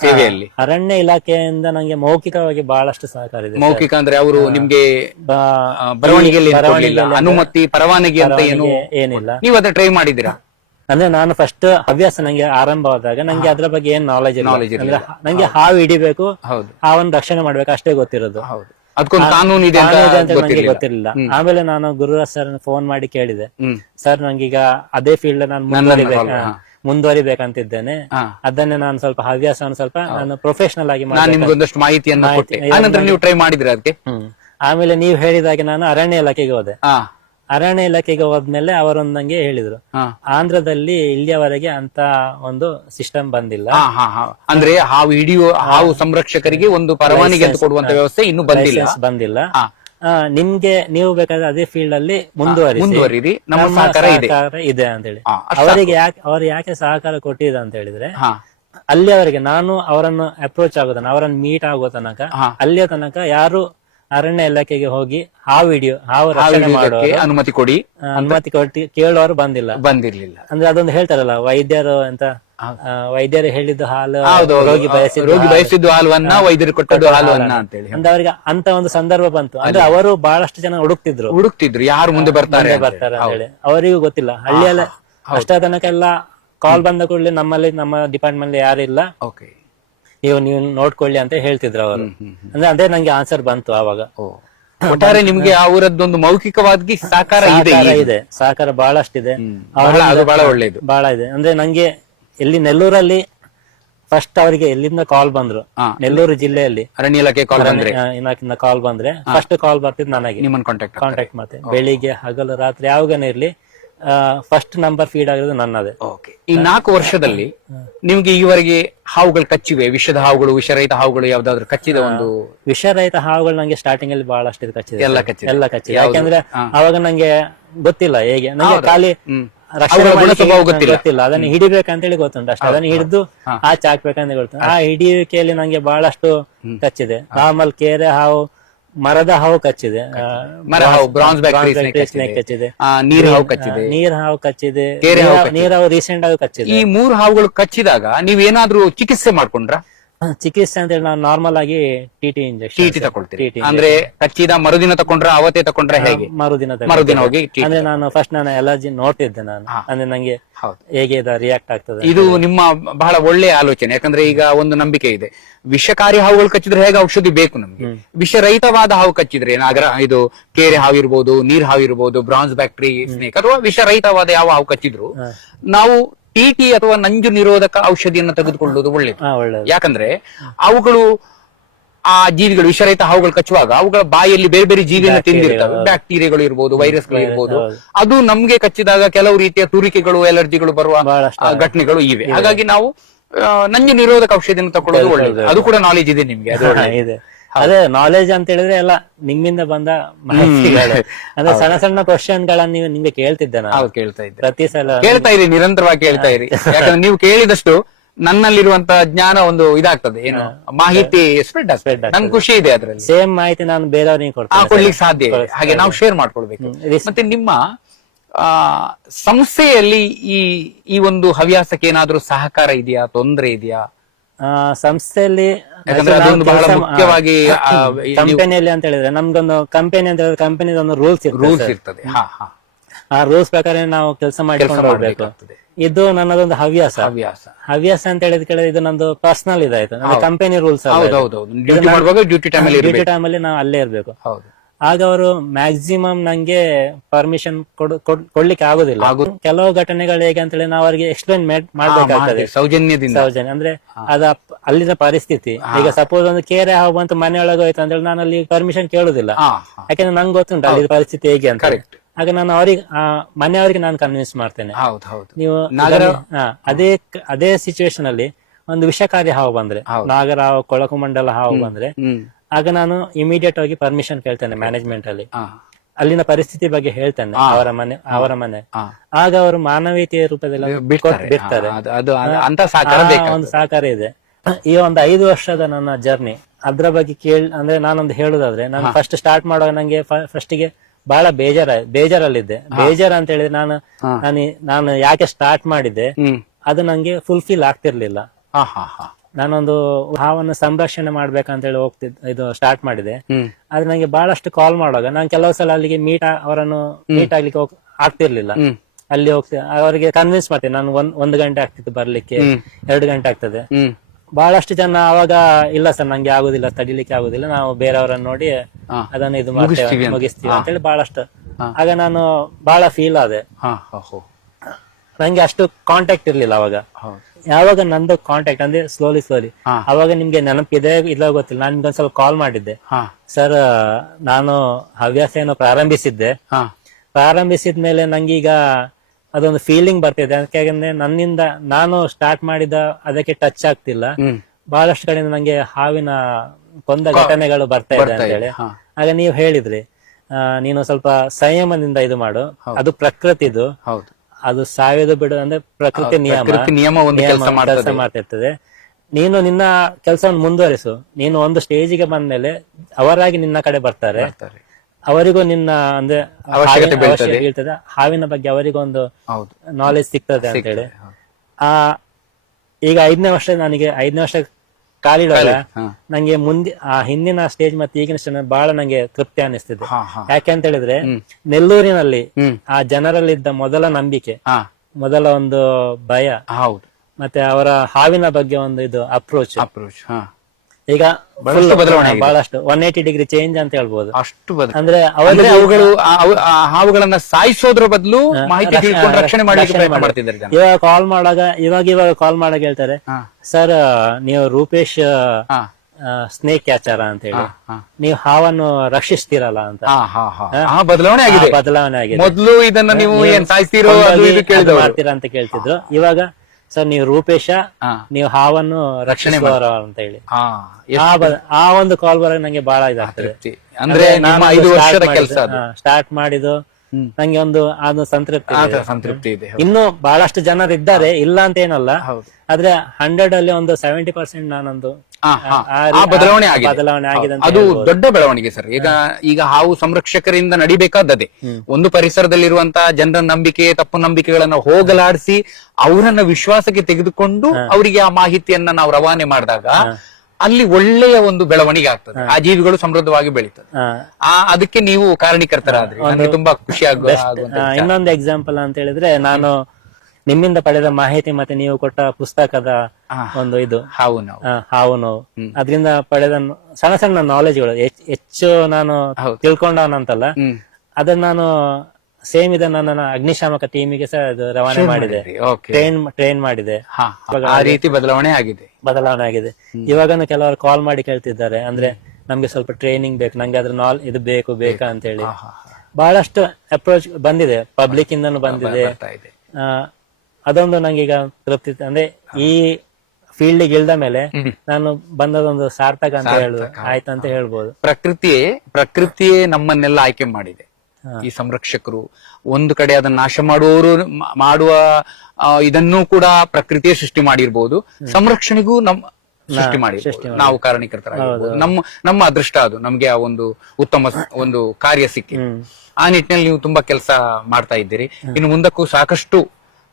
ಸೇವೆಯಲ್ಲಿ? ಅರಣ್ಯ ಇಲಾಖೆಯಿಂದ ನಂಗೆ ಮೌಖಿಕವಾಗಿ ಬಹಳಷ್ಟು ಸಹಕಾರ ಇದೆ. ಮೌಖಿಕ ಅಂದ್ರೆ ಅವರು ನಿಮ್ಗೆ ಬರವಣಿಗೆಯಲ್ಲಿ ಅನುಮತಿ ಪರವಾನಗಿ ಅಂತ ಏನಿಲ್ಲ, ನೀವು ಅದನ್ನ ಟ್ರೈ ಮಾಡಿದ್ದೀರಾ? ಅಂದ್ರೆ ನಾನು ಫಸ್ಟ್ ಹವ್ಯಾಸ ನಂಗೆ ಆರಂಭವಾದಾಗ ನಂಗೆ ಅದ್ರ ಬಗ್ಗೆ ಏನ್ ನಾಲೆಜ್ ಇಲ್ಲ. ನಂಗೆ ಹಾವು ಹಿಡಿಬೇಕು, ಹಾವನ್ನು ರಕ್ಷಣೆ ಮಾಡ್ಬೇಕು ಅಷ್ಟೇ ಗೊತ್ತಿರೋದು. ಅದಕ್ಕೊಂದು ಕಾನೂನು ಇದೆ ಅಂತ ನಂಗೆ ಗೊತ್ತಿರಲಿಲ್ಲ. ಆಮೇಲೆ ನಾನು ಗುರುರಾಜ್ ಸರ್ ಫೋನ್ ಮಾಡಿ ಕೇಳಿದೆ, ಸರ್ ನಂಗೀಗ ಅದೇ ಫೀಲ್ಡ್ ನಾನು ಮುಂದುವರಿಬೇಕಂತಿದ್ದೇನೆ. ಅದನ್ನೇ ನಾನು ಸ್ವಲ್ಪ ಹವ್ಯಾಸವನ್ನು ಸ್ವಲ್ಪ ನಾನು ಪ್ರೊಫೆಷನಲ್ ಆಗಿ ನಾನು ನಿಮ್ಗೆ ಒಂದಷ್ಟು ಮಾಹಿತಿಯನ್ನು ಕೊಟ್ಟೆ, ಆನಂತರ ನೀವು ಟ್ರೈ ಮಾಡಿದ್ರೆ ಅದಕ್ಕೆ. ಆಮೇಲೆ ನೀವು ಹೇಳಿದಾಗೆ ನಾನು ಅರಣ್ಯ ಇಲಾಖೆಗೆ ಹೋದೆ. ಅರಣ್ಯ ಇಲಾಖೆಗೆ ಹೋದ್ಮೇಲೆ ಅವರೊಂದು ನಂಗೆ ಹೇಳಿದ್ರು, ಆಂಧ್ರದಲ್ಲಿ ಇಲ್ಲಿಯವರೆಗೆ ಅಂತ ಒಂದು ಸಿಸ್ಟಮ್ ಬಂದಿಲ್ಲ. ಅಂದ್ರೆ ಹಾವು ಸಂರಕ್ಷಕರಿಗೆ ಒಂದು ಪರವಾನಗಿ ಅಂತ ಕೊಡುವಂತ ವ್ಯವಸ್ಥೆ ಇನ್ನು ಬಂದಿಲ್ಲ. ನಿಮ್ಗೆ ನೀವು ಬೇಕಾದ್ರೆ ಅದೇ ಫೀಲ್ಡ್ ಅಲ್ಲಿ ಮುಂದುವರಿರಿ, ನಮ್ಮ ಸಹಕಾರ ಇದೆ ಅಂತ ಹೇಳಿ ಅವ್ರು ಯಾಕೆ ಸಹಕಾರ ಕೊಟ್ಟಿದೆ ಅಂತ ಹೇಳಿದ್ರೆ, ಅಲ್ಲಿ ಅವರಿಗೆ ನಾನು ಅವರನ್ನು ಅಪ್ರೋಚ್ ಆಗೋ ಅವರನ್ನು ಮೀಟ್ ಆಗೋ ತನಕ ಅಲ್ಲಿಯ ತನಕ ಯಾರು ಅರಣ್ಯ ಇಲಾಖೆಗೆ ಹೋಗಿ ಹಾವು ರಕ್ಷಣೆ ಮಾಡುವ ಅನುಮತಿ ಕೊಟ್ಟು ಕೇಳುವವರು ಬಂದಿರ್ಲಿಲ್ಲ. ಅಂದ್ರೆ ಅದೊಂದು ಹೇಳ್ತಾರಲ್ಲ, ವೈದ್ಯರು ಹೇಳಿದ್ದು ಹಾಲು ರೋಗಿ ಬಯಸಿದ್ದು ಹಾಲುವನ್ನ ವೈದ್ಯರು ಕೊಟ್ಟದ್ದು ಹಾಲುವನ್ನ ಅಂತ ಹೇಳಿ. ಅಂದ್ರೆ ಅವರಿಗೆ ಅಂತ ಒಂದು ಸಂದರ್ಭ ಬಂತು. ಅಂದ್ರೆ ಅವರು ಬಹಳಷ್ಟು ಜನ ಹುಡುಕ್ತಿದ್ರು ಯಾರು ಮುಂದೆ ಬರ್ತಾರೆ ಅಂತ ಹೇಳಿ. ಅವರಿಗೂ ಗೊತ್ತಿಲ್ಲ. ಹಳ್ಳಿಯಲ್ಲ ಅಷ್ಟ ತನಕ ಎಲ್ಲ ಕಾಲ್ ಬಂದ ಕೂಡಲೇ ನಮ್ಮ ಡಿಪಾರ್ಟ್ಮೆಂಟ್ ಯಾರಿಲ್ಲ, ನೀವು ನೋಡ್ಕೊಳ್ಳಿ ಅಂತ ಹೇಳ್ತಿದ್ರು ಅವರು. ಅಂದ್ರೆ ಅದೇ ನಂಗೆ ಆನ್ಸರ್ ಬಂತು ಆವಾಗ. ಒಟ್ಟಾರೆ ನಿಮ್ಗೆ ಅವರದ್ದೊಂದು ಮೌಖಿಕವಾಗಿ ಸಹಕಾರ ಇದೆ, ಸಹಕಾರ ಬಹಳಷ್ಟಿದೆ, ಬಹಳ ಒಳ್ಳೇದು, ಬಹಳ ಇದೆ. ಅಂದ್ರೆ ನಂಗೆ ಎಲ್ಲಿ ನೆಲ್ಲೂರಲ್ಲಿ ಫಸ್ಟ್ ಅವರಿಗೆ ಎಲ್ಲಿಂದ ಕಾಲ್ ಬಂದ್ರು, ನೆಲ್ಲೂರು ಜಿಲ್ಲೆಯಲ್ಲಿ ಅರಣ್ಯ ಇಲಾಖೆ ಕಾಲ್ ಬಂದ್ರೆ ಫಸ್ಟ್ ಕಾಲ್ ಬರ್ತಿದ್ ನನಗೆ, ಕಾಂಟ್ಯಾಕ್ಟ್ ಮತ್ತೆ ಬೆಳಿಗ್ಗೆ ಹಗಲು ರಾತ್ರಿ ಯಾವಾಗನೇ ಇರ್ಲಿ ಫಸ್ಟ್ ನಂಬರ್ ಫೀಡ್ ಆಗಿರೋದು ನನ್ನದೇ. ಈ 4 ವರ್ಷದಲ್ಲಿ ನಿಮ್ಗೆ ಈವರೆಗೆ ಹಾವುಗಳು ಕಚ್ಚಿವೆ? ವಿಷದ ಹಾವುಗಳು, ವಿಷರಹಿತ ಹಾವುಗಳು ಯಾವ್ದಾದ್ರು ಕಚ್ಚಿದ? ಒಂದು ವಿಷರಹಿತ ಹಾವುಗಳು ನಂಗೆ ಸ್ಟಾರ್ಟಿಂಗ್ ಅಲ್ಲಿ ಬಹಳಷ್ಟು ಕಚ್ಚಿದೆ, ಎಲ್ಲ ಕಚ್ಚಿದೆ. ಯಾಕಂದ್ರೆ ಅವಾಗ ನಂಗೆ ಗೊತ್ತಿಲ್ಲ ಹೇಗೆ, ನಂಗೆ ಖಾಲಿ ರಕ್ಷಣೆ ಗೊತ್ತಿಲ್ಲ, ಅದನ್ನ ಹಿಡಿಬೇಕಂತ ಹೇಳಿ ಗೊತ್ತುಂಟು ಅಷ್ಟೇ. ಅದನ್ನ ಹಿಡಿದು ಆಚೆ ಹಾಕ್ಬೇಕಂತ ಗೊತ್ತು. ಆ ಹಿಡಿಯುವಿಕೆಯಲ್ಲಿ ನಂಗೆ ಬಹಳಷ್ಟು ಕಚ್ಚಿದೆ. ನಾರ್ಮಲ್ ಕೇರೆ ಹಾವು, ಮರದ ಹಾವು ಕಚ್ಚಿದೆ, ಕಚ್ಚಿದೆ, ನೀರ್ ಹಾವು ಕಚ್ಚಿದೆ, ನೀರ್ ಹಾವು ರೀಸೆಂಟ್ ಆಗಿ ಕಚ್ಚಿದೆ. ಈ 3 ಹಾವುಗಳು ಕಚ್ಚಿದಾಗ ನೀವೇನಾದ್ರೂ ಚಿಕಿತ್ಸೆ ಮಾಡ್ಕೊಂಡ್ರ? ಚಿಕಿತ್ಸೆ ಅಂತ ಹೇಳಿ ನಾನು ನಾರ್ಮಲ್ ಆಗಿ ಟಿಟಿ ಇಂಜೆಕ್ಷನ್ ತಗೊಳ್ತೀರಿ. ಅಂದ್ರೆ ಕಚ್ಚಿದ ಮರುದಿನ ತಕೊಂಡ್ರ ಅವತ್ತೇ ತಕೊಂಡ್ರ ಹೇಗೆ? ಮರುದಿನ ಹೋಗಿ. ಅಂದ್ರೆ ನಾನು ಫಸ್ಟ್ ನಾನು ಅಲರ್ಜಿ ನೋಡ್ತಿದ್ದೆ ನಾನು, ಅಂದ್ರೆ ನಂಗೆ ಹೇಗೆ ರಿಯಾಕ್ಟ್ ಆಗ್ತದೆ. ಇದು ನಿಮ್ಮ ಬಹಳ ಒಳ್ಳೆಯ ಆಲೋಚನೆ. ಯಾಕಂದ್ರೆ ಈಗ ಒಂದು ನಂಬಿಕೆ ಇದೆ, ವಿಷಕಾರಿ ಹಾವುಗಳು ಕಚ್ಚಿದ್ರೆ ಹೇಗೆ ಔಷಧಿ ಬೇಕು ನಮ್ಗೆ, ವಿಷರಹಿತವಾದ ಹಾವು ಕಚ್ಚಿದ್ರೆ ಇದು ಕೇರೆ ಹಾವು ಇರ್ಬೋದು, ನೀರ್ ಹಾವು ಇರ್ಬೋದು, ಬ್ರಾನ್ಸ್ ಬ್ಯಾಕ್ಟರಿ ಸ್ನೇಕ್ ಅಥವಾ ವಿಷರಹಿತವಾದ ಯಾವ ಹಾವು ಕಚ್ಚಿದ್ರು ನಾವು ಟಿಟಿ ಅಥವಾ ನಂಜು ನಿರೋಧಕ ಔಷಧಿಯನ್ನು ತೆಗೆದುಕೊಳ್ಳುವುದು ಒಳ್ಳೆಯದು. ಯಾಕಂದ್ರೆ ಅವುಗಳು ಆ ಜೀವಿಗಳು, ವಿಷರಹಿತ ಹಾವುಗಳು ಕಚ್ಚುವಾಗ ಅವುಗಳ ಬಾಯಲ್ಲಿ ಬೇರೆ ಬೇರೆ ಜೀವಿಯನ್ನು ತಿಂದಿರ್ತವೆ, ಬ್ಯಾಕ್ಟೀರಿಯಾಗಳು ಇರ್ಬೋದು, ವೈರಸ್ಗಳು ಇರ್ಬೋದು. ಅದು ನಮ್ಗೆ ಕಚ್ಚಿದಾಗ ಕೆಲವು ರೀತಿಯ ತುರಿಕೆಗಳು, ಅಲರ್ಜಿಗಳು ಬರುವ ಘಟನೆಗಳು ಇವೆ. ಹಾಗಾಗಿ ನಾವು ನಂಜು ನಿರೋಧಕ ಔಷಧಿಯನ್ನು ತಗೊಳ್ಳೋದು ಒಳ್ಳೆಯದು. ಅದು ಕೂಡ ನಾಲೆಜ್ ಇದೆ ನಿಮ್ಗೆ? ಇದೆ. ಅದೇ ನಾಲೆಜ್ ಅಂತ ಹೇಳಿದ್ರೆ ಎಲ್ಲ ನಿಮ್ಮಿಂದ ಬಂದ ಮಾಹಿತಿಗಳು. ಅಂದ್ರೆ ಸಣ್ಣ ಸಣ್ಣ ಕ್ವಶನ್ ಗಳನ್ನ ನಿಮ್ಗೆ ಕೇಳ್ತಿದ್ದೆ ನಾನು, ಕೇಳ್ತಾ ಇದ್ದೆ, ಪ್ರತಿ ಸಲ ಕೇಳ್ತಾ ಇರಿ, ನಿರಂತರವಾಗಿ ಕೇಳ್ತಾ ಇರಿ. ಯಾಕಂದ್ರೆ ನೀವು ಕೇಳಿದಷ್ಟು ನನ್ನಲ್ಲಿರುವಂತಹ ಜ್ಞಾನ ಒಂದು ಇದಾಗ್ತದೆ, ಏನು ಮಾಹಿತಿ ಸ್ಪ್ರೆಡ್ ಆಗ್ತದೆ. ನನ್ ಖುಷಿ ಇದೆ ಅದ್ರಲ್ಲಿ. ಸೇಮ್ ಮಾಹಿತಿ ನಾನು ಬೇರೆಯವ್ರಿಗೆ ಕೊಡ್ಲಿಕ್ಕೆ ಸಾಧ್ಯ ಇದೆ. ಹಾಗೆ ನಾವು ಶೇರ್ ಮಾಡ್ಕೊಳ್ಬೇಕು. ಮತ್ತೆ ನಿಮ್ಮ ಸಂಸ್ಥೆಯಲ್ಲಿ ಈ ಒಂದು ಹವ್ಯಾಸಕ್ಕೆ ಏನಾದ್ರೂ ಸಹಕಾರ ಇದೆಯಾ, ತೊಂದರೆ ಇದೆಯಾ? ಸಂಸ್ಥೆಯಲ್ಲಿ ಮುಖ್ಯವಾಗಿ ಕಂಪನಿಯಲ್ಲಿ ಅಂತ ಹೇಳಿದ್ರೆ ನಮ್ದೊಂದು ಕಂಪನಿ ಅಂತ ಹೇಳಿದ್ರೆ ಕಂಪನಿದೊಂದು ರೂಲ್ಸ್ ಇರ್ತದೆ. ಆ ರೂಲ್ಸ್ ಪ್ರಕಾರ ನಾವು ಕೆಲಸ ಮಾಡಿಕೊಂಡು ಹೋಗ್ಬೇಕು. ಇದು ನನ್ನದೊಂದು ಹವ್ಯಾಸ ಅಂತ ಹೇಳಿದ್ರೆ ಇದು ನಂದು ಪರ್ಸನಲ್ ಇದಾಯ್ತು. ಕಂಪನಿ ರೂಲ್ಸ್, ಡ್ಯೂಟಿ ಟೈಮ್ ಅಲ್ಲಿ ನಾವು ಅಲ್ಲೇ ಇರ್ಬೇಕು. ಆಗ ಅವರು ಮ್ಯಾಕ್ಸಿಮಮ್ ನಂಗೆ ಪರ್ಮಿಷನ್ ಕೊಡ್ಲಿಕ್ಕೆ ಆಗುದಿಲ್ಲ. ಕೆಲವು ಘಟನೆಗಳು ಹೇಗೆ ಅಂತ ಹೇಳಿ ನಾವು ಅವರಿಗೆ ಎಕ್ಸ್ಪ್ಲೈನ್ ಮಾಡ್ಬೇಕಾಗ್ತದೆ ಸೌಜನ್ಯದಿಂದ. ಅಂದ್ರೆ ಅದ ಅಲ್ಲಿನ ಪರಿಸ್ಥಿತಿ. ಈಗ ಸಪೋಸ್ ಒಂದು ಕೇರೆ ಹಾವು ಬಂತು ಮನೆಯೊಳಗೆ ಹೋಯ್ತು ಅಂತ ಹೇಳಿ ನಾನು ಅಲ್ಲಿ ಪರ್ಮಿಷನ್ ಕೇಳುದಿಲ್ಲ, ಯಾಕಂದ್ರೆ ನಂಗೆ ಗೊತ್ತುಂಟು ಅಲ್ಲಿ ಪರಿಸ್ಥಿತಿ ಹೇಗೆ ಅಂತ. ಆಗ ನಾನು ಅವ್ರಿಗೆ ಮನೆಯವರಿಗೆ ನಾನು ಕನ್ವಿನ್ಸ್ ಮಾಡ್ತೇನೆ, ನೀವು ಅದೇ ಸಿಚುವೇಶನ್ ಅಲ್ಲಿ ಒಂದು ವಿಷಕಾರಿ ಹಾವು ಬಂದ್ರೆ, ನಾಗರ ಹಾವು, ಕೊಳಕುಮಂಡಲ ಹಾವು ಬಂದ್ರೆ, ಆಗ ನಾನು ಇಮಿಡಿಯೇಟ್ ಆಗಿ ಪರ್ಮಿಷನ್ ಕೇಳ್ತೇನೆ ಮ್ಯಾನೇಜ್ಮೆಂಟ್ ಅಲ್ಲಿ. ಅಲ್ಲಿನ ಪರಿಸ್ಥಿತಿ ಬಗ್ಗೆ ಹೇಳ್ತೇನೆ ಅವರ ಮನೆ. ಆಗ ಅವರು ಮಾನವೀಯತೆಯ ರೂಪದಲ್ಲಿ ಬಿಡ್ತಾರೆ. ಒಂದು ಸಹಕಾರ ಇದೆ. ಈ ಒಂದು 5 ವರ್ಷದ ನನ್ನ ಜರ್ನಿ ಅದ್ರ ಬಗ್ಗೆ ಅಂದ್ರೆ ನಾನೊಂದು ಹೇಳುದಾದ್ರೆ, ನಾನು ಫಸ್ಟ್ ಸ್ಟಾರ್ಟ್ ಮಾಡುವಾಗ ನಂಗೆ ಫಸ್ಟ್ ಗೆ ಬಹಳ ಬೇಜಾರಲ್ಲಿದ್ದೆ. ಬೇಜಾರ್ ಅಂತ ಹೇಳಿದ್ರೆ ನಾನು ಯಾಕೆ ಸ್ಟಾರ್ಟ್ ಮಾಡಿದ್ದೆ ಅದು ನಂಗೆ ಫುಲ್ಫಿಲ್ ಆಗ್ತಿರ್ಲಿಲ್ಲ. ನಾನೊಂದು ಹಾವನ್ನು ಸಂರಕ್ಷಣೆ ಮಾಡ್ಬೇಕಂತ ಹೇಳಿ ಇದು ಸ್ಟಾರ್ಟ್ ಮಾಡಿದೆ. ಆದ್ರೆ ನಂಗೆ ಬಹಳಷ್ಟು ಕಾಲ್ ಮಾಡುವಾಗ ನಾನು ಕೆಲವು ಸಲ ಅಲ್ಲಿಗೆ ಅವರನ್ನು ಮೀಟ್ ಆಗ್ಲಿಕ್ಕೆ ಆಗ್ತಿರ್ಲಿಲ್ಲ. ಅಲ್ಲಿ ಅವರಿಗೆ ಕನ್ವಿನ್ಸ್ ಮಾಡ್ತೇನೆ. ನಾನು 1 ಗಂಟೆ ಆಗ್ತಿತ್ತು ಬರ್ಲಿಕ್ಕೆ, 2 ಗಂಟೆ ಆಗ್ತದೆ. ಬಹಳಷ್ಟು ಜನ ಅವಾಗ ಇಲ್ಲ ಸರ್ ನಂಗೆ ಆಗುದಿಲ್ಲ, ತಡಿಲಿಕ್ಕೆ ಆಗುದಿಲ್ಲ, ನಾವು ಬೇರೆಯವರನ್ನು ನೋಡಿ ಅದನ್ನು ಇದು ಮಾಡ್ತೇವೆ, ಮುಗಿಸ್ತೀವಿ ಅಂತ ಹೇಳಿ ಬಹಳಷ್ಟು. ಆಗ ನಾನು ಬಹಳ ಫೀಲ್ ಆದೆ. ನಂಗೆ ಅಷ್ಟು ಕಾಂಟ್ಯಾಕ್ಟ್ ಇರ್ಲಿಲ್ಲ ಅವಾಗ. ಯಾವಾಗ ನಂದು ಕಾಂಟ್ಯಾಕ್ಟ್ ಅಂದ್ರೆ ಸ್ಲೋಲಿ ಅವಾಗ ನಿಮ್ಗೆ ನೆನಪಿದೆ ಇಲ್ಲ ಗೊತ್ತಿಲ್ಲ, ನಾನು ನಿಮ್ಗೆ ಒಂದ್ಸಲ ಕಾಲ್ ಮಾಡಿದ್ದೆ. ಸರ್ ನಾನು ಹವ್ಯಾಸ ಏನೋ ಪ್ರಾರಂಭಿಸಿದ್ಮೇಲೆ ನಂಗೀಗ ಅದೊಂದು ಫೀಲಿಂಗ್ ಬರ್ತಿದೆ, ಯಾಕಂದ್ರೆ ನನ್ನಿಂದ ನಾನು ಸ್ಟಾರ್ಟ್ ಮಾಡಿದ ಅದಕ್ಕೆ ಟಚ್ ಆಗ್ತಿಲ್ಲ. ಬಹಳಷ್ಟು ಕಡೆಯಿಂದ ನಂಗೆ ಹಾವಿನ ಕೊಂದ ಘಟನೆಗಳು ಬರ್ತಾ ಇದೆ ಅಂತ ಹೇಳಿ. ಆಗ ನೀವು ಹೇಳಿದ್ರಿ ನೀನು ಸ್ವಲ್ಪ ಸಂಯಮದಿಂದ ಇದು ಮಾಡು, ಅದು ಪ್ರಕೃತಿದು, ಅದು ಸಾಯೋದು ಬಿಡು ಅಂದ್ರೆ ಪ್ರಕೃತಿ ನಿಯಮ ಕೆಲಸ ಮಾಡ್ತಿರ್ತದೆ. ನೀನು ನಿನ್ನ ಕೆಲಸವನ್ನು ಮುಂದುವರಿಸು. ನೀನು ಒಂದು ಸ್ಟೇಜಿಗೆ ಬಂದ್ಮೇಲೆ ಅವರಾಗಿ ನಿನ್ನ ಕಡೆ ಬರ್ತಾರೆ, ಅವರಿಗೂ ನಿನ್ನ ಅಂದ್ರೆ ಅವಶ್ಯಕತೆ ಬೀಳ್ತದೆ, ಹಾವಿನ ಬಗ್ಗೆ ಅವರಿಗೊಂದು ನಾಲೆಜ್ ಸಿಗ್ತದೆ ಅಂತ ಹೇಳಿ. ಈಗ 5ನೇ ವರ್ಷ ಕಾಲಿಡುವಾಗ ನಂಗೆ ಮುಂದೆ ಆ ಹಿಂದಿನ ಸ್ಟೇಜ್ ಮತ್ತೆ ಈಗಿನ ಸ್ಟೇಜ್ ಬಹಳ ನಂಗೆ ತೃಪ್ತಿ ಅನಿಸ್ತಿದೆ. ಯಾಕೆ ಅಂತ ಹೇಳಿದ್ರೆ ನೆಲ್ಲೂರಿನಲ್ಲಿ ಆ ಜನರಲ್ಲಿದ್ದ ಮೊದಲ ನಂಬಿಕೆ, ಮೊದಲ ಒಂದು ಭಯ, ಮತ್ತೆ ಅವರ ಹಾವಿನ ಬಗ್ಗೆ ಒಂದು ಇದು ಅಪ್ರೋಚ್ ಈಗ ಬಹಳಷ್ಟು 180 ಡಿಗ್ರಿ ಚೇಂಜ್ ಅಂತ ಹೇಳ್ಬೋದು. ಅಂದ್ರೆ ಅವುಗಳು ಹಾವುಗಳನ್ನ ಸಾಯಿಸೋದ್ರ ಬದಲು ಮಾಹಿತಿ ತಿಳ್ಕೊಂಡು ರಕ್ಷಣೆ ಮಾಡ್ತಿದ್ದಾರೆ. ಇವಾಗ ಕಾಲ್ ಮಾಡಾಗ ಹೇಳ್ತಾರೆ, ಸರ್ ನೀವು ರೂಪೇಶ್ ಸ್ನೇಕ್ ಕ್ಯಾಚರ ಅಂತ ಹೇಳಿ, ನೀವು ಹಾವನ್ನು ರಕ್ಷಿಸ್ತೀರಲ್ಲ ಅಂತ. ಬದಲಾವಣೆ ಆಗಿದೆ. ಮೊದಲು ಇದನ್ನ ನೀವು ಏನ್ ಸಾಯಿಸ್ತೀರೋ ಮಾಡ್ತೀರಾ ಅಂತ ಕೇಳ್ತಿದ್ರು. ಇವಾಗ ಸರ್ ನೀವು ರೂಪೇಶ, ನೀವು ಹಾವನ್ನು ರಕ್ಷಣೆ ಅಂತ ಹೇಳಿ ಆ ಒಂದು ಕಾಲ್ ಬರ ನಂಗೆ ಬಹಳ ಇದಾಗ್ತದೆ. ಅಂದ್ರೆ ಸ್ಟಾರ್ಟ್ ಮಾಡಿದ್ದು ನಂಗೆ ಒಂದು ಸಂತೃಪ್ತಿ ಇದೆ. ಇನ್ನು ಬಹಳಷ್ಟು ಜನರಿದ್ದಾರೆ, ಇಲ್ಲ ಅಂತ ಏನಲ್ಲ, ಆದ್ರೆ 100 ಅಲ್ಲಿ ಒಂದು 70% ನಾನೊಂದು ಬದಲಾವಣೆ ಆಗಿದೆ. ಅದು ದೊಡ್ಡ ಬೆಳವಣಿಗೆ ಸರ್. ಈಗ ಹಾವು ಸಂರಕ್ಷಕರಿಂದ ನಡಿಬೇಕಾದದೆ ಒಂದು ಪರಿಸರದಲ್ಲಿರುವಂತಹ ಜನರ ನಂಬಿಕೆ, ತಪ್ಪು ನಂಬಿಕೆಗಳನ್ನ ಹೋಗಲಾಡಿಸಿ ಅವರನ್ನ ವಿಶ್ವಾಸಕ್ಕೆ ತೆಗೆದುಕೊಂಡು ಅವರಿಗೆ ಆ ಮಾಹಿತಿಯನ್ನ ನಾವು ರವಾನೆ ಮಾಡಿದಾಗ ಅಲ್ಲಿ ಒಳ್ಳೆಯ ಒಂದು ಬೆಳವಣಿಗೆ ಆಗ್ತದೆ, ಆ ಜೀವಿಗಳು ಸಮೃದ್ಧವಾಗಿ ಬೆಳೀತದೆ. ಅದಕ್ಕೆ ನೀವು ಕಾರಣೀಕರ್ತರಾದ್ರಿ, ನನಗೆ ತುಂಬಾ ಖುಷಿ ಇನ್ನೊಂದು ಎಕ್ಸಾಂಪಲ್ ಅಂತ ಹೇಳಿದ್ರೆ, ನಾನು ನಿಮ್ಮಿಂದ ಪಡೆದ ಮಾಹಿತಿ ಮತ್ತೆ ನೀವು ಕೊಟ್ಟ ಪುಸ್ತಕದ ಒಂದು ಇದು ಹಾವು ನೋವು, ಅದರಿಂದ ಪಡೆದ ಸಣ್ಣ ಸಣ್ಣ ನಾಲೆಜ್ಗಳು ಹೆಚ್ಚು ನಾನು ತಿಳ್ಕೊಂಡವನಂತಲ್ಲ, ಅದನ್ನ ನಾನು ಸೇಮ್ ಇದನ್ನ ನನ್ನ ಅಗ್ನಿಶಾಮಕ ಟೀಮಿಗೆ ಸಹ ರವಾನೆ ಮಾಡಿದೆ, ಟ್ರೈನ್ ಮಾಡಿದೆ. ಆ ರೀತಿ ಬದಲಾವಣೆ ಆಗಿದೆ. ಇವಾಗನು ಕೆಲವರು ಕಾಲ್ ಮಾಡಿ ಕೇಳ್ತಿದ್ದಾರೆ, ಅಂದ್ರೆ ನಮ್ಗೆ ಸ್ವಲ್ಪ ಟ್ರೈನಿಂಗ್ ಬೇಕು, ನಂಗೆ ಅದ್ರ ಇದು ಬೇಕಾ ಅಂತ ಹೇಳಿ. ಬಹಳಷ್ಟು ಅಪ್ರೋಚ್ ಬಂದಿದೆ, ಪಬ್ಲಿಕ್ ಇಂದನು ಬಂದಿದೆ. ಅದೊಂದು ನಂಗೀಗ ತೃಪ್ತಿ, ಅಂದ್ರೆ ಈ ಫೀಲ್ಡ್ ಇಳ್ದ ಮೇಲೆ ನಾನು ಬಂದದೊಂದು ಸಾರ್ಥಕ ಅಂತ ಆಯ್ತು ಅಂತ ಹೇಳ್ಬೋದು. ಪ್ರಕೃತಿಯೇ ನಮ್ಮನ್ನೆಲ್ಲ ಆಯ್ಕೆ ಮಾಡಿದೆ. ಈ ಸಂರಕ್ಷಕರು ಒಂದು ಕಡೆ ಅದನ್ನ ನಾಶ ಮಾಡುವ ಇದನ್ನೂ ಕೂಡ ಪ್ರಕೃತಿಯೇ ಸೃಷ್ಟಿ ಮಾಡಿರ್ಬೋದು, ಸಂರಕ್ಷಣೆಗೂ ಸೃಷ್ಟಿ ಮಾಡಿ ನಾವು ಕಾರಣೀಕರ್ತರಾಗಿರ್ಬೋದು. ನಮ್ಮ ಅದೃಷ್ಟ ಅದು, ನಮ್ಗೆ ಆ ಒಂದು ಉತ್ತಮ ಒಂದು ಕಾರ್ಯ ಸಿಕ್ಕಿ ಆ ನಿಟ್ಟಿನಲ್ಲಿ ನೀವು ತುಂಬಾ ಕೆಲಸ ಮಾಡ್ತಾ ಇದ್ದೀರಿ. ಇನ್ನು ಮುಂದಕ್ಕೂ ಸಾಕಷ್ಟು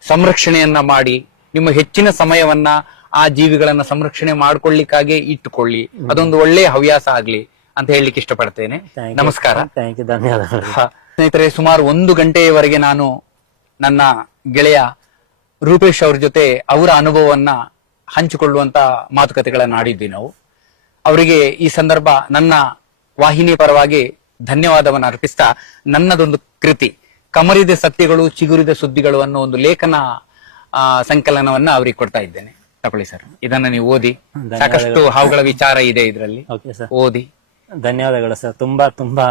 ಸಂರಕ್ಷಣೆಯನ್ನ ಮಾಡಿ ನಿಮ್ಮ ಹೆಚ್ಚಿನ ಸಮಯವನ್ನ ಆ ಜೀವಿಗಳನ್ನ ಸಂರಕ್ಷಣೆ ಮಾಡ್ಕೊಳ್ಳಿಕ್ಕಾಗಿ ಇಟ್ಟುಕೊಳ್ಳಿ. ಅದೊಂದು ಒಳ್ಳೆಯ ಹವ್ಯಾಸ ಆಗ್ಲಿ ಅಂತ ಹೇಳಲಿಕ್ಕೆ ಇಷ್ಟಪಡ್ತೇನೆ. ನಮಸ್ಕಾರ. ಧನ್ಯವಾದಗಳು. ಸ್ನೇಹಿತರೆ, ಸುಮಾರು 1 ಗಂಟೆಯವರೆಗೆ ನಾನು ನನ್ನ ಗೆಳೆಯ ರೂಪೇಶ್ ಅವ್ರ ಜೊತೆ ಅವರ ಅನುಭವವನ್ನ ಹಂಚಿಕೊಳ್ಳುವಂತ ಮಾತುಕತೆಗಳನ್ನ ಆಡಿದ್ವಿ ನಾವು. ಅವರಿಗೆ ಈ ಸಂದರ್ಭ ನನ್ನ ವಾಹಿನಿ ಪರವಾಗಿ ಧನ್ಯವಾದವನ್ನು ಅರ್ಪಿಸ್ತಾ, ನನ್ನದೊಂದು ಕೃತಿ ಕಮರಿದ ಸತ್ಯಗಳು ಚಿಗುರಿದ ಸುದ್ದಿಗಳು ಅನ್ನೋ ಒಂದು ಲೇಖನ ಸಂಕಲನವನ್ನ ಅವ್ರಿಗೆ ಕೊಡ್ತಾ ಇದ್ದೇನೆ. ತಗೊಳ್ಳಿ ಸರ್, ಇದನ್ನ ನೀವು ಓದಿ. ಸಾಕಷ್ಟು ಹಾವುಗಳ ವಿಚಾರ ಇದೆ ಇದರಲ್ಲಿ, ಓದಿ. ಧನ್ಯವಾದಗಳು ಸರ್. ತುಂಬಾ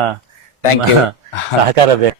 ಥ್ಯಾಂಕ್ ಯು. ಸಹಕಾರ ಬೇಕು.